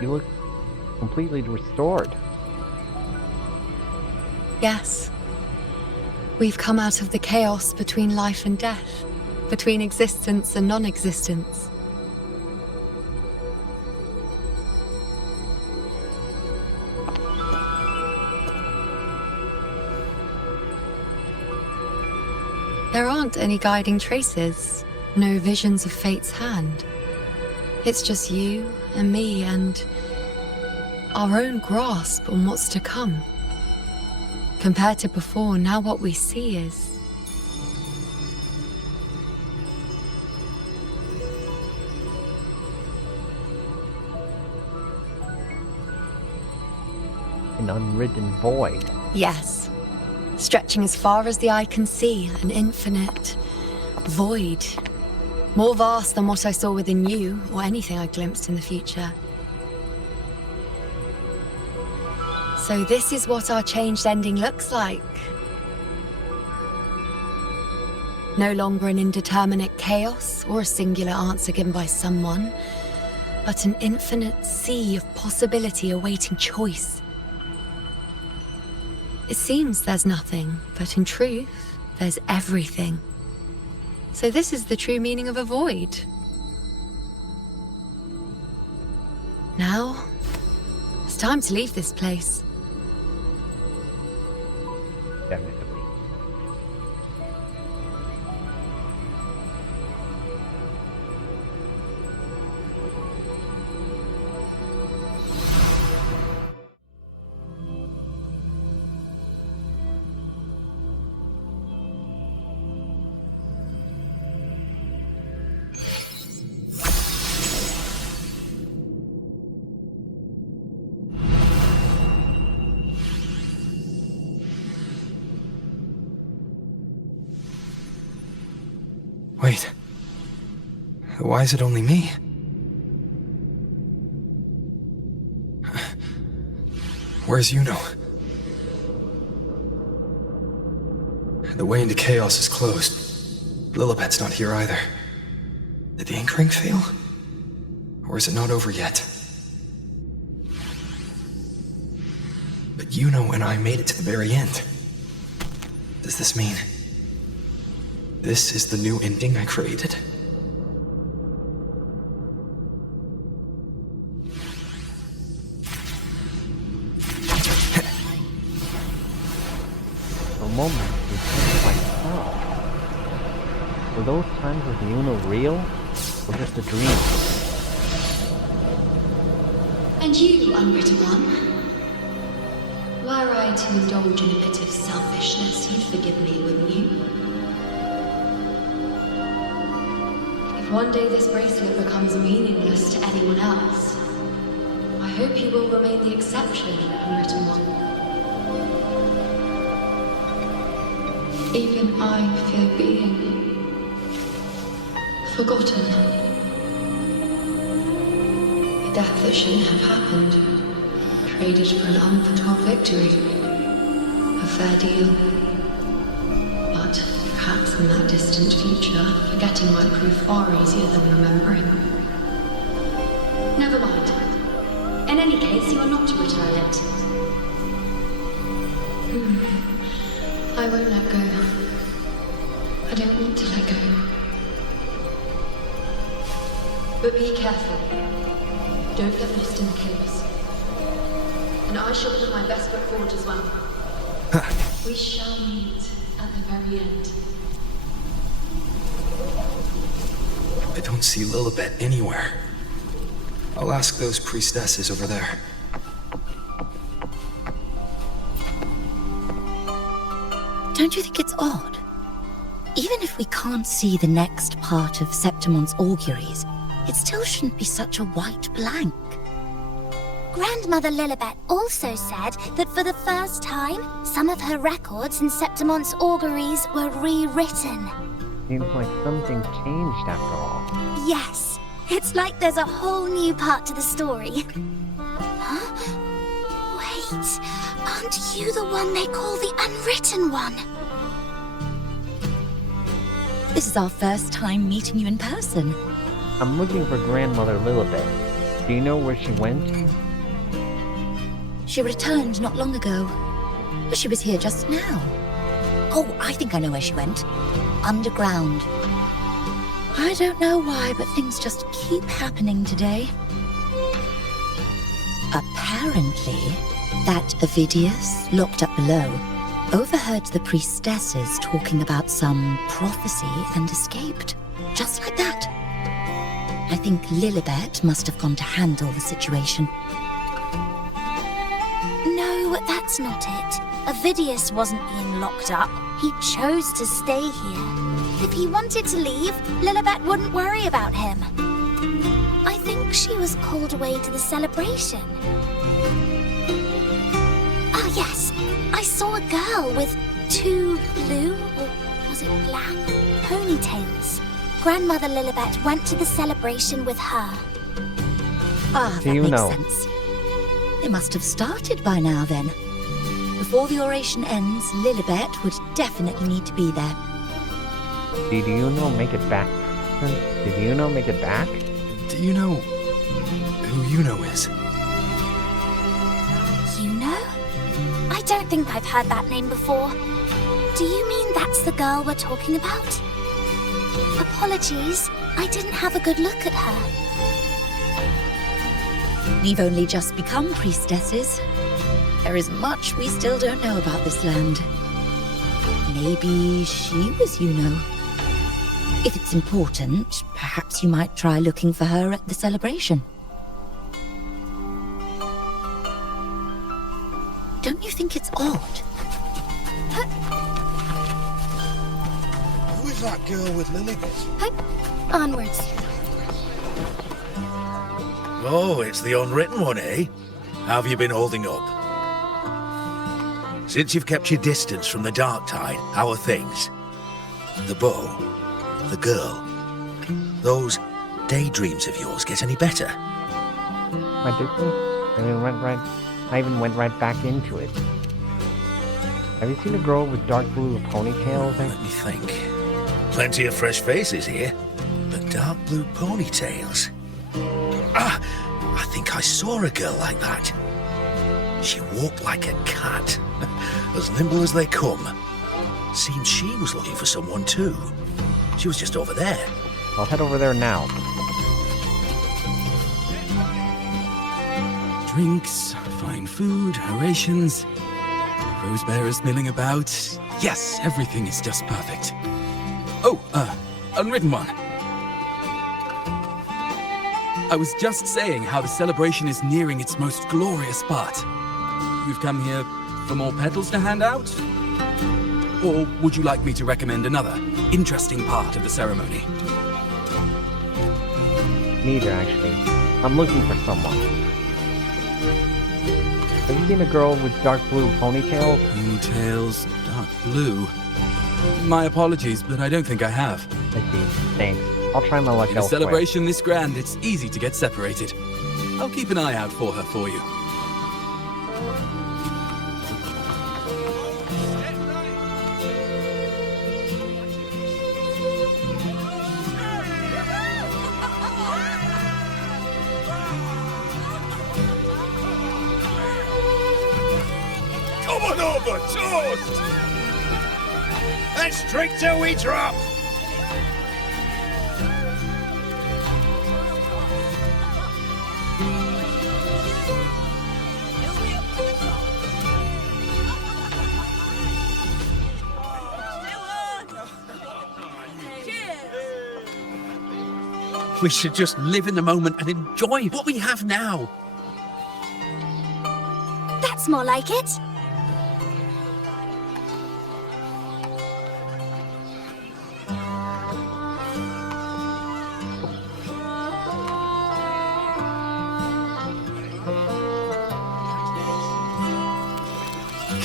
You look completely restored. Yes. We've come out of the chaos between life and death, between existence and non-existence. There aren't any guiding traces, no visions of fate's hand. It's just you and me and our own grasp on what's to come. Compared to before, now what we see is... an unwritten void. Yes. Stretching as far as the eye can see, an infinite void. More vast than what I saw within you, or anything I glimpsed in the future. So this is what our changed ending looks like. No longer an indeterminate chaos or a singular answer given by someone, but an infinite sea of possibility awaiting choice. It seems there's nothing, but in truth, there's everything. So this is the true meaning of a void. Now, it's time to leave this place. Definitely. Wait. Why is it only me? Where's Iuno? The way into chaos is closed. Lilibet's not here either. Did the ink ring fail? Or is it not over yet? But Iuno and I made it to the very end. Does this mean... this is the new ending I created? For a moment, we felt like oh. Were those times with Iuno real? Or just a dream? And you, unwritten one? Were I to indulge in a bit of selfishness, you'd forgive me, wouldn't you? If one day this bracelet becomes meaningless to anyone else, I hope you will remain the exception, unwritten one. Even I fear being forgotten. A death that shouldn't have happened, traded for an unforetold victory. A fair deal. But perhaps in that distant future, forgetting might prove far easier than remembering. Never mind. In any case, you are not to return it. I won't let go. I don't want to let go. But be careful. Don't get lost in the chaos. And I shall put my best foot forward as well. We shall meet at the very end. I don't see Lilibet anywhere. I'll ask those priestesses over there. Don't you think it's odd? Even if we can't see the next part of Septimon's auguries, it still shouldn't be such a white blank. Grandmother Lilibet also said that for the first time, some of her records in Septimon's auguries were rewritten. Seems like something changed after all. Yes, it's like there's a whole new part to the story. Huh? Wait, aren't you the one they call the Unwritten One? This is our first time meeting you in person. I'm looking for Grandmother Lilibet. Do you know where she went? She returned not long ago. She was here just now. Oh, I think I know where she went. Underground. I don't know why, but things just keep happening today. Apparently, that Ovidius, locked up below, overheard the priestesses talking about some prophecy and escaped. Just like that. I think Lilibet must have gone to handle the situation. No, that's not it. Ovidius wasn't being locked up. He chose to stay here. If he wanted to leave, Lilibet wouldn't worry about him. I think she was called away to the celebration. Ah, yes. I saw a girl with 2 blue, or was it black, ponytails. Grandmother Lilibet went to the celebration with her. Ah, that makes sense. It must have started by now, then. Before the oration ends, Lilibet would definitely need to be there. Did Iuno make it back? Did Iuno make it back? Do you know who Iuno is? Iuno? I don't think I've heard that name before. Do you mean that's the girl we're talking about? Apologies, I didn't have a good look at her. We've only just become priestesses. There is much we still don't know about this land. Maybe she was Iuno. If it's important, perhaps you might try looking for her at the celebration. Don't you think it's odd? Who is that girl with Lilibet? Onwards. Oh, it's the Unwritten One, eh? How have you been holding up? Since you've kept your distance from the Dark Tide, how are things? The bow, the girl, those daydreams of yours get any better? My distance? I even went right back into it. Have you seen a girl with dark blue ponytails? Let me think. Plenty of fresh faces here, but dark blue ponytails. Ah, I think I saw a girl like that. She walked like a cat, as nimble as they come. Seems she was looking for someone too. She was just over there. I'll head over there now. Drinks, fine food, orations, rose bearers milling about. Yes, everything is just perfect. Oh, Unwritten One. I was just saying how the celebration is nearing its most glorious part. You've come here for more petals to hand out? Or would you like me to recommend another interesting part of the ceremony? neither, actually. I'm looking for someone. Have you seen a girl with dark blue ponytails? Ponytails, dark blue. My apologies, but I don't think I have. I see. Thanks. I'll try my luck In a elsewhere. celebration this grand, it's easy to get separated. I'll keep an eye out for her for you. Come on over, toast! Let's drink till we drop! We should just live in the moment and enjoy what we have now. That's more like it.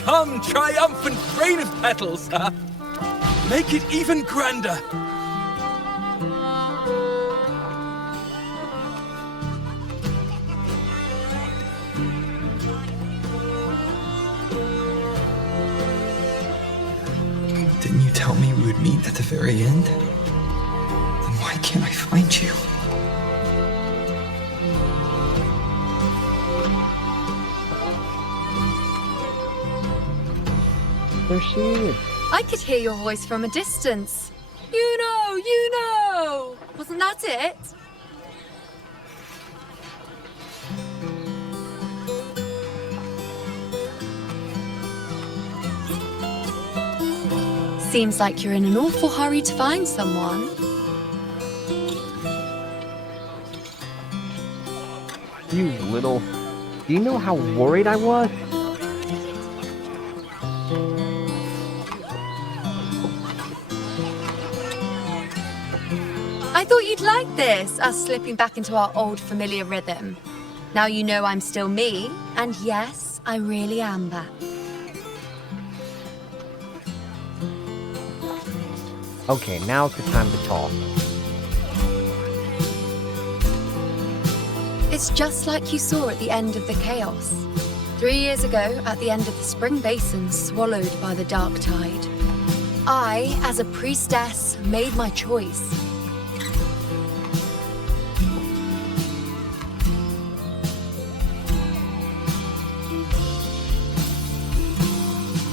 Come, triumphant rain of petals! Make it even grander! Didn't you tell me we would meet at the very end? Then why can't I find you? There she is. I could hear your voice from a distance. Iuno! Wasn't that it? Seems like you're in an awful hurry to find someone. You little... Do you know how worried I was? I thought you'd like this, us slipping back into our old familiar rhythm. Now you know I'm still me, and yes, I really am back. Okay, now's the time to talk. It's just like you saw at the end of the chaos. 3 years ago, at the end of the spring basin swallowed by the dark tide. I, as a priestess, made my choice.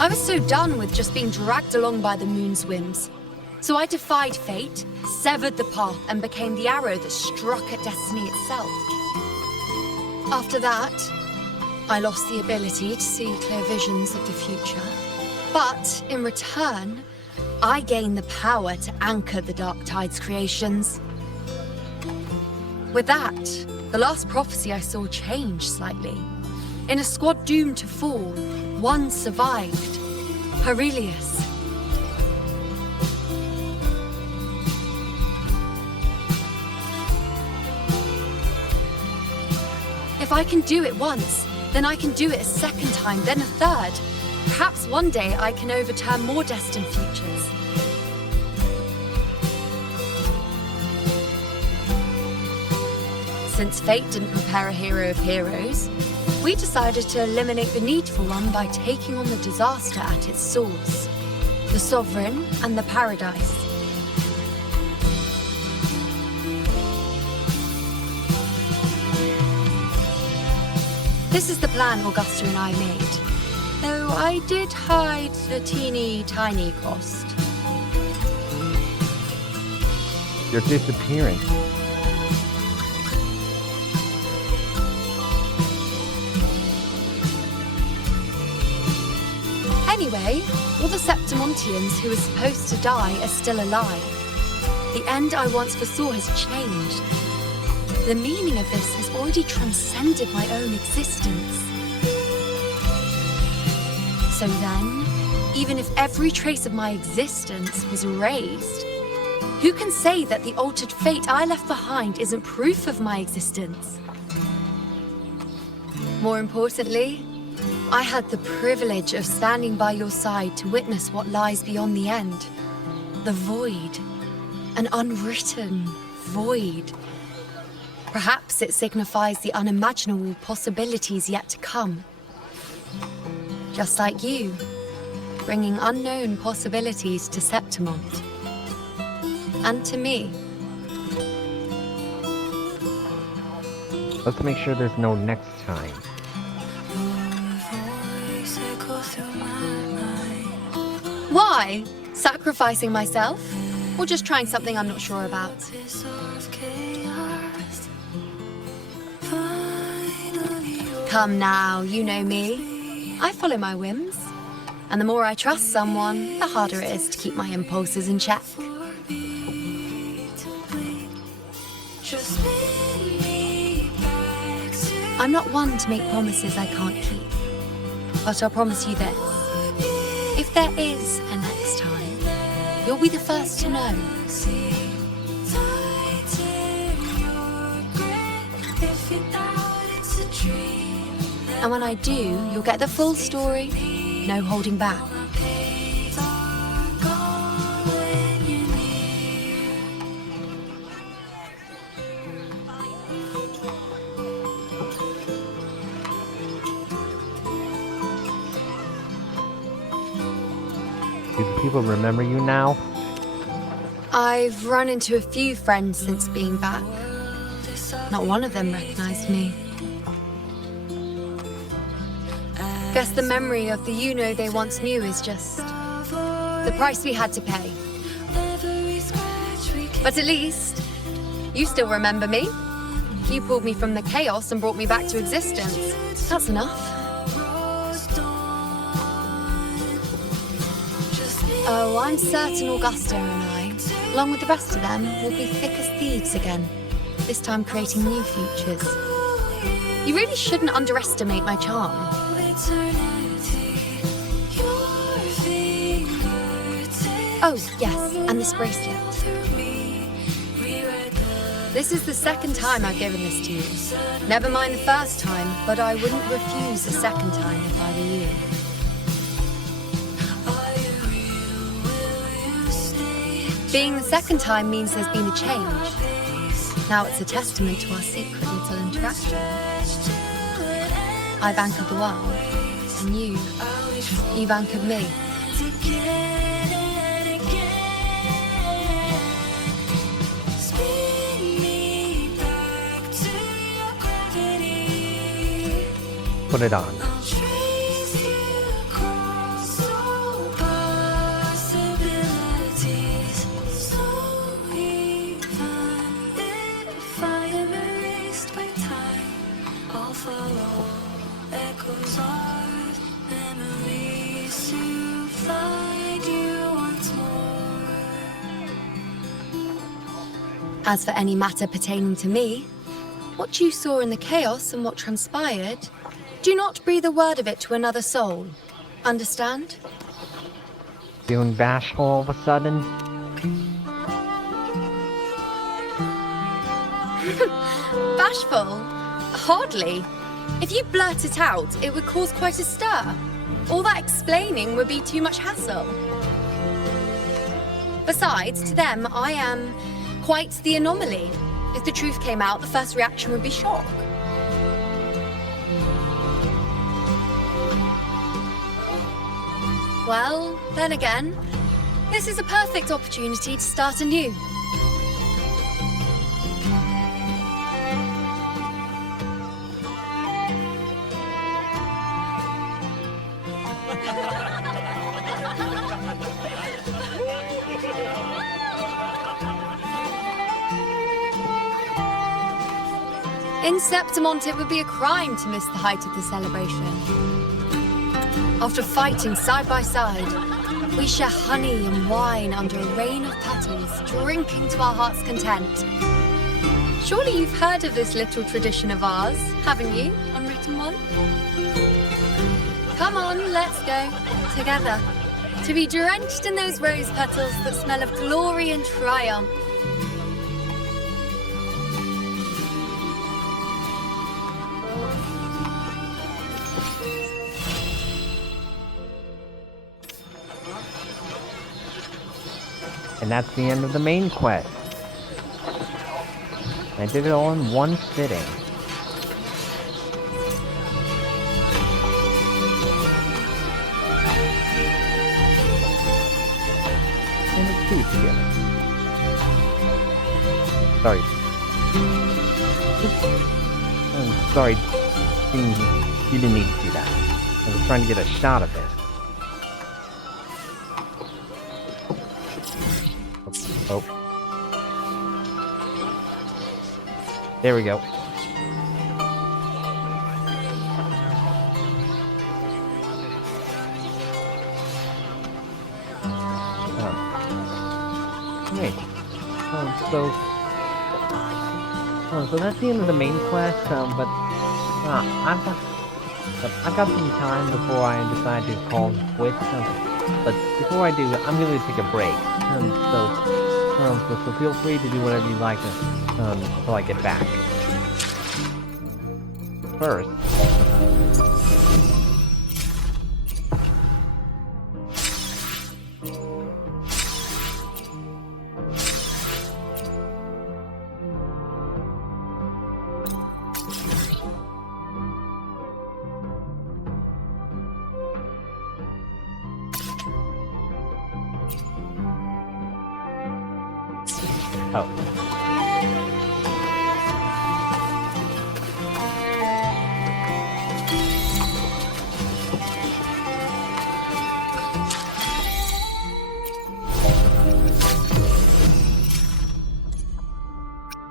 I was so done with just being dragged along by the moon's whims. So I defied fate, severed the path, and became the arrow that struck at destiny itself. After that, I lost the ability to see clear visions of the future. But in return, I gained the power to anchor the Dark Tide's creations. With that, the last prophecy I saw changed slightly. In a squad doomed to fall, one survived. Aurelius. If I can do it once, then I can do it a second time, then a third. Perhaps one day I can overturn more destined futures. Since fate didn't prepare a hero of heroes, we decided to eliminate the need for one by taking on the disaster at its source. The Sovereign and the Paradise. This is the plan Augusta and I made. Though I did hide the teeny tiny cost. Your disappearance. Anyway, all the Septimontians who were supposed to die are still alive. The end I once foresaw has changed. The meaning of this has already transcended my own existence. So then, even if every trace of my existence was erased, Who can say that the altered fate I left behind isn't proof of my existence? More importantly, I had the privilege of standing by your side to witness what lies beyond the end. The void. An unwritten void. Perhaps it signifies the unimaginable possibilities yet to come. Just like you, bringing unknown possibilities to Septimont. And to me. Let's make sure there's no next time. Why? Sacrificing myself? Or just trying something I'm not sure about? Come now, you know me. I follow my whims. And the more I trust someone, the harder it is to keep my impulses in check. I'm not one to make promises I can't keep. But I'll promise you this. If there is a next time, you'll be the first to know. And when I do, you'll get the full story, no holding back. Do the people remember you now? I've run into a few friends since being back. Not one of them recognized me. Guess the memory of the Iuno they once knew is just the price we had to pay. But at least, you still remember me. You pulled me from the chaos and brought me back to existence. That's enough. Oh, I'm certain Augusta and I, along with the rest of them, will be thick as thieves again, this time creating new futures. You really shouldn't underestimate my charm. Oh, yes, and this bracelet. This is the second time I've given this to you. Never mind the first time, but I wouldn't refuse a second time if I were you. Being the second time means there's been a change. Now it's a testament to our secret little interaction. I've anchored the world, and you've anchored me. Put it on. As for any matter pertaining to me, what you saw in the chaos and what transpired, do not breathe a word of it to another soul. Understand? Feeling bashful all of a sudden? Bashful? Hardly. If you blurt it out, it would cause quite a stir. All that explaining would be too much hassle. Besides, to them, I am quite the anomaly. If the truth came out, the first reaction would be shock. Well, then again, this is a perfect opportunity to start anew. In Septimont, it would be a crime to miss the height of the celebration. After fighting side by side, we share honey and wine under a rain of petals, drinking to our heart's content. Surely you've heard of this little tradition of ours, haven't you, Unwritten One? Come on, let's go. Together. To be drenched in those rose petals that smell of glory and triumph. And that's the end of the main quest. I did it all in one sitting. And it's two together. Sorry. Oh, sorry. You didn't need to see that. I was trying to get a shot of it. Oh. There we go. Wait. So that's the end of the main quest. But I've got some time before I decide to call it quits. But before I do, I'm going to take a break. So feel free to do whatever you like until I get back. First,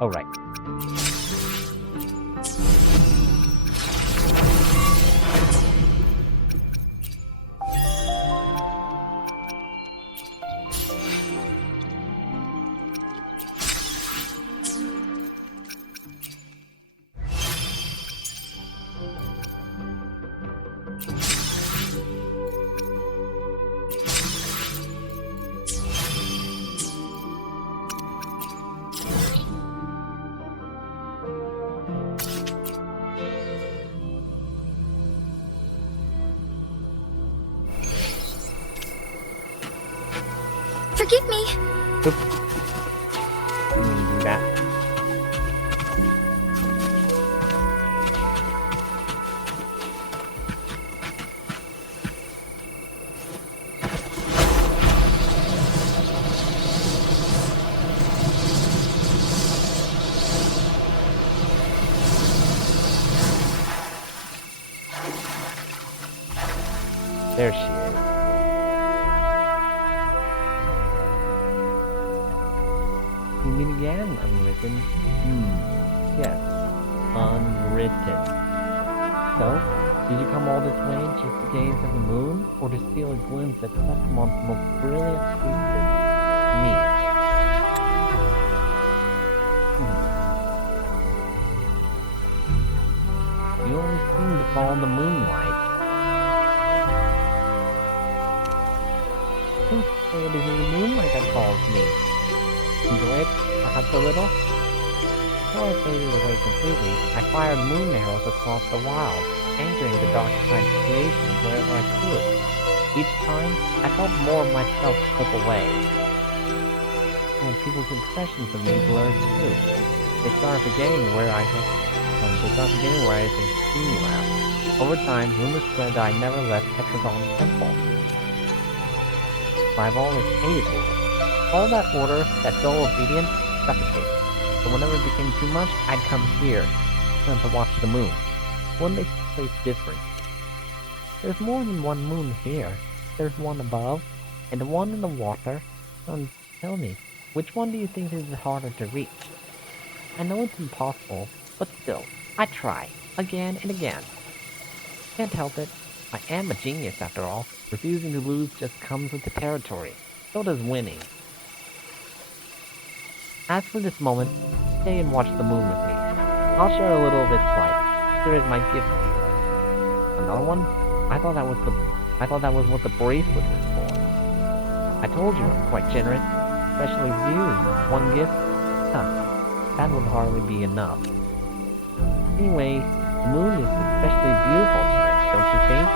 right. Forgive me. Oop. I'm gonna do that. There she is. You mean again? Unwritten? Yes. Unwritten. So, did you come all this way just to gaze at the moon? Or to steal a glimpse at Pokemon most brilliant priestess? Me. You only seem to follow the moonlight. It is the moonlight that calls me. Enjoy it, perhaps a little? Before I faded away completely, I fired moon arrows across the wild, anchoring the dark side creation wherever I could. Each time, I felt more of myself slip away. And people's impressions of me blurred too. They started forgetting where I had seen you last. Over time, rumors spread that I never left Tetragon Temple. I've always hated order. All that order, that dull obedience, suffocated. So whenever it became too much, I'd come here, to watch the moon. What makes this place different? There's more than one moon here. There's one above, and one in the water. Tell me, which one do you think is harder to reach? I know it's impossible, but still, I try, again and again. Can't help it. I am a genius after all. Refusing to lose just comes with the territory. So does winning. As for this moment, stay and watch the moon with me. I'll share a little of its light. Here is my gift to you. Another one? I thought that was what the bracelet was for. I told you I'm quite generous, especially with you. One gift? Huh. That would hardly be enough. Anyway, the moon is especially beautiful tonight, don't you think?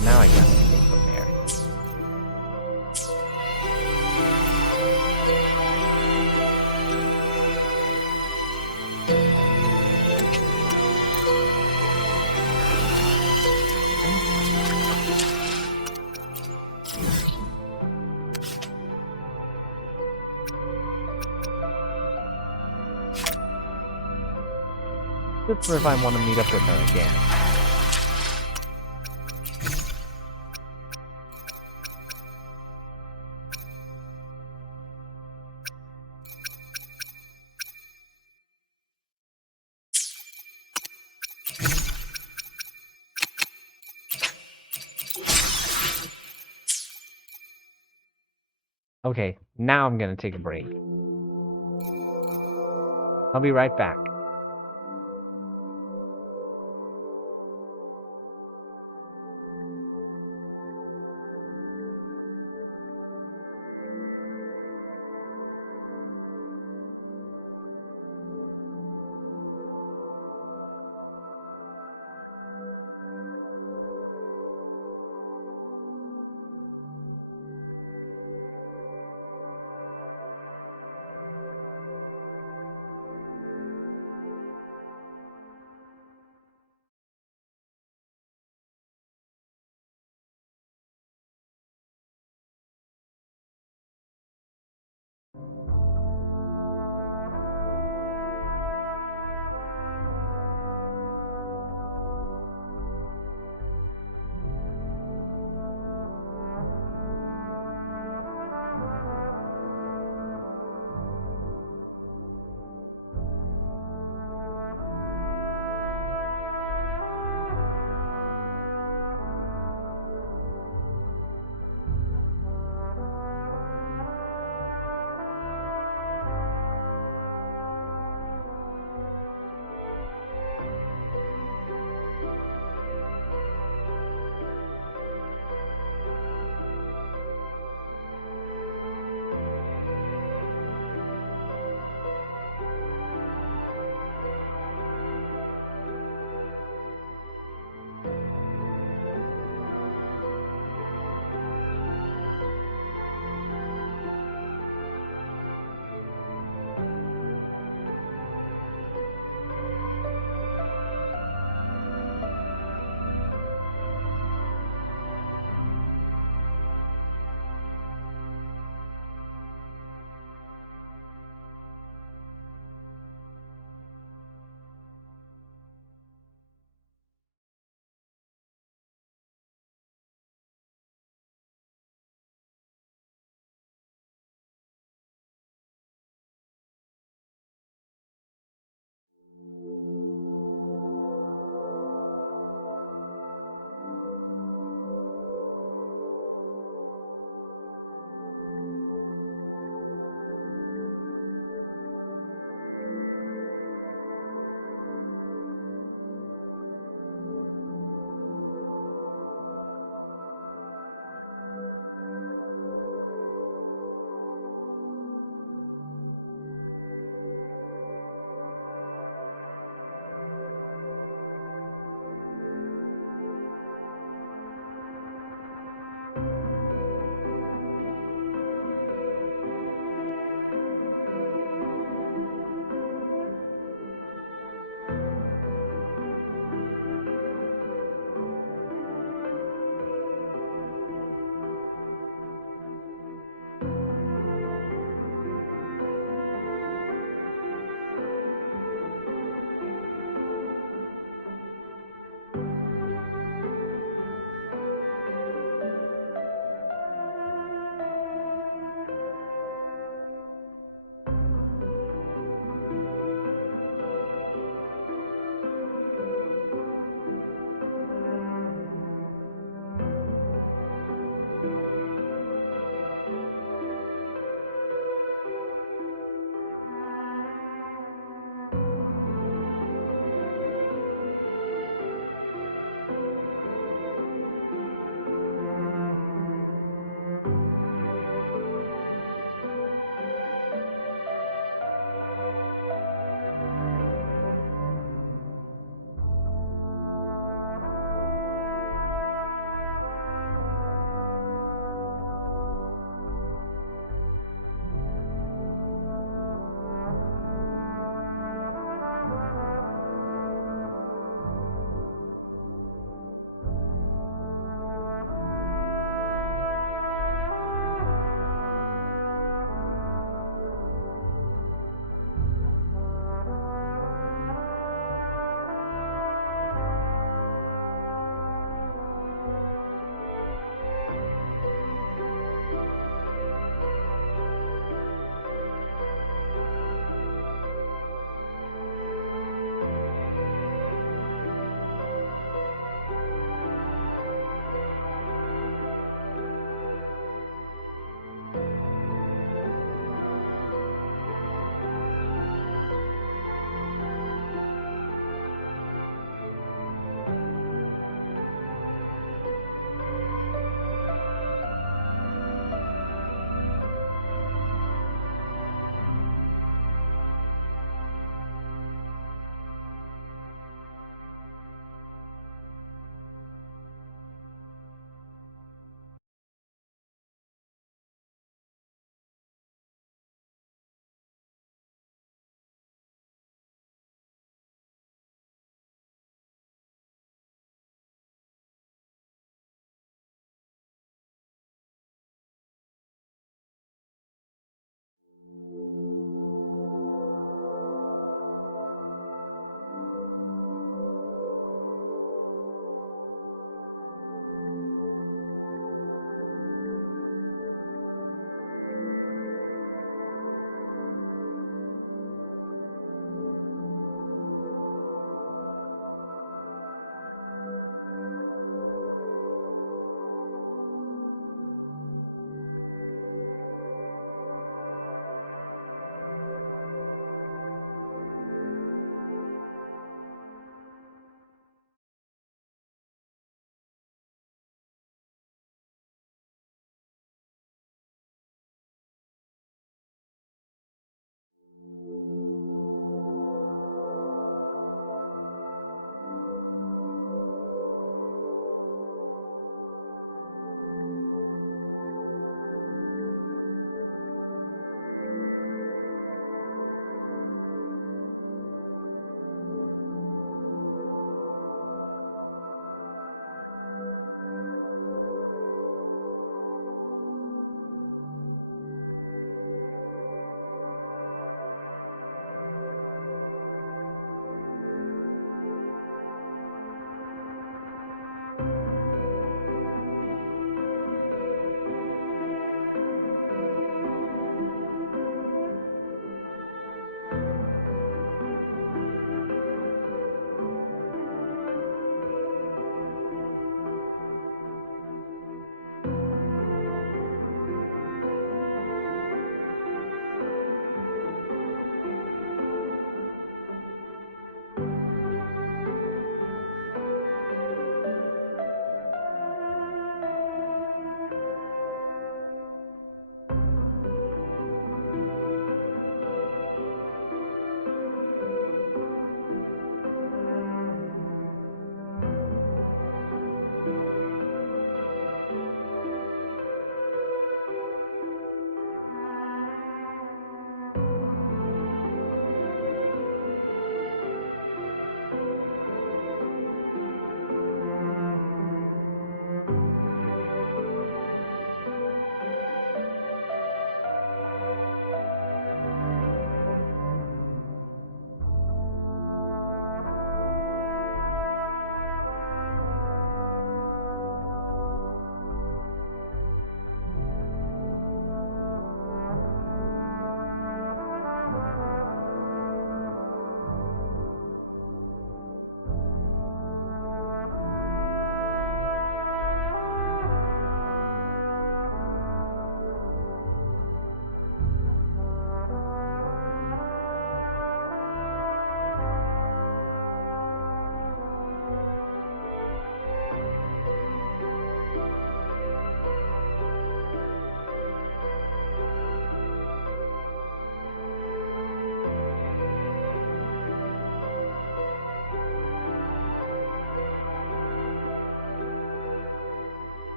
Now I gotta take from there. Just for if I want to meet up with her again. Okay, now I'm gonna take a break. I'll be right back.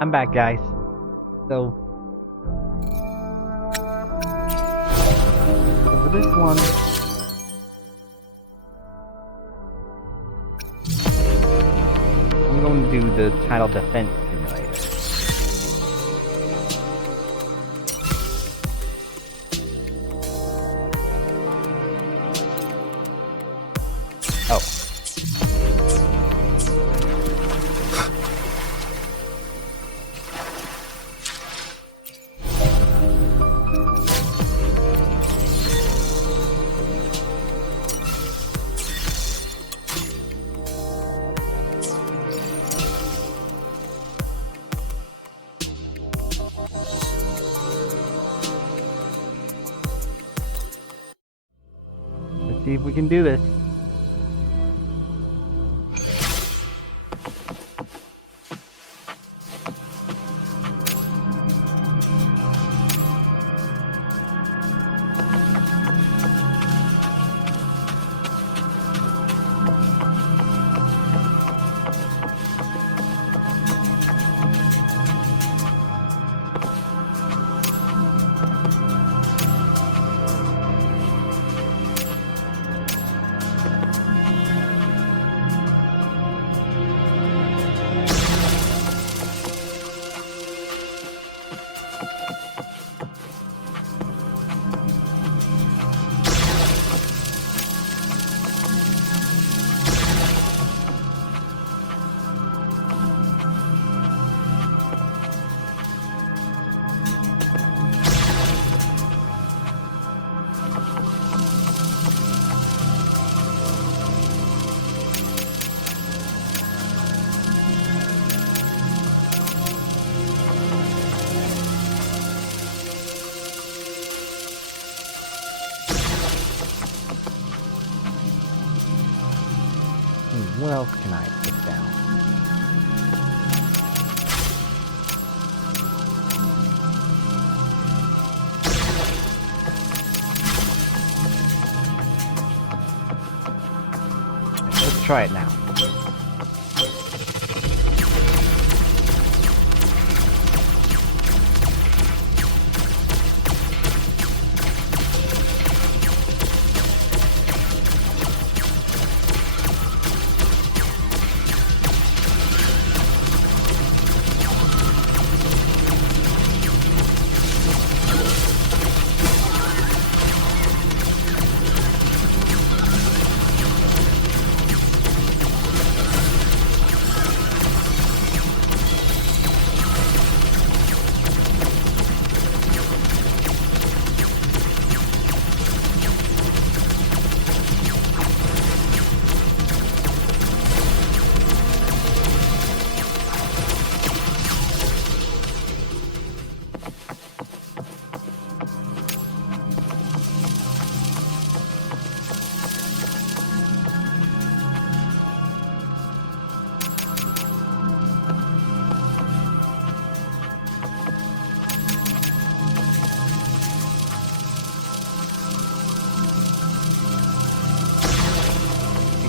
I'm back, guys. So for this one, I'm going to do the title Defense Simulator. Oh. Let's see if we can do this. What else can I put down? Let's try it now.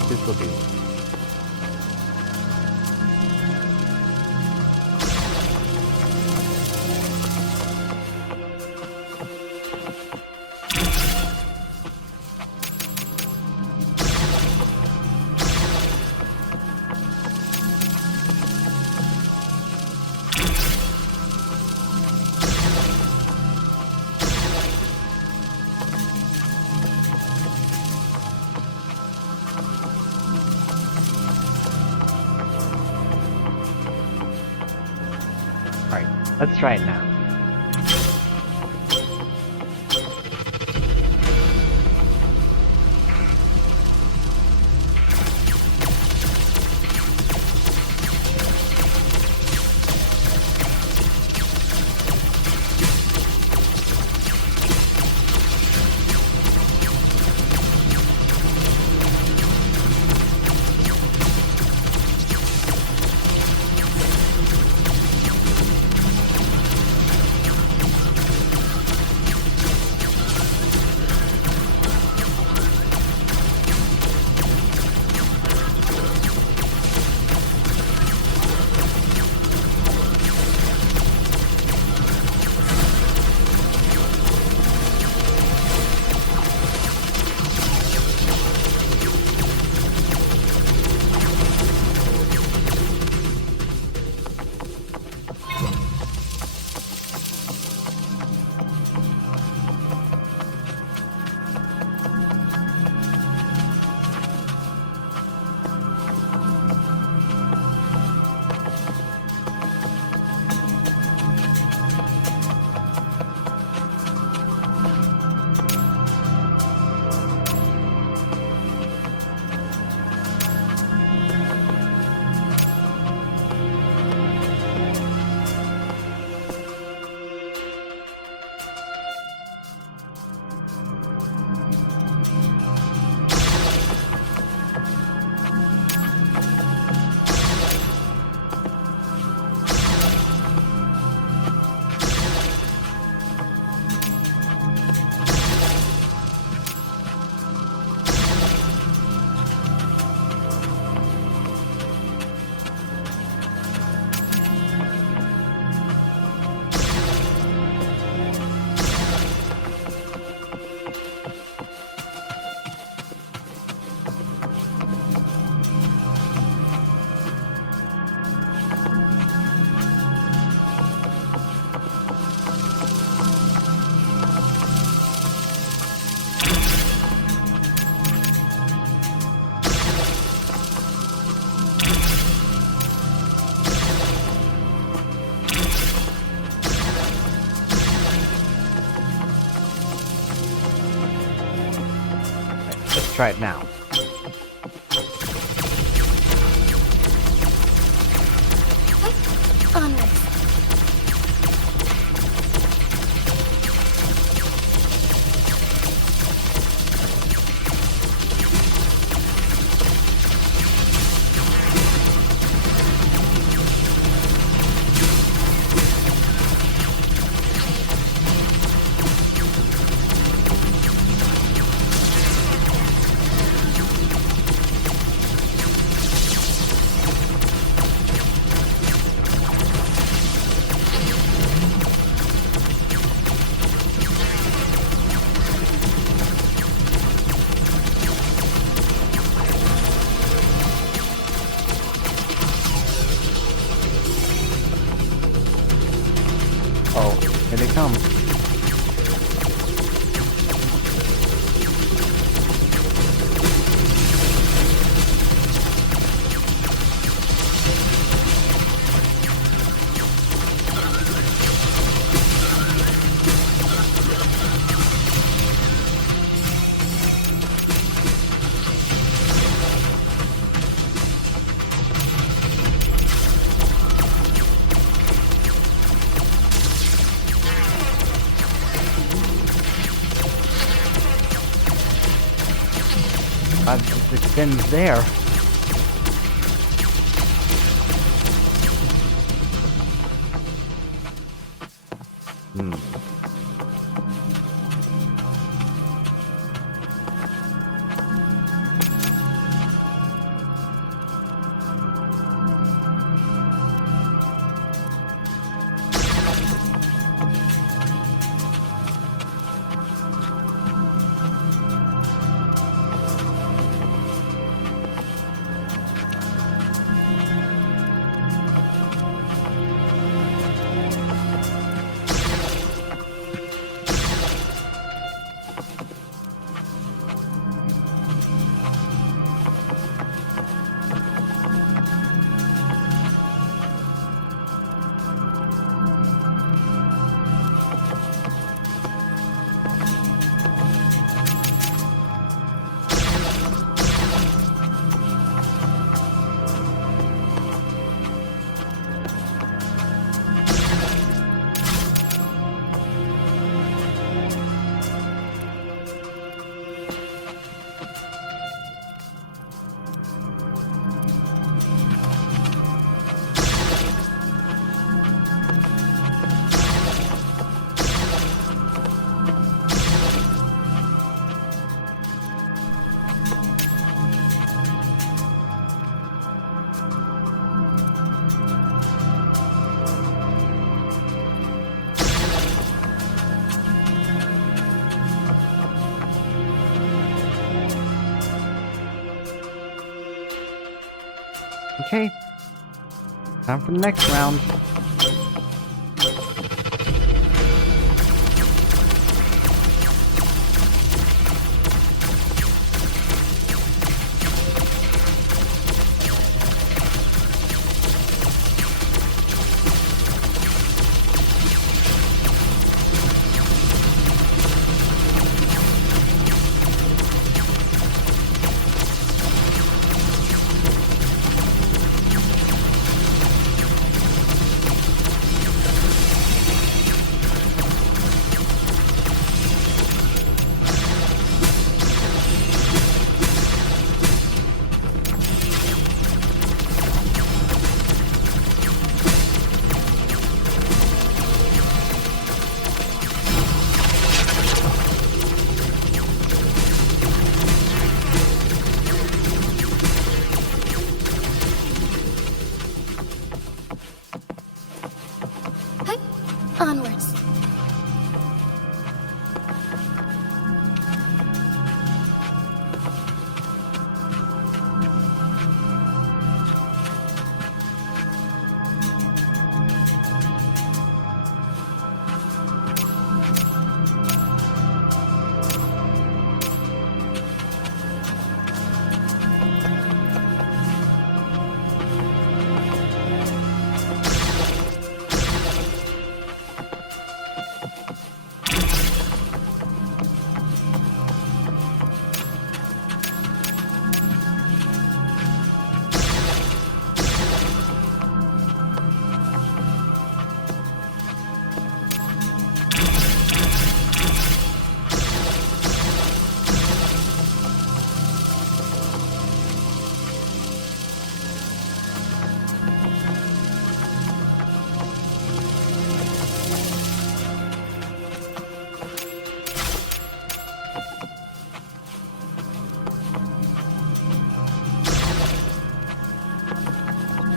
This will do. Alright, let's try it now. Let's try it now. Onwards. Oh, here they come. Just extends there. Okay. Time for the next round. Onwards.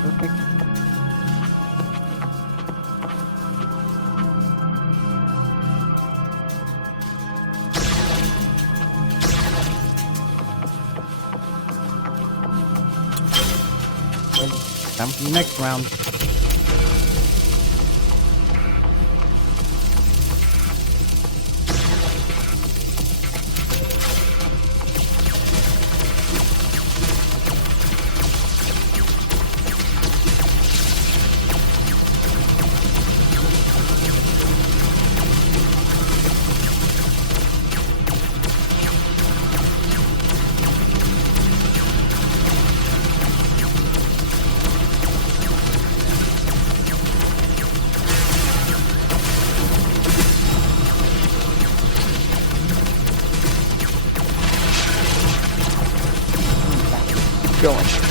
Perfect. Time for the next round.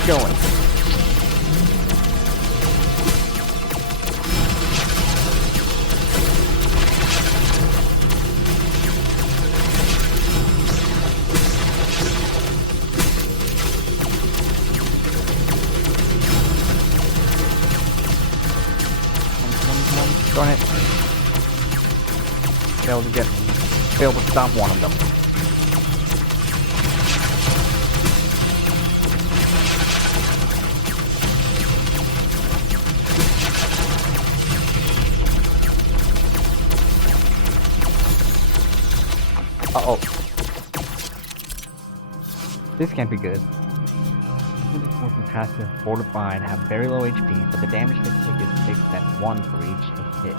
Going. Go ahead. Failed to stop one of them. Uh-oh. This can't be good. This working passive, fortified, have very low HP, but the damage they take is fixed at 1 for each hit.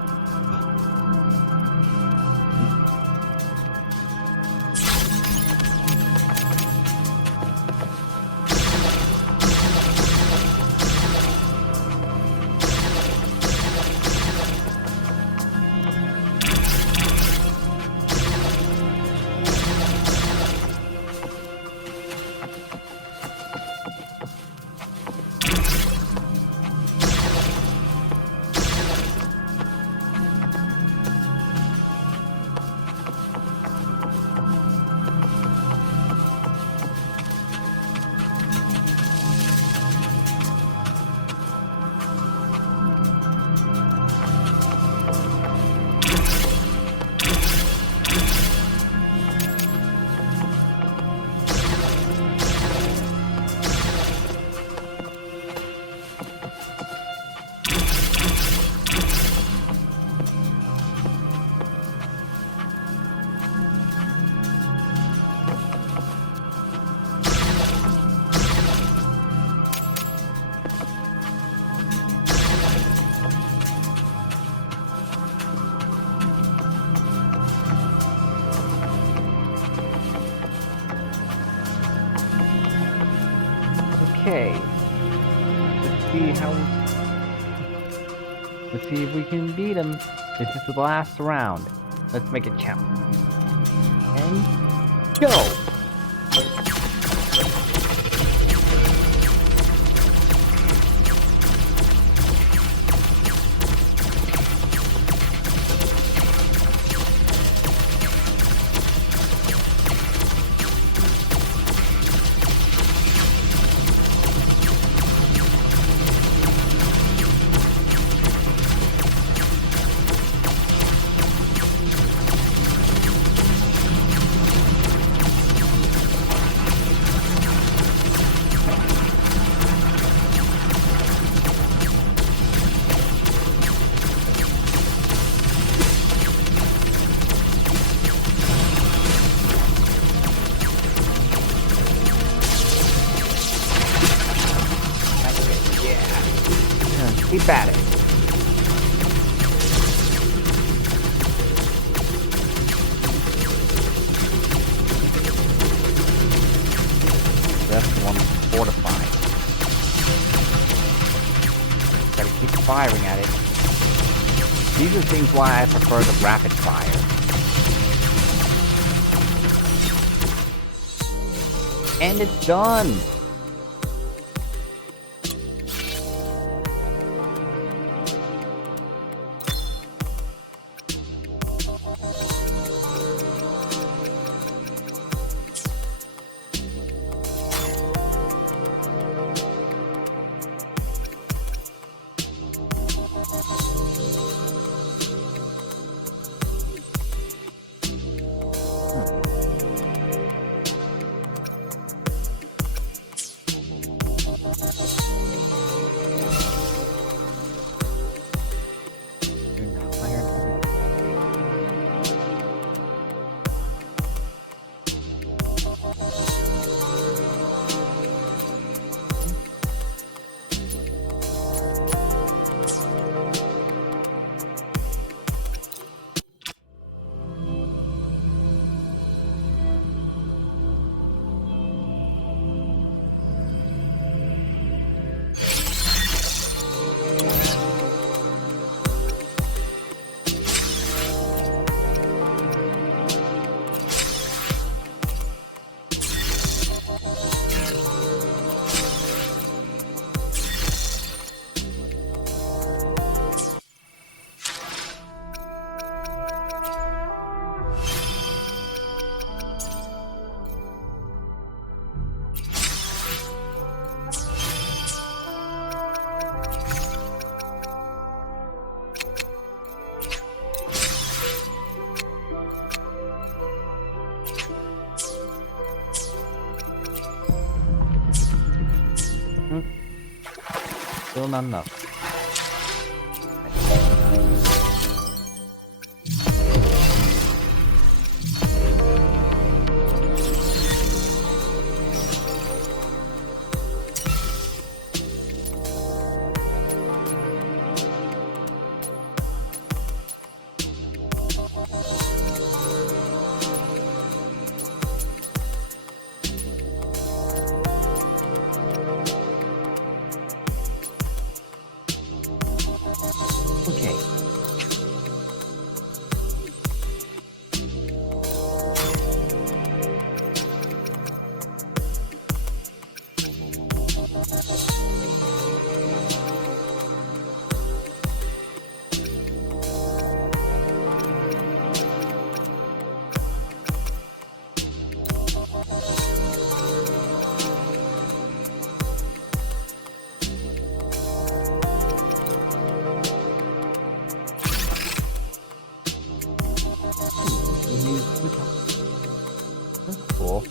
Okay. Let's see if we can beat him. This is the last round. Let's make it count. And go! Keep at it. That's the one fortified. Gotta keep firing at it. These are things why I prefer the rapid fire. And it's done! Still not enough. Cool.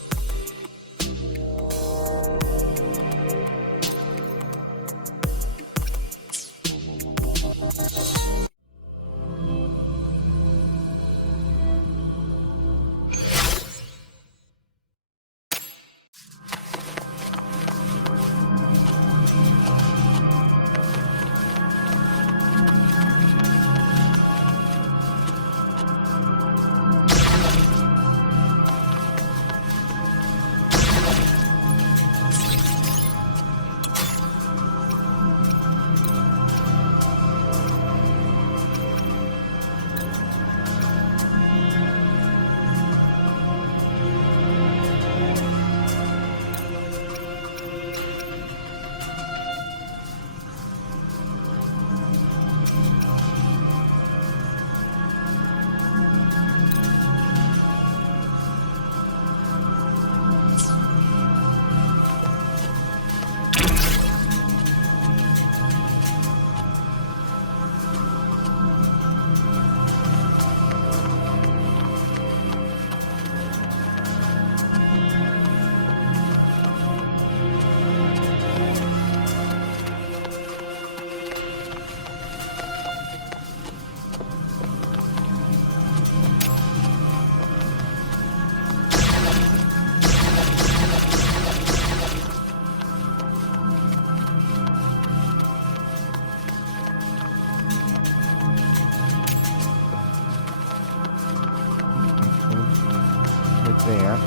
There.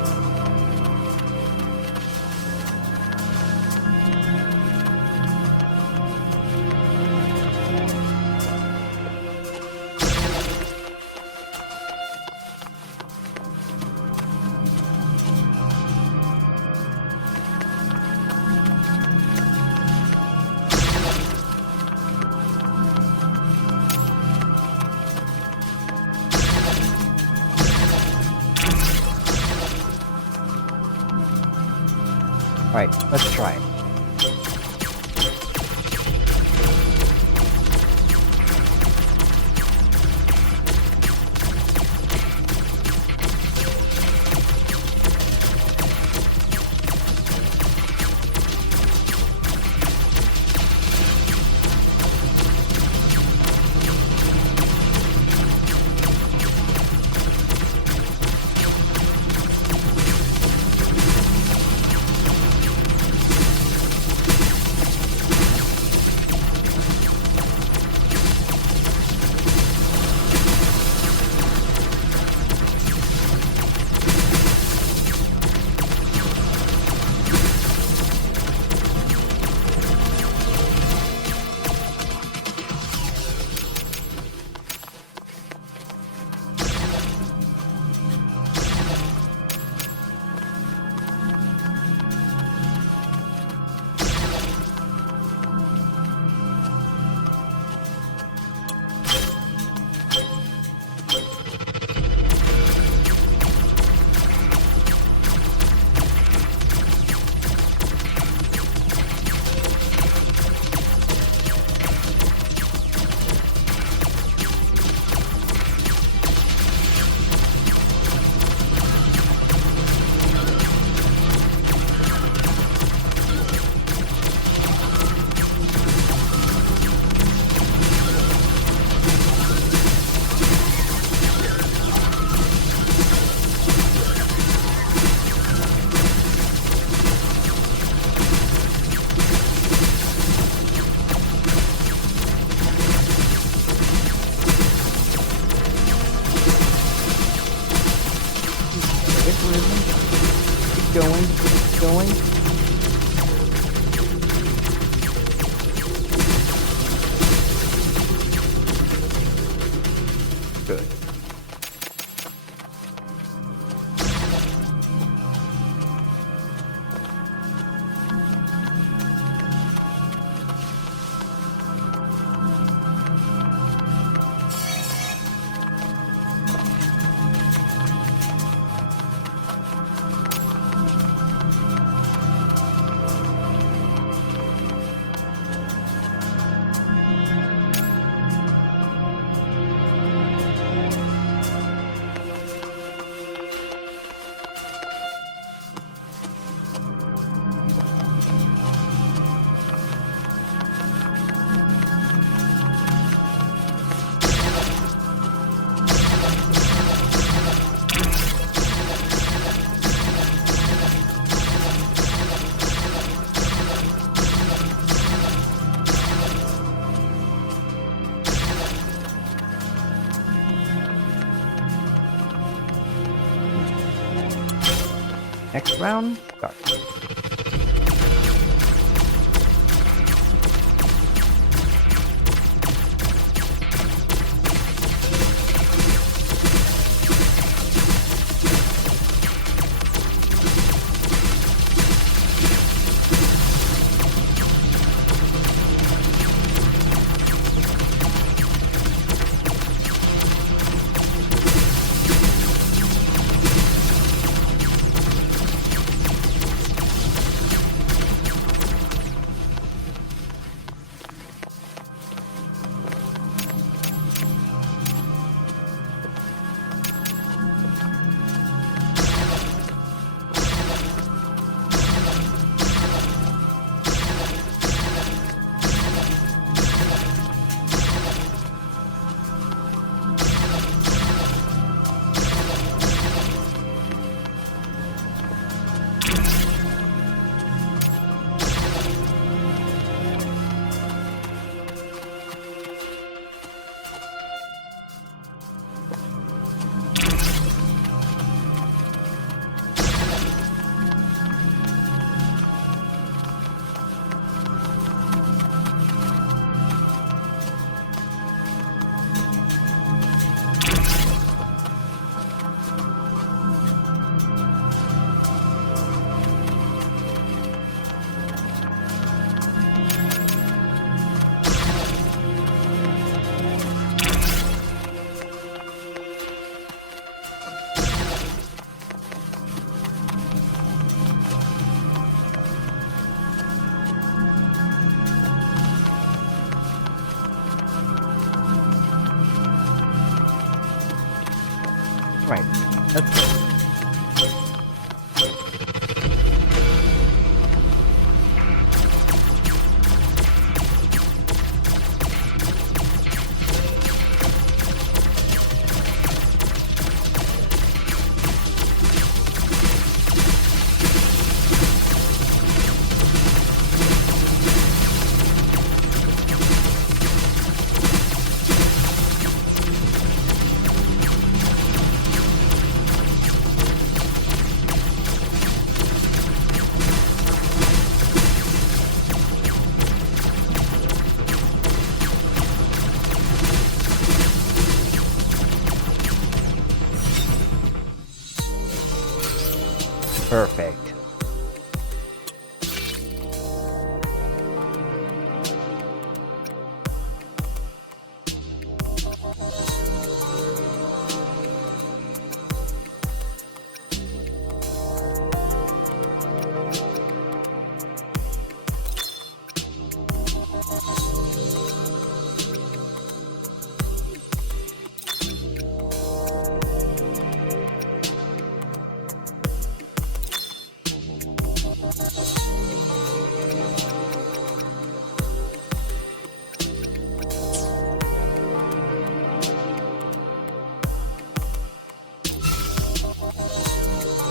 Right, let's try it. going, it's going. Good. Next round, start. Right. Let's go. Perfect.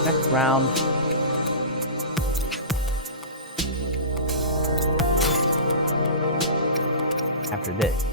Next round. After this.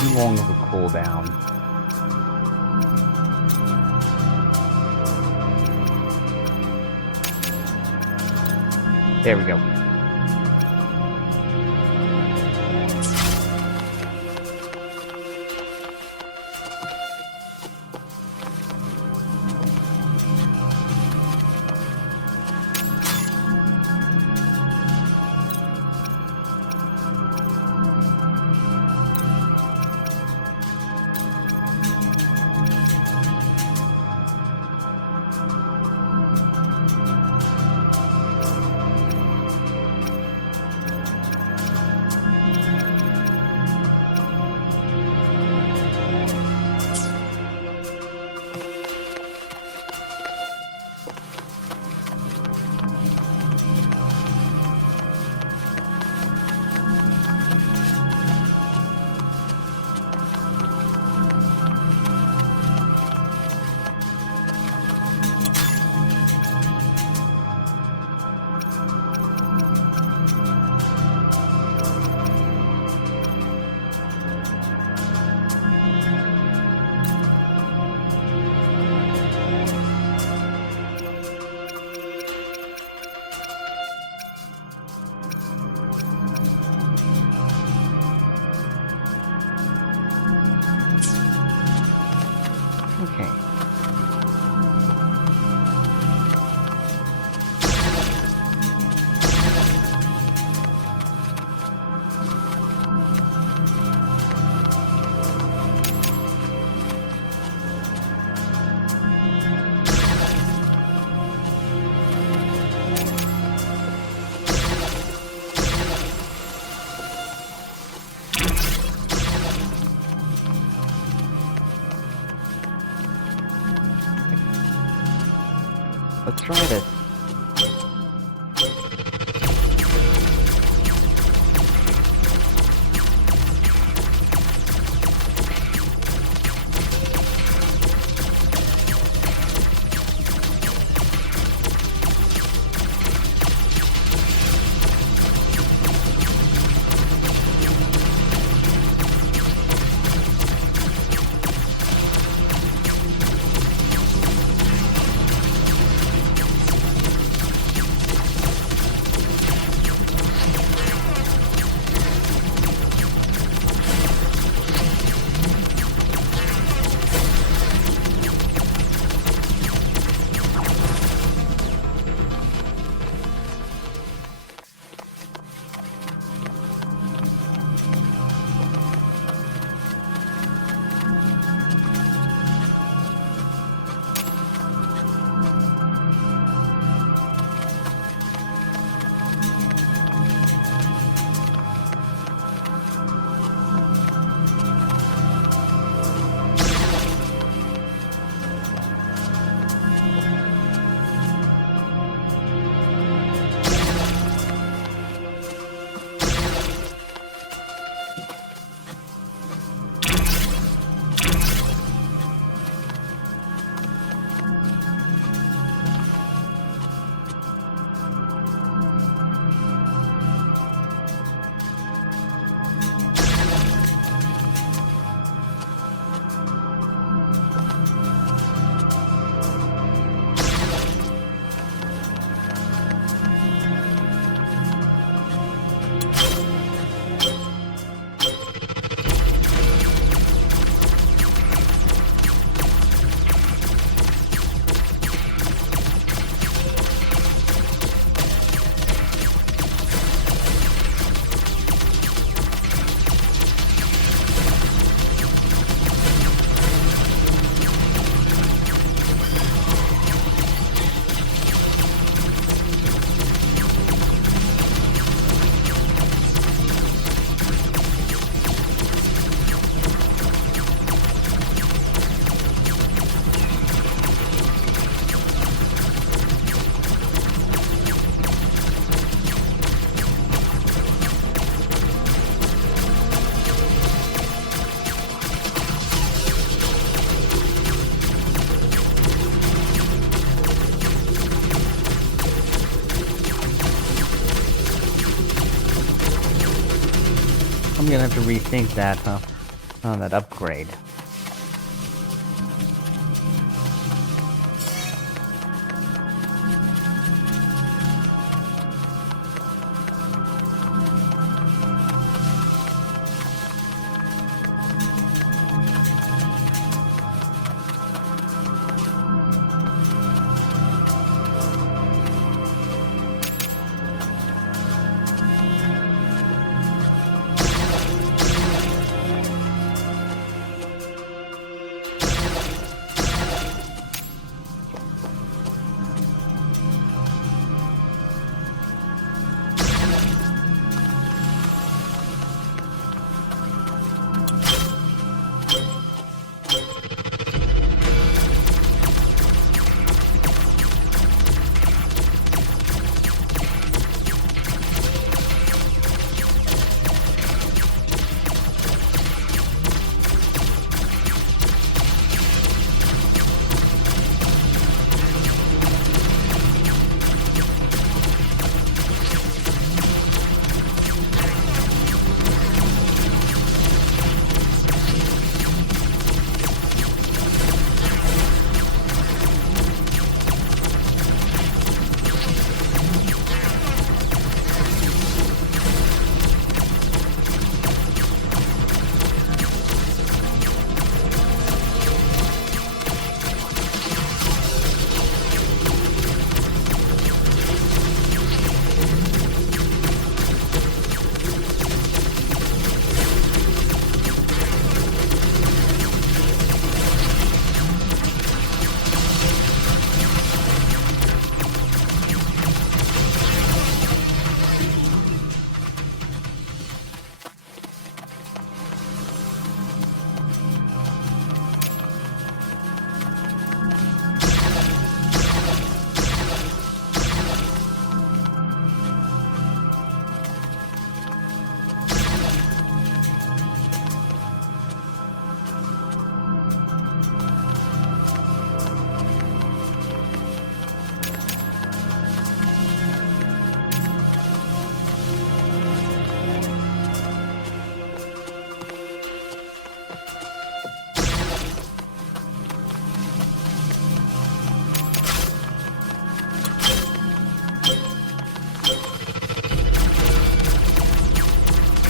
Too long of a cooldown. There we go. Okay. Let's try this. gonna have to rethink that, that upgrade.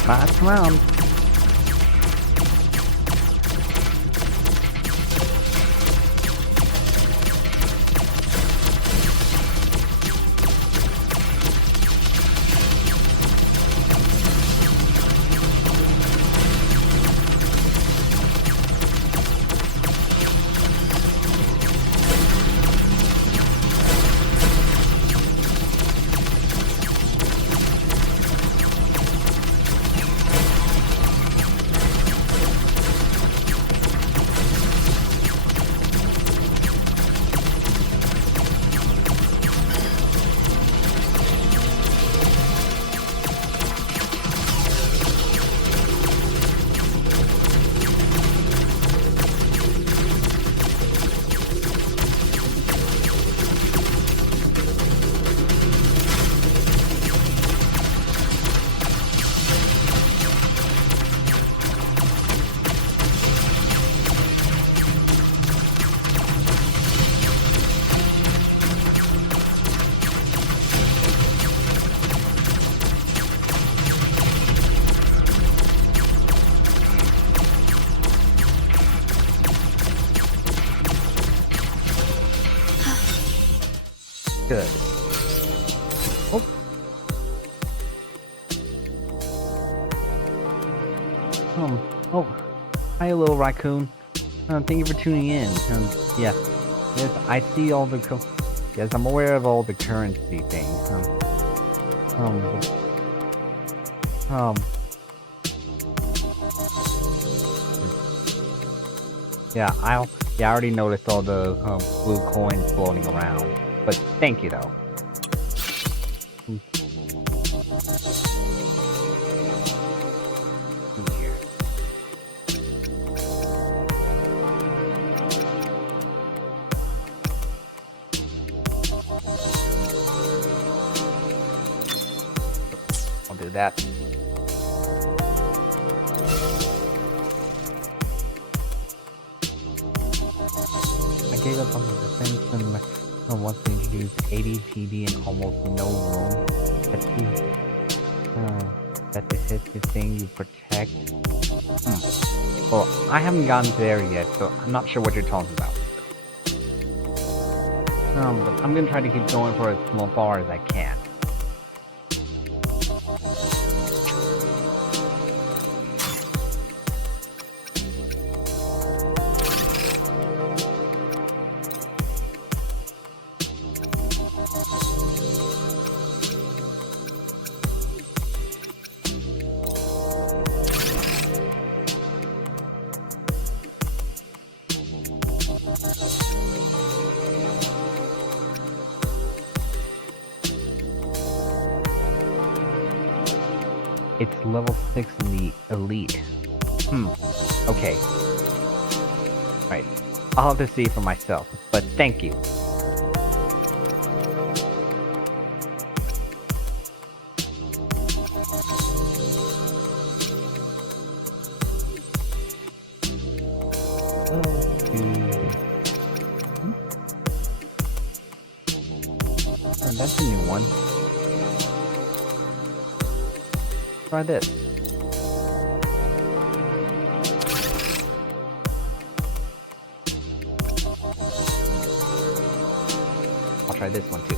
Last round. Good. Oh. Oh. Hi, little raccoon. Thank you for tuning in. Yes, I see all the yes, I'm aware of all the currency things. Yeah, I already noticed all the blue coins floating around. But thank you, though. Here. I'll do that. take up on the defense and once they introduce 80 TD and almost no room. That to hit the thing you protect. Well, I haven't gotten there yet, so I'm not sure what you're talking about. But I'm gonna try to keep going for as far as I can. It's level 6 in the elite. Okay. Right. I'll have to see for myself, but thank you. Oh, that's a new one. Try this. I'll try this one too.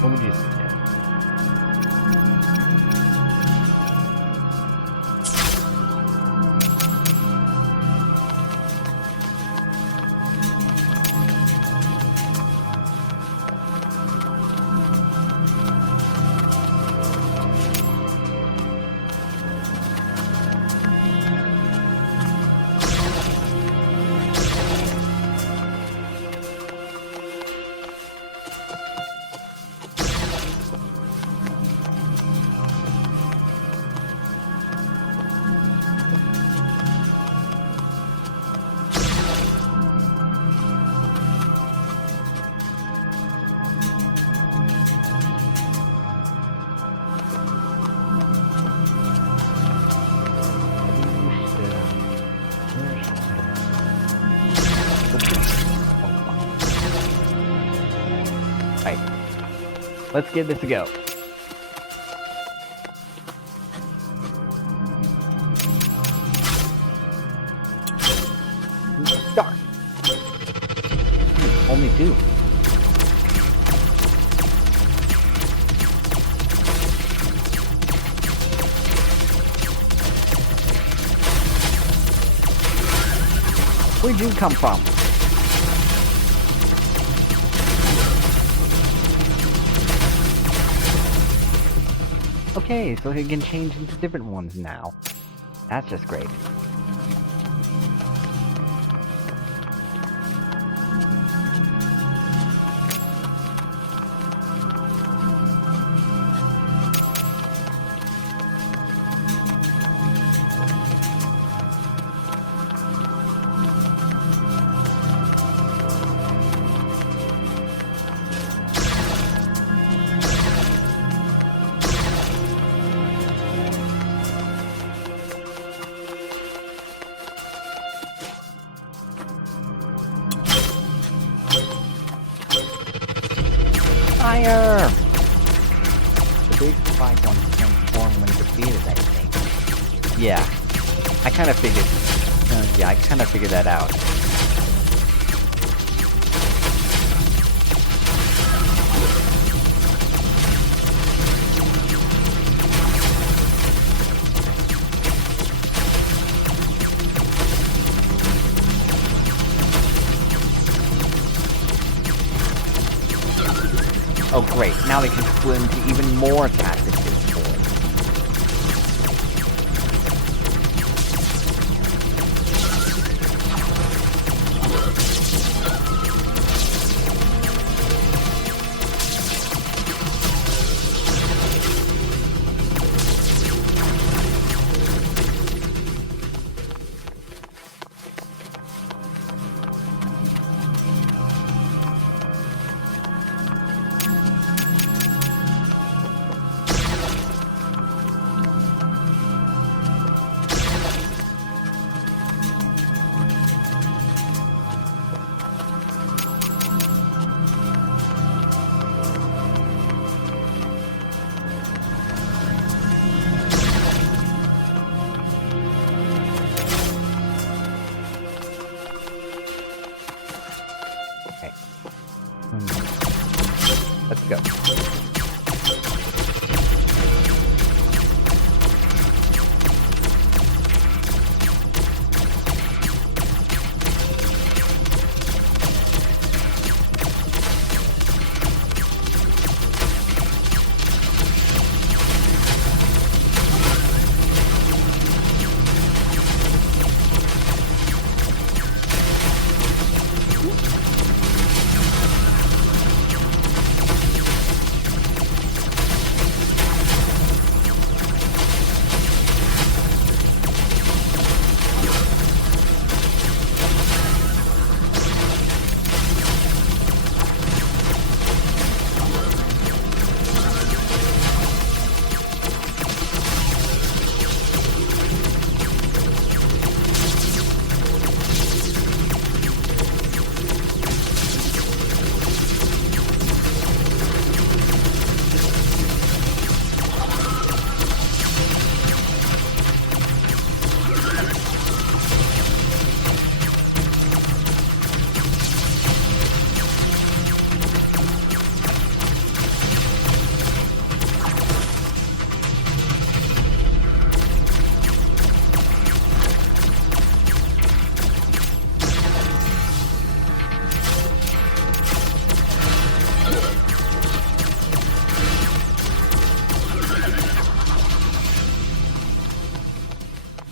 What would you suggest? Let's give this a go. Darn. Only 2. Where'd you come from? Okay, so he can change into different ones now. That's just great. Fire! The big spike ones transform when defeated, I think. Yeah, I kind of figured. I kind of figured that out. Oh great, now they can split into even more tactics in force. Go.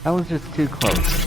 That was just too close.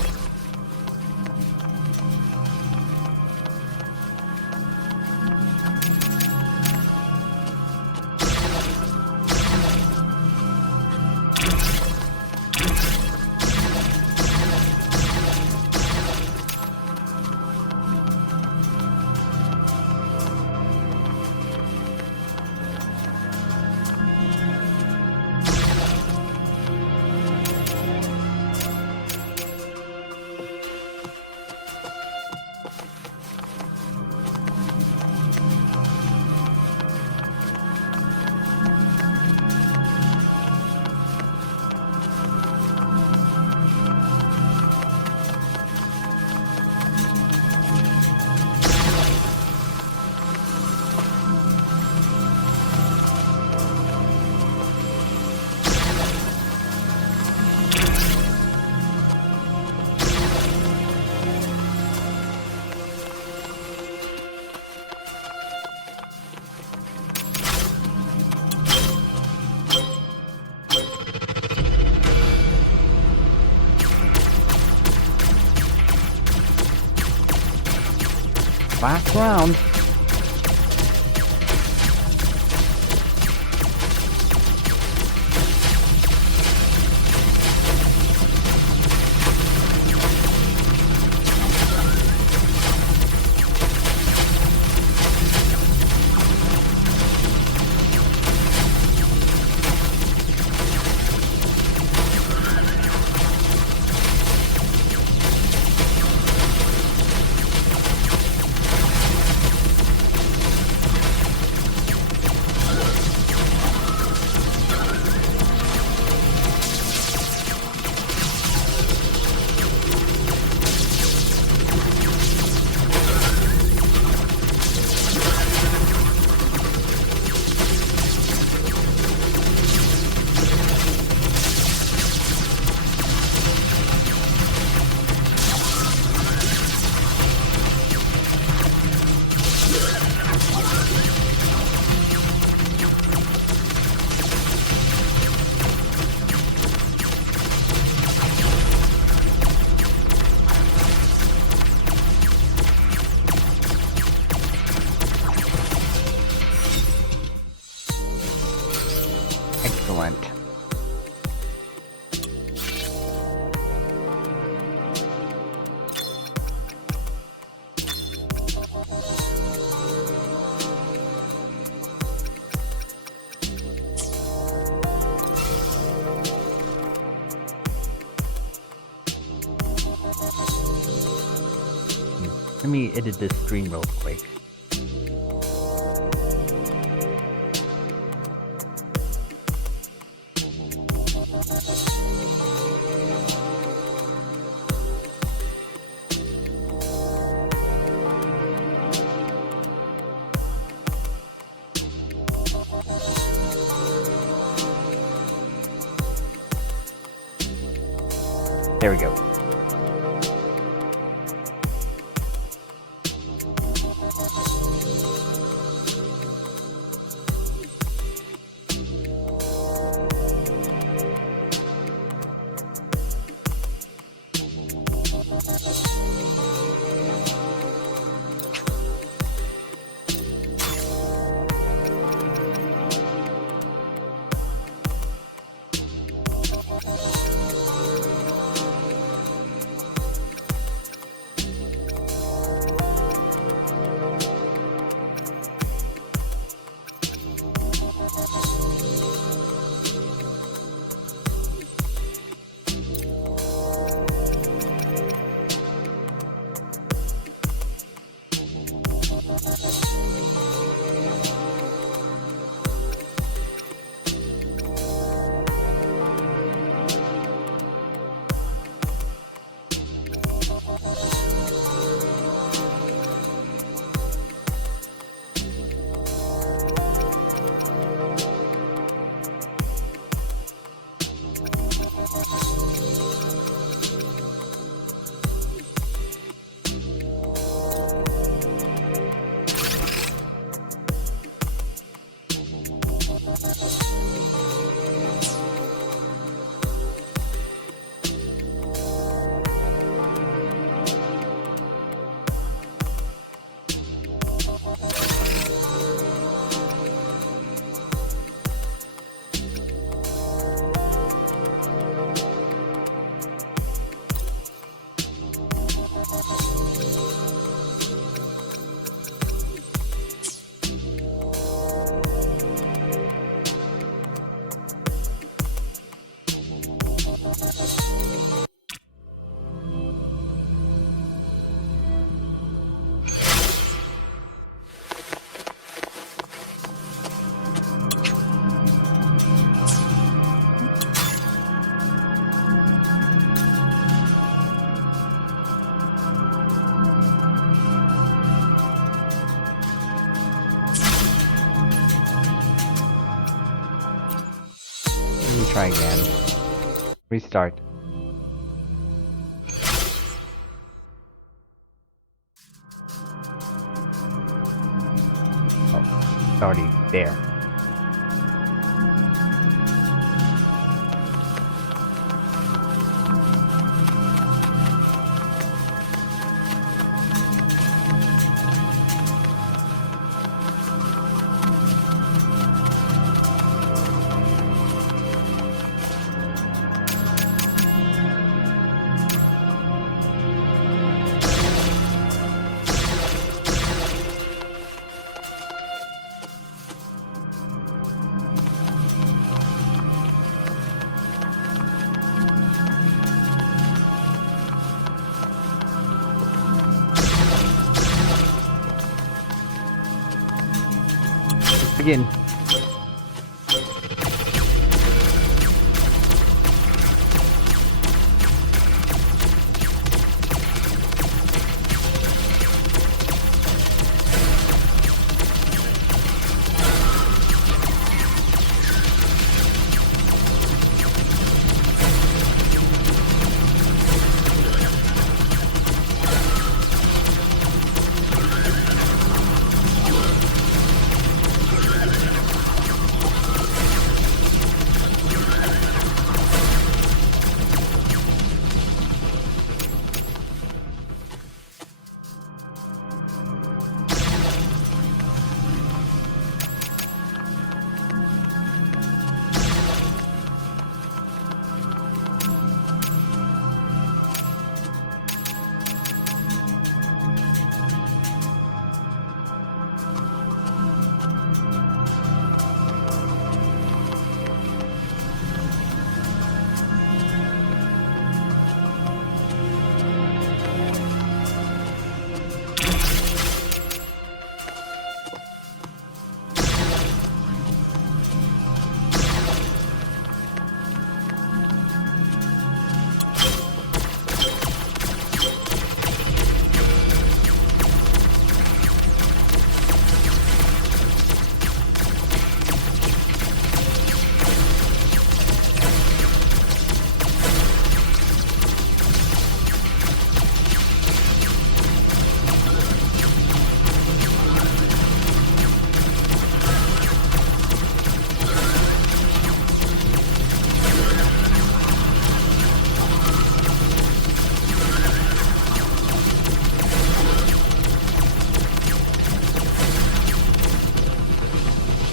Last round. Excellent. Let me edit this stream real quick. There we go. Try again. Restart. Oh, it's already there. Begin.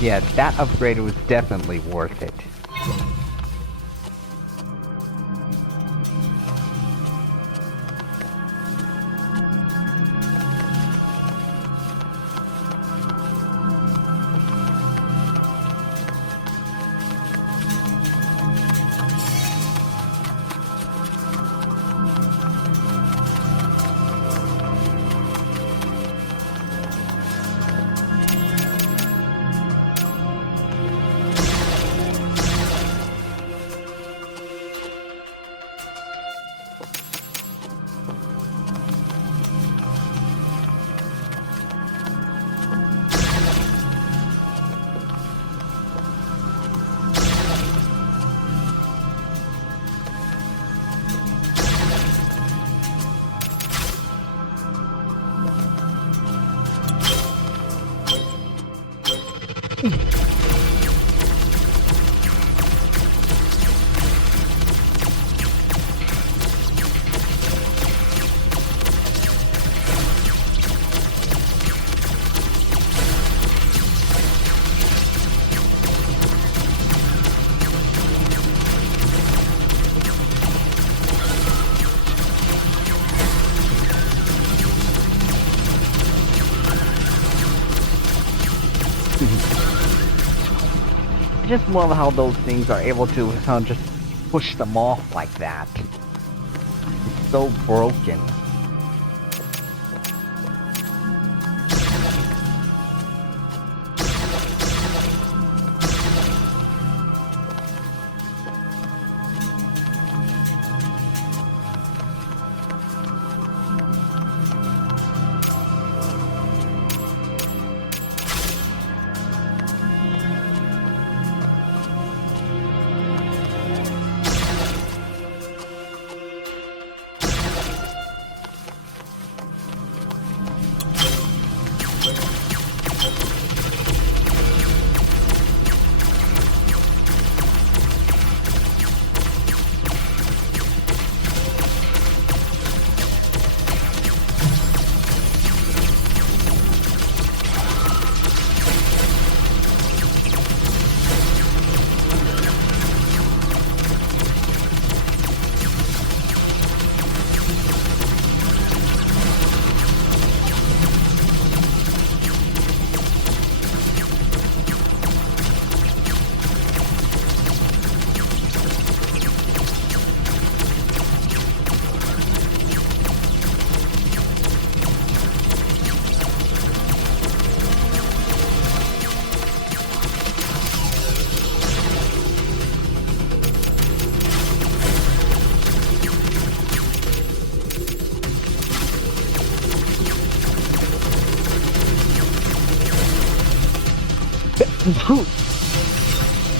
Yeah, that upgrade was definitely worth it. I just love how those things are able to just push them off like that. It's so broken.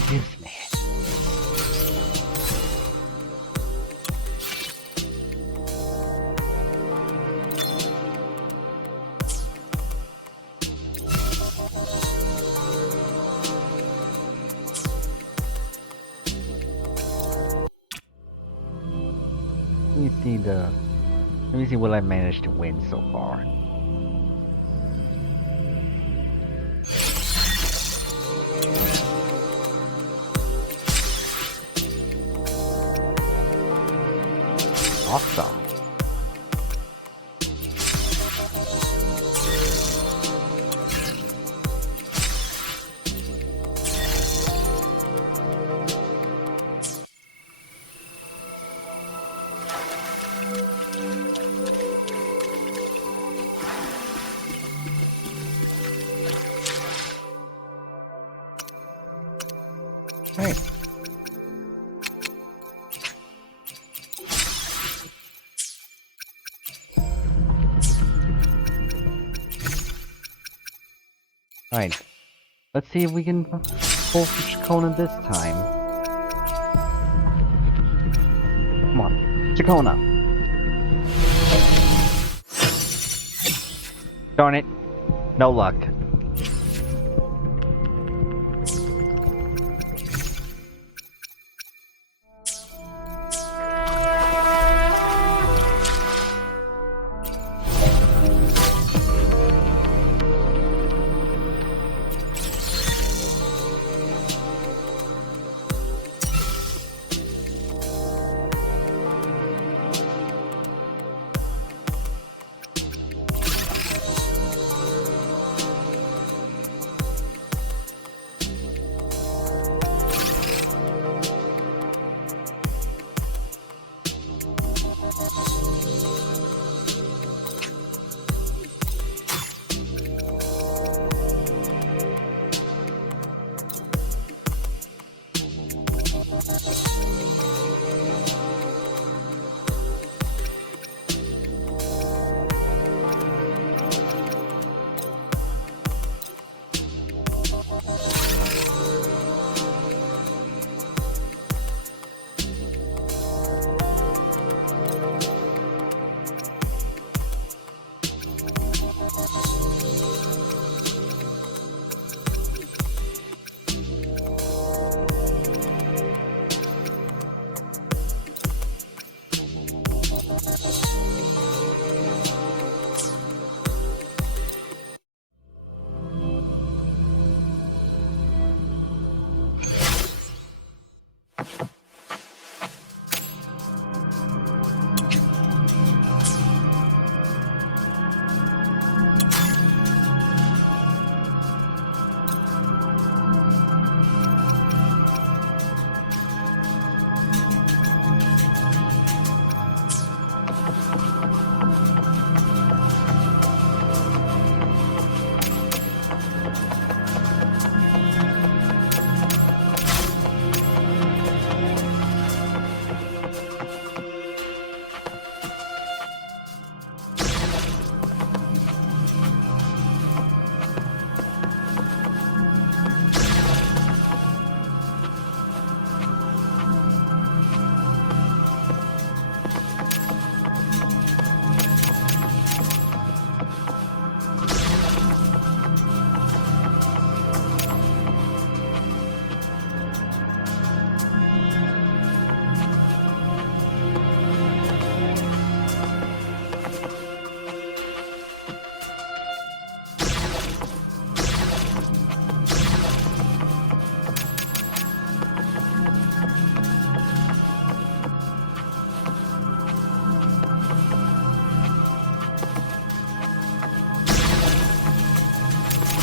Excuse me. Let me see what I managed to win so far. Awesome. Right. Alright, let's see if we can pull for Chacona this time. Come on, Chacona. Darn it, no luck.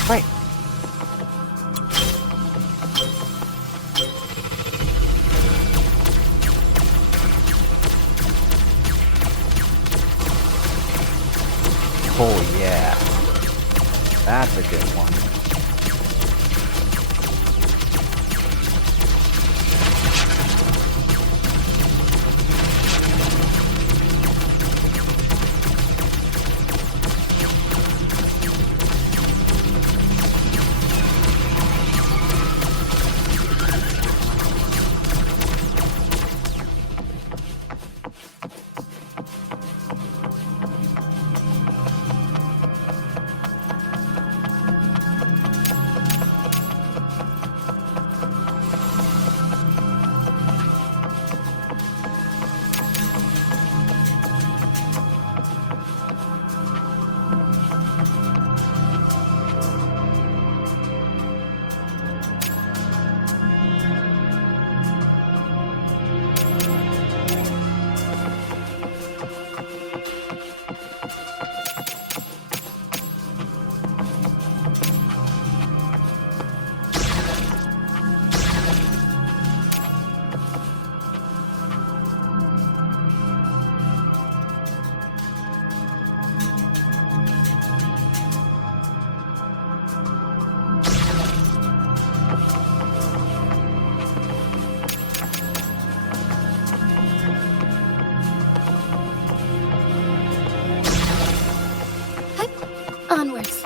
Right. Oh yeah. That's a good one. Onwards.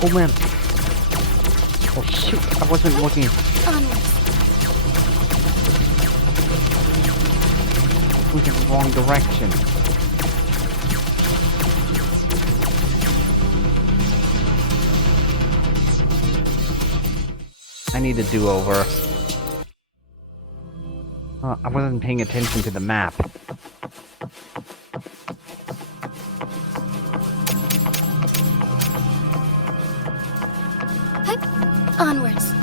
Oh man. Oh shoot, I wasn't looking. Looking in the wrong direction. I need a do-over. I wasn't paying attention to the map. Onwards.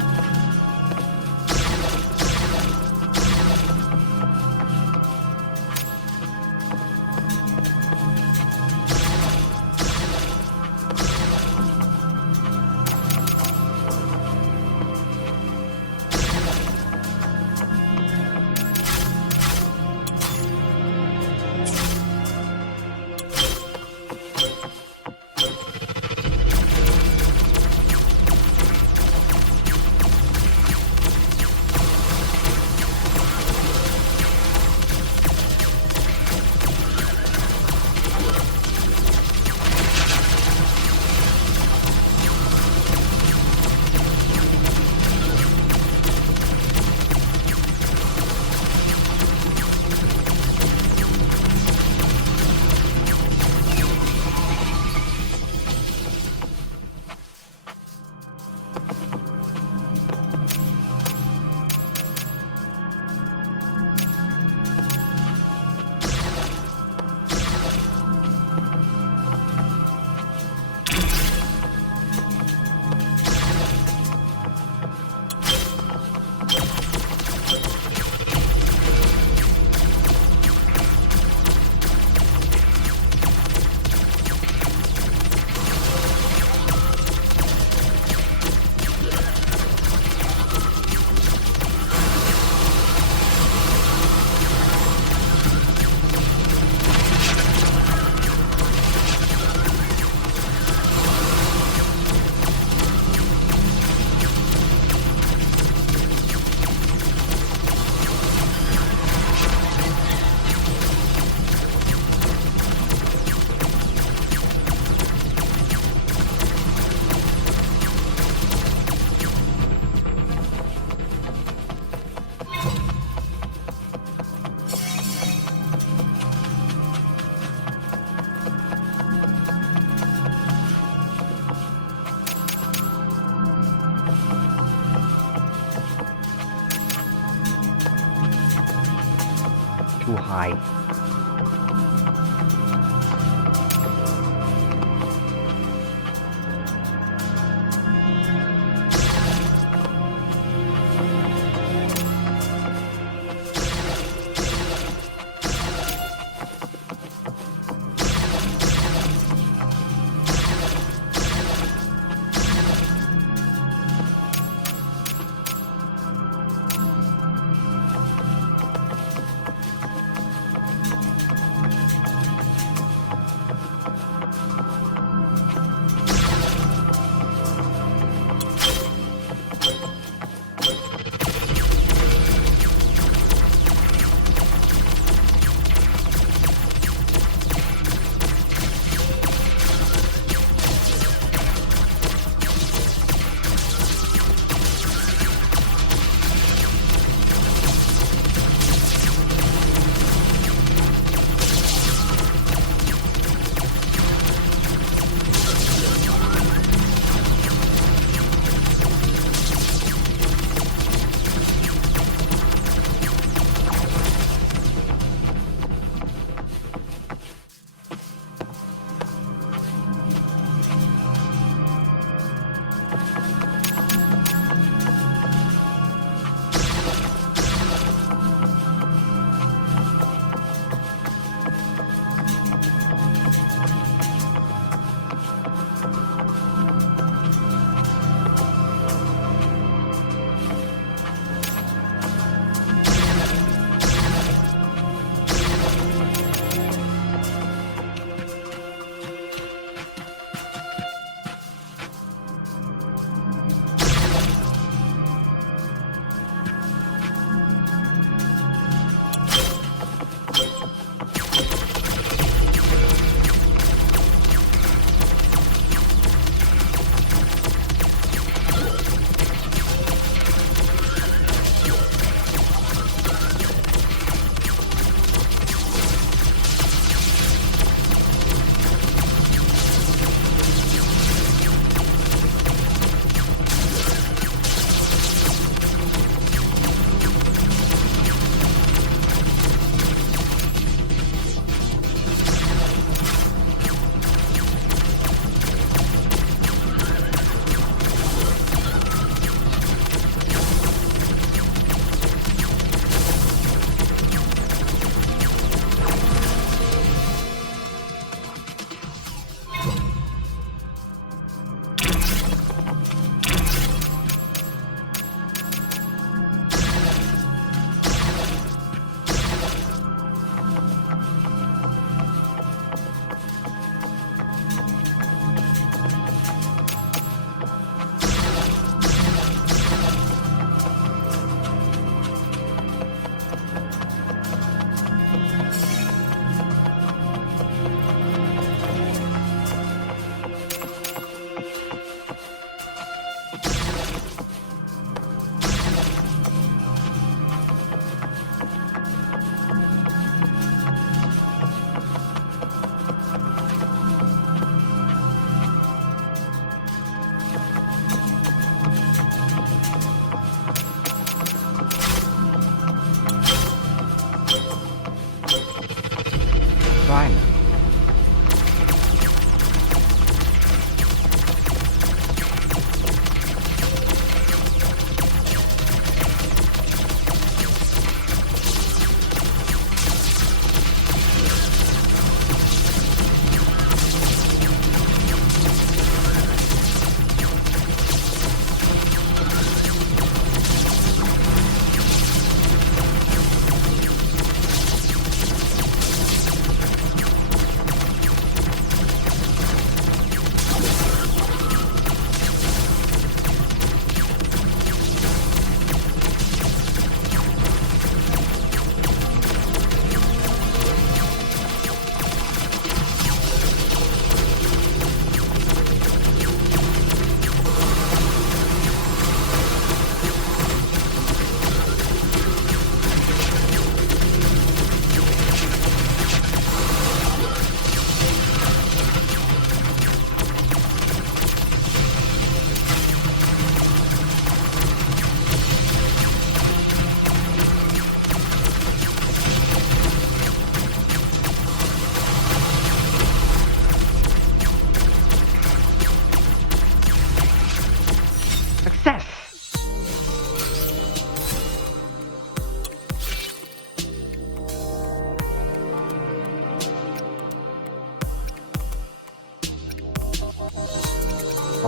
too high.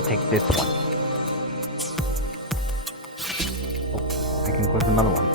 take this one. Oh, I can equip another one.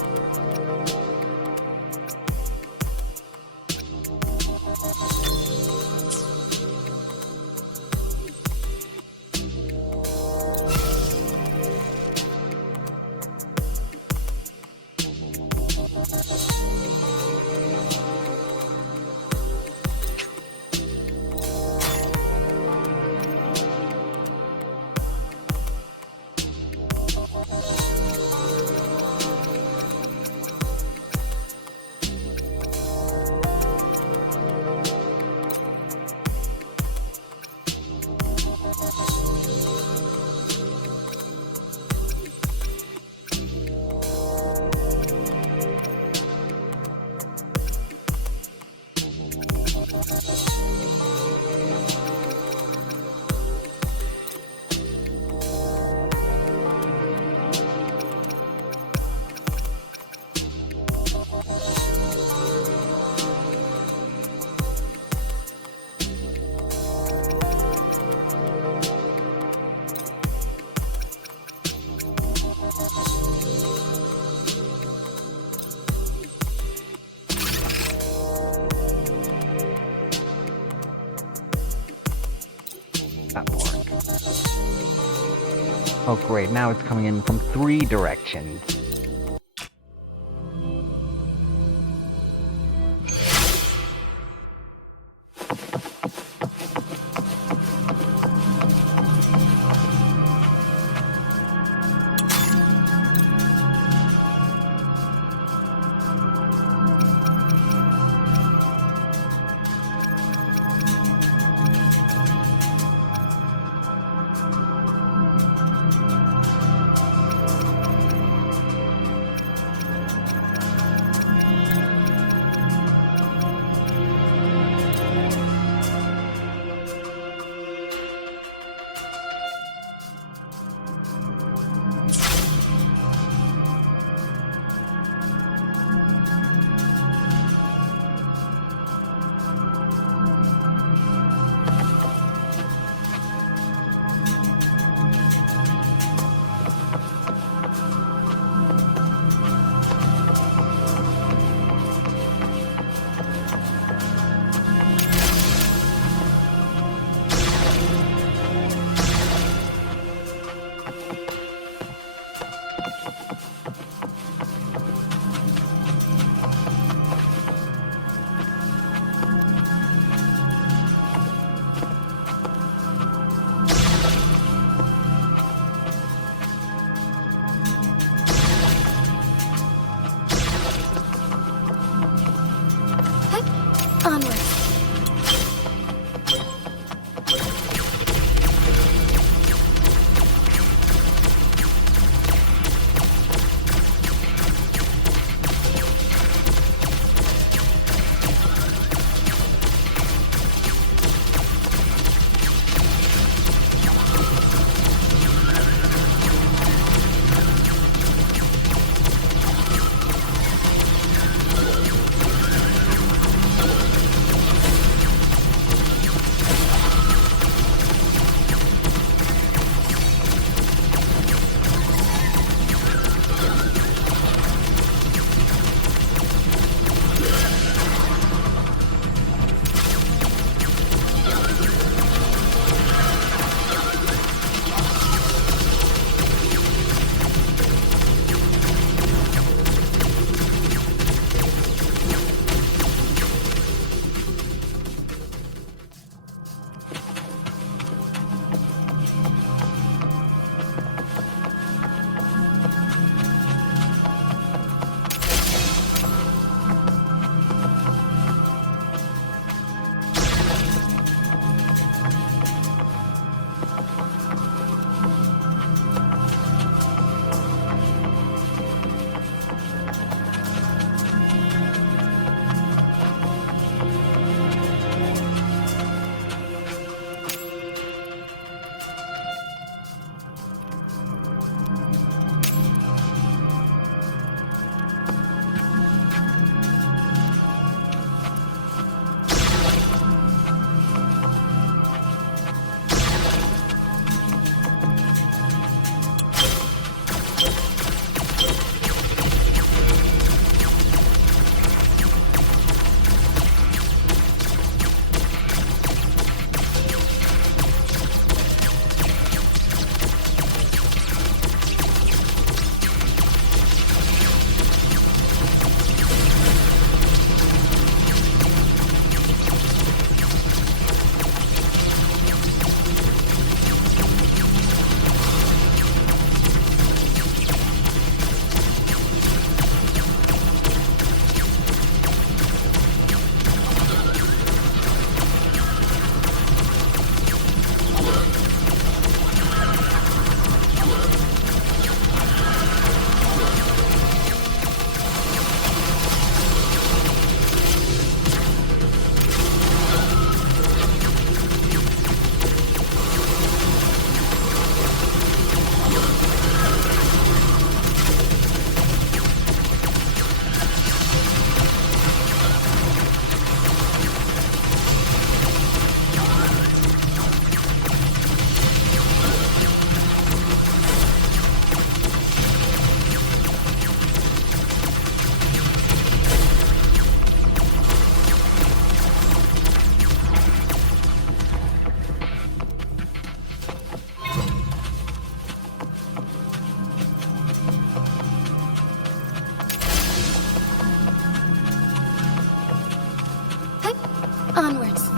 Oh great, now it's coming in from 3 directions. Onward. Onwards.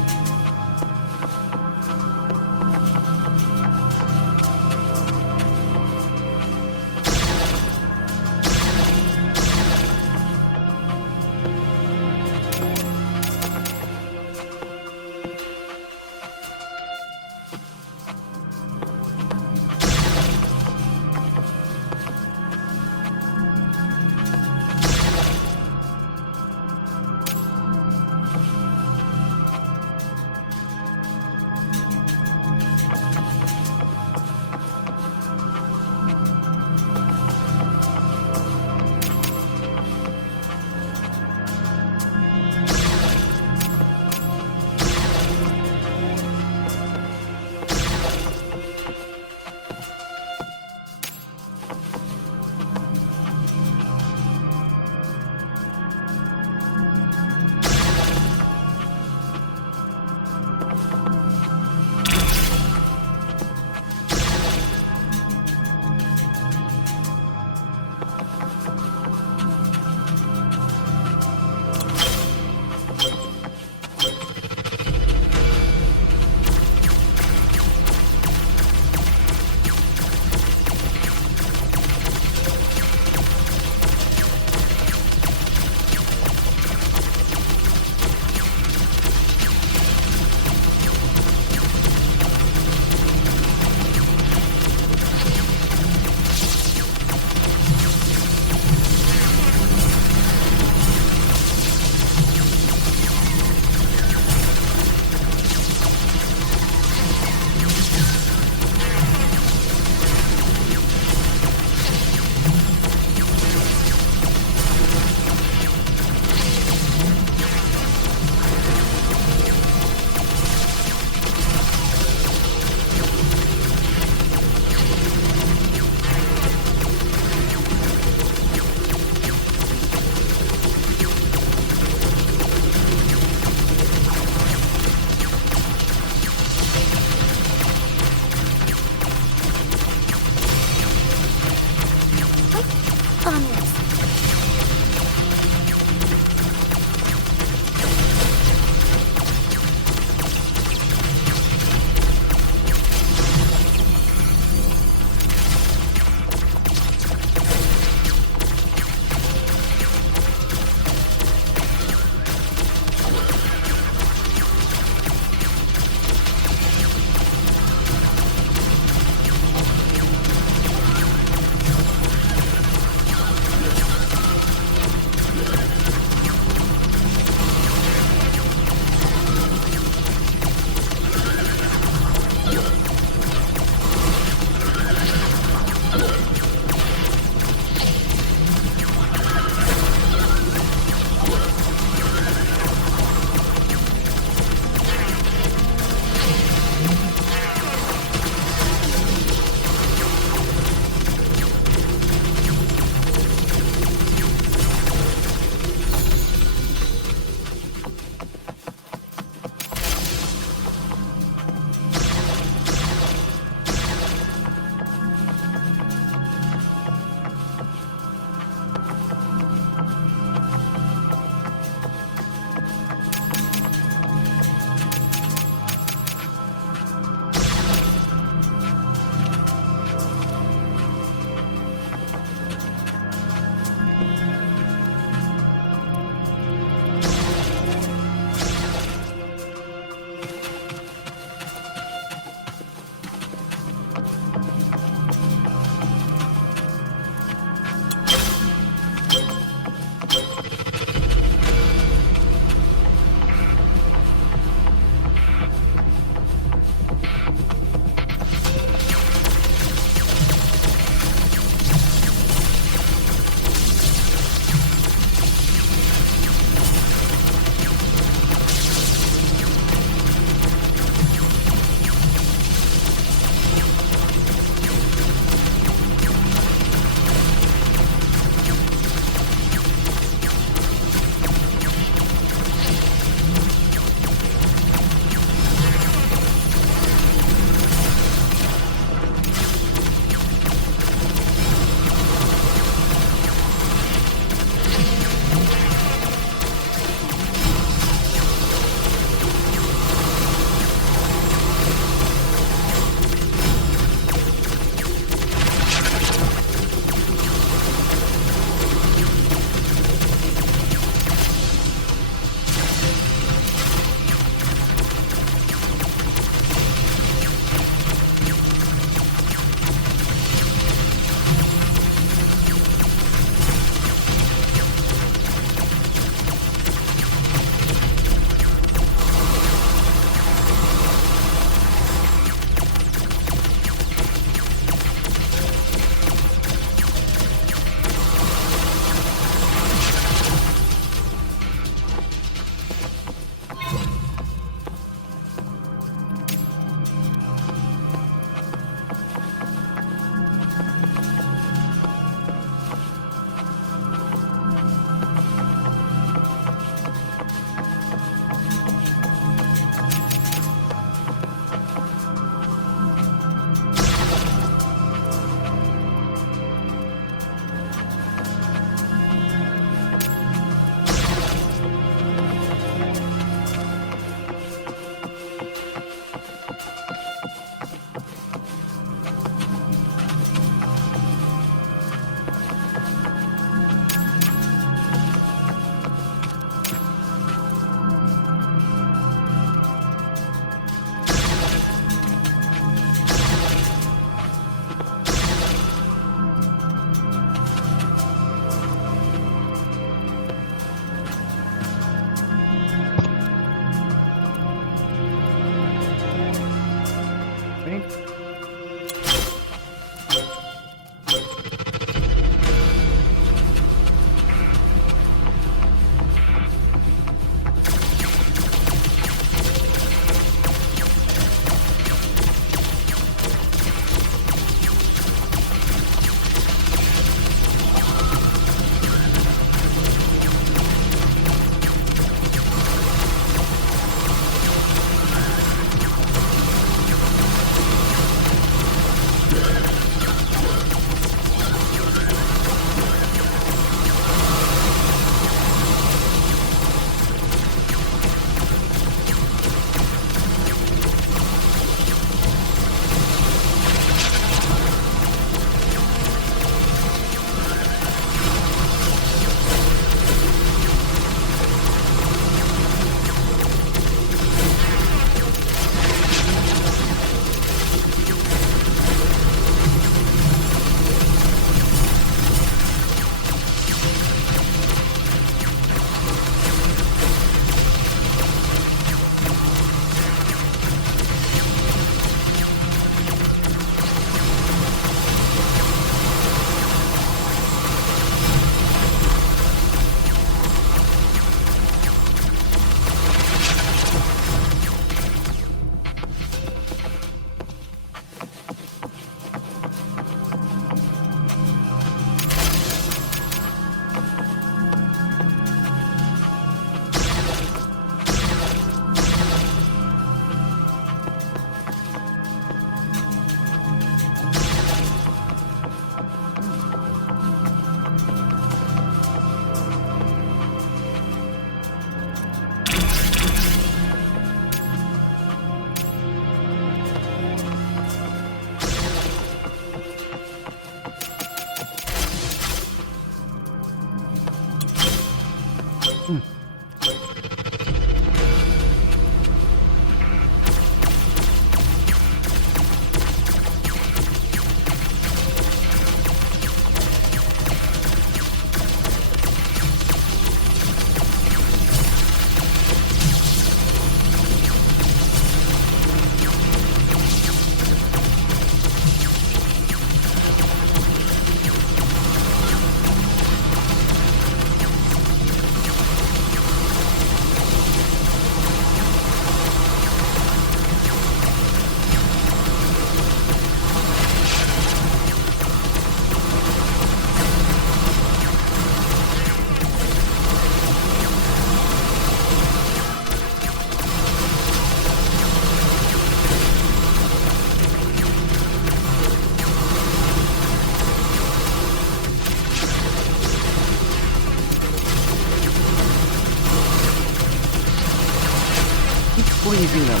using them.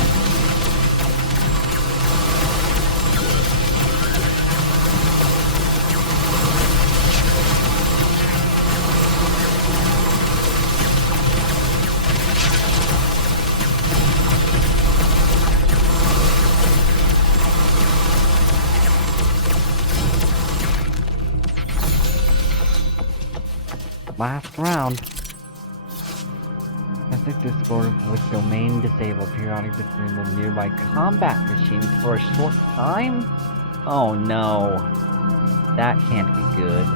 Last round. Classic Discord with domain disabled, periodic disable nearby combat machines for a short time? Oh no. That can't be good.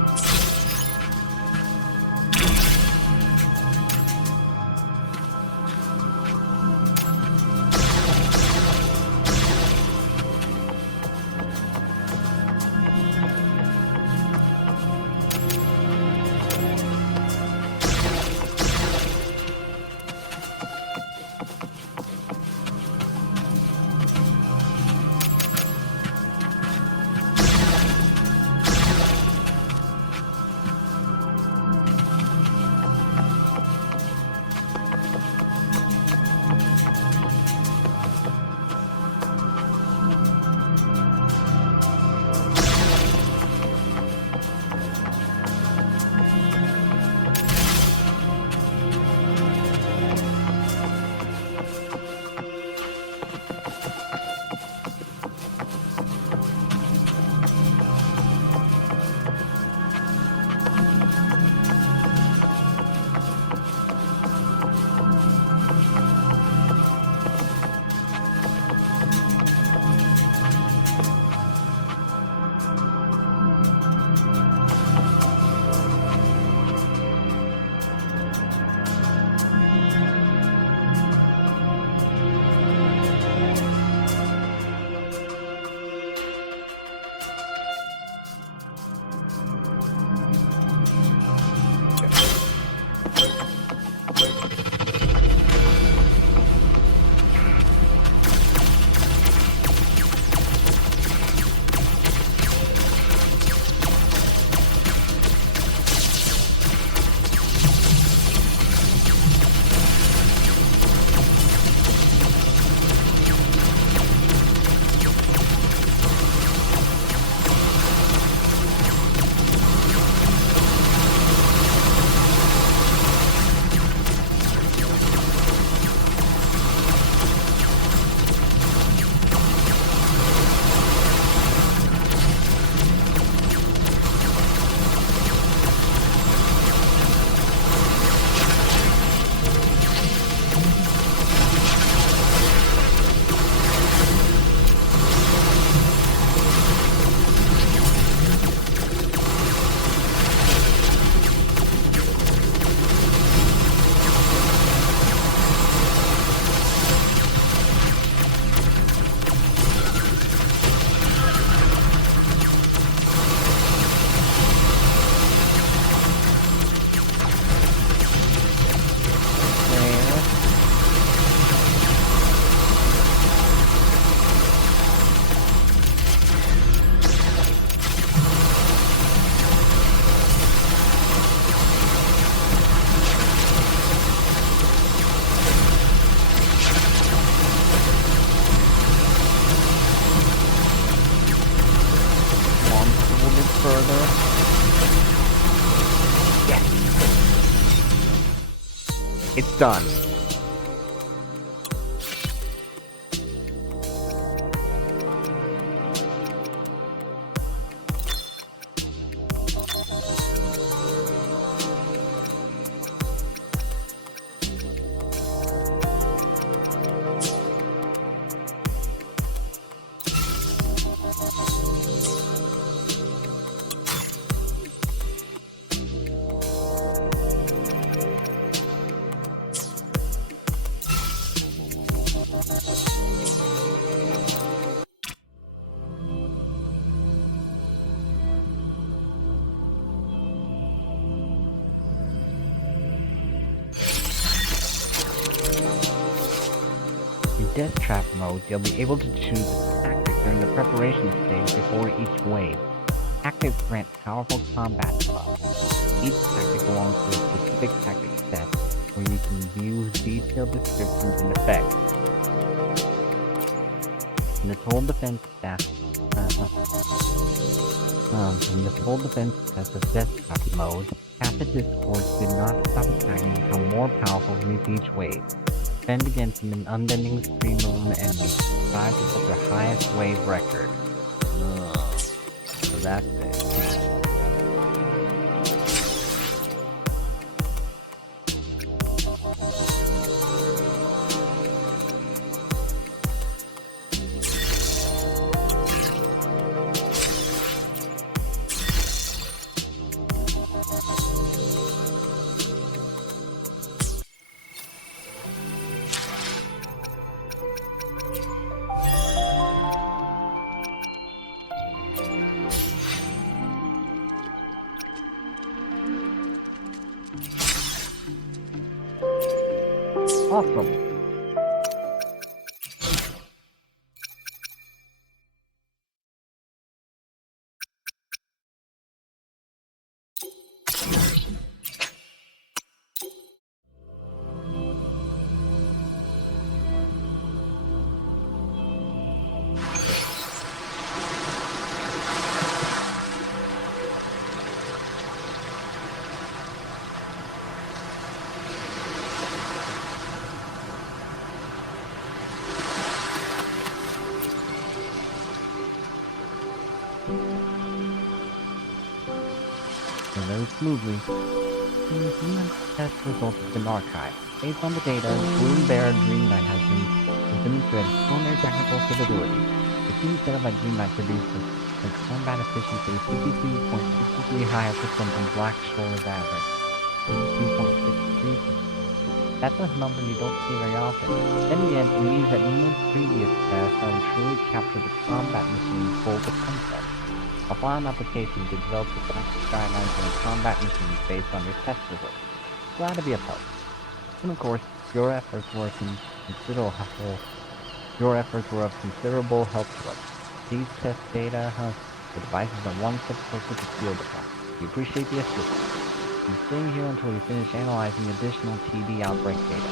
further. Yes! It's done. Death Trap mode, you'll be able to choose a tactic during the preparation stage before each wave. Tactics grant powerful combat buffs. Each tactic belongs to a specific tactic set, where you can view detailed descriptions and effects. this whole defense test, this whole defense test of desktop mode, Captain Discords did not stop attacking and become more powerful with each wave. Defend against an unending stream of enemies, strive to set their highest wave record. So that's it. Awesome. Very smoothly. The test results have been archived. Based on the data, Bloom Bear Dream Knight has demonstrated extraordinary technical capability. The team set up by Dream Knight produced a combat efficiency 52.63 higher percent than Black Shore's average. 52.63%. That's a number you don't see very often. Then again, it means that Iuno's previous tests have truly captured the combat machine's full concept. A final application to develop the practice guidelines for the combat machines based on your test results. Glad to be of help. And of course, your efforts were of considerable help to us. These test data, the devices are one step closer to field deployment. We appreciate the assistance. I'm staying here until we finish analyzing additional TB outbreak data.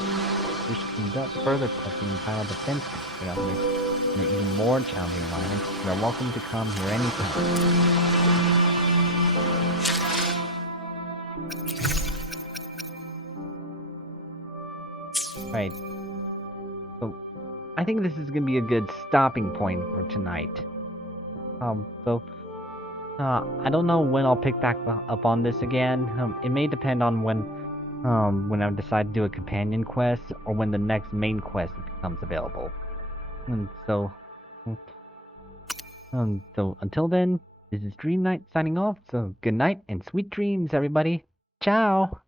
We should conduct further testing entitled Defense in an even more challenging environment. You are welcome to come here anytime. Right. So, I think this is gonna be a good stopping point for tonight. I don't know when I'll pick back up on this again. It may depend on when I decide to do a companion quest or when the next main quest becomes available. And so until then, this is Dream Knight signing off. So good night and sweet dreams, everybody. Ciao.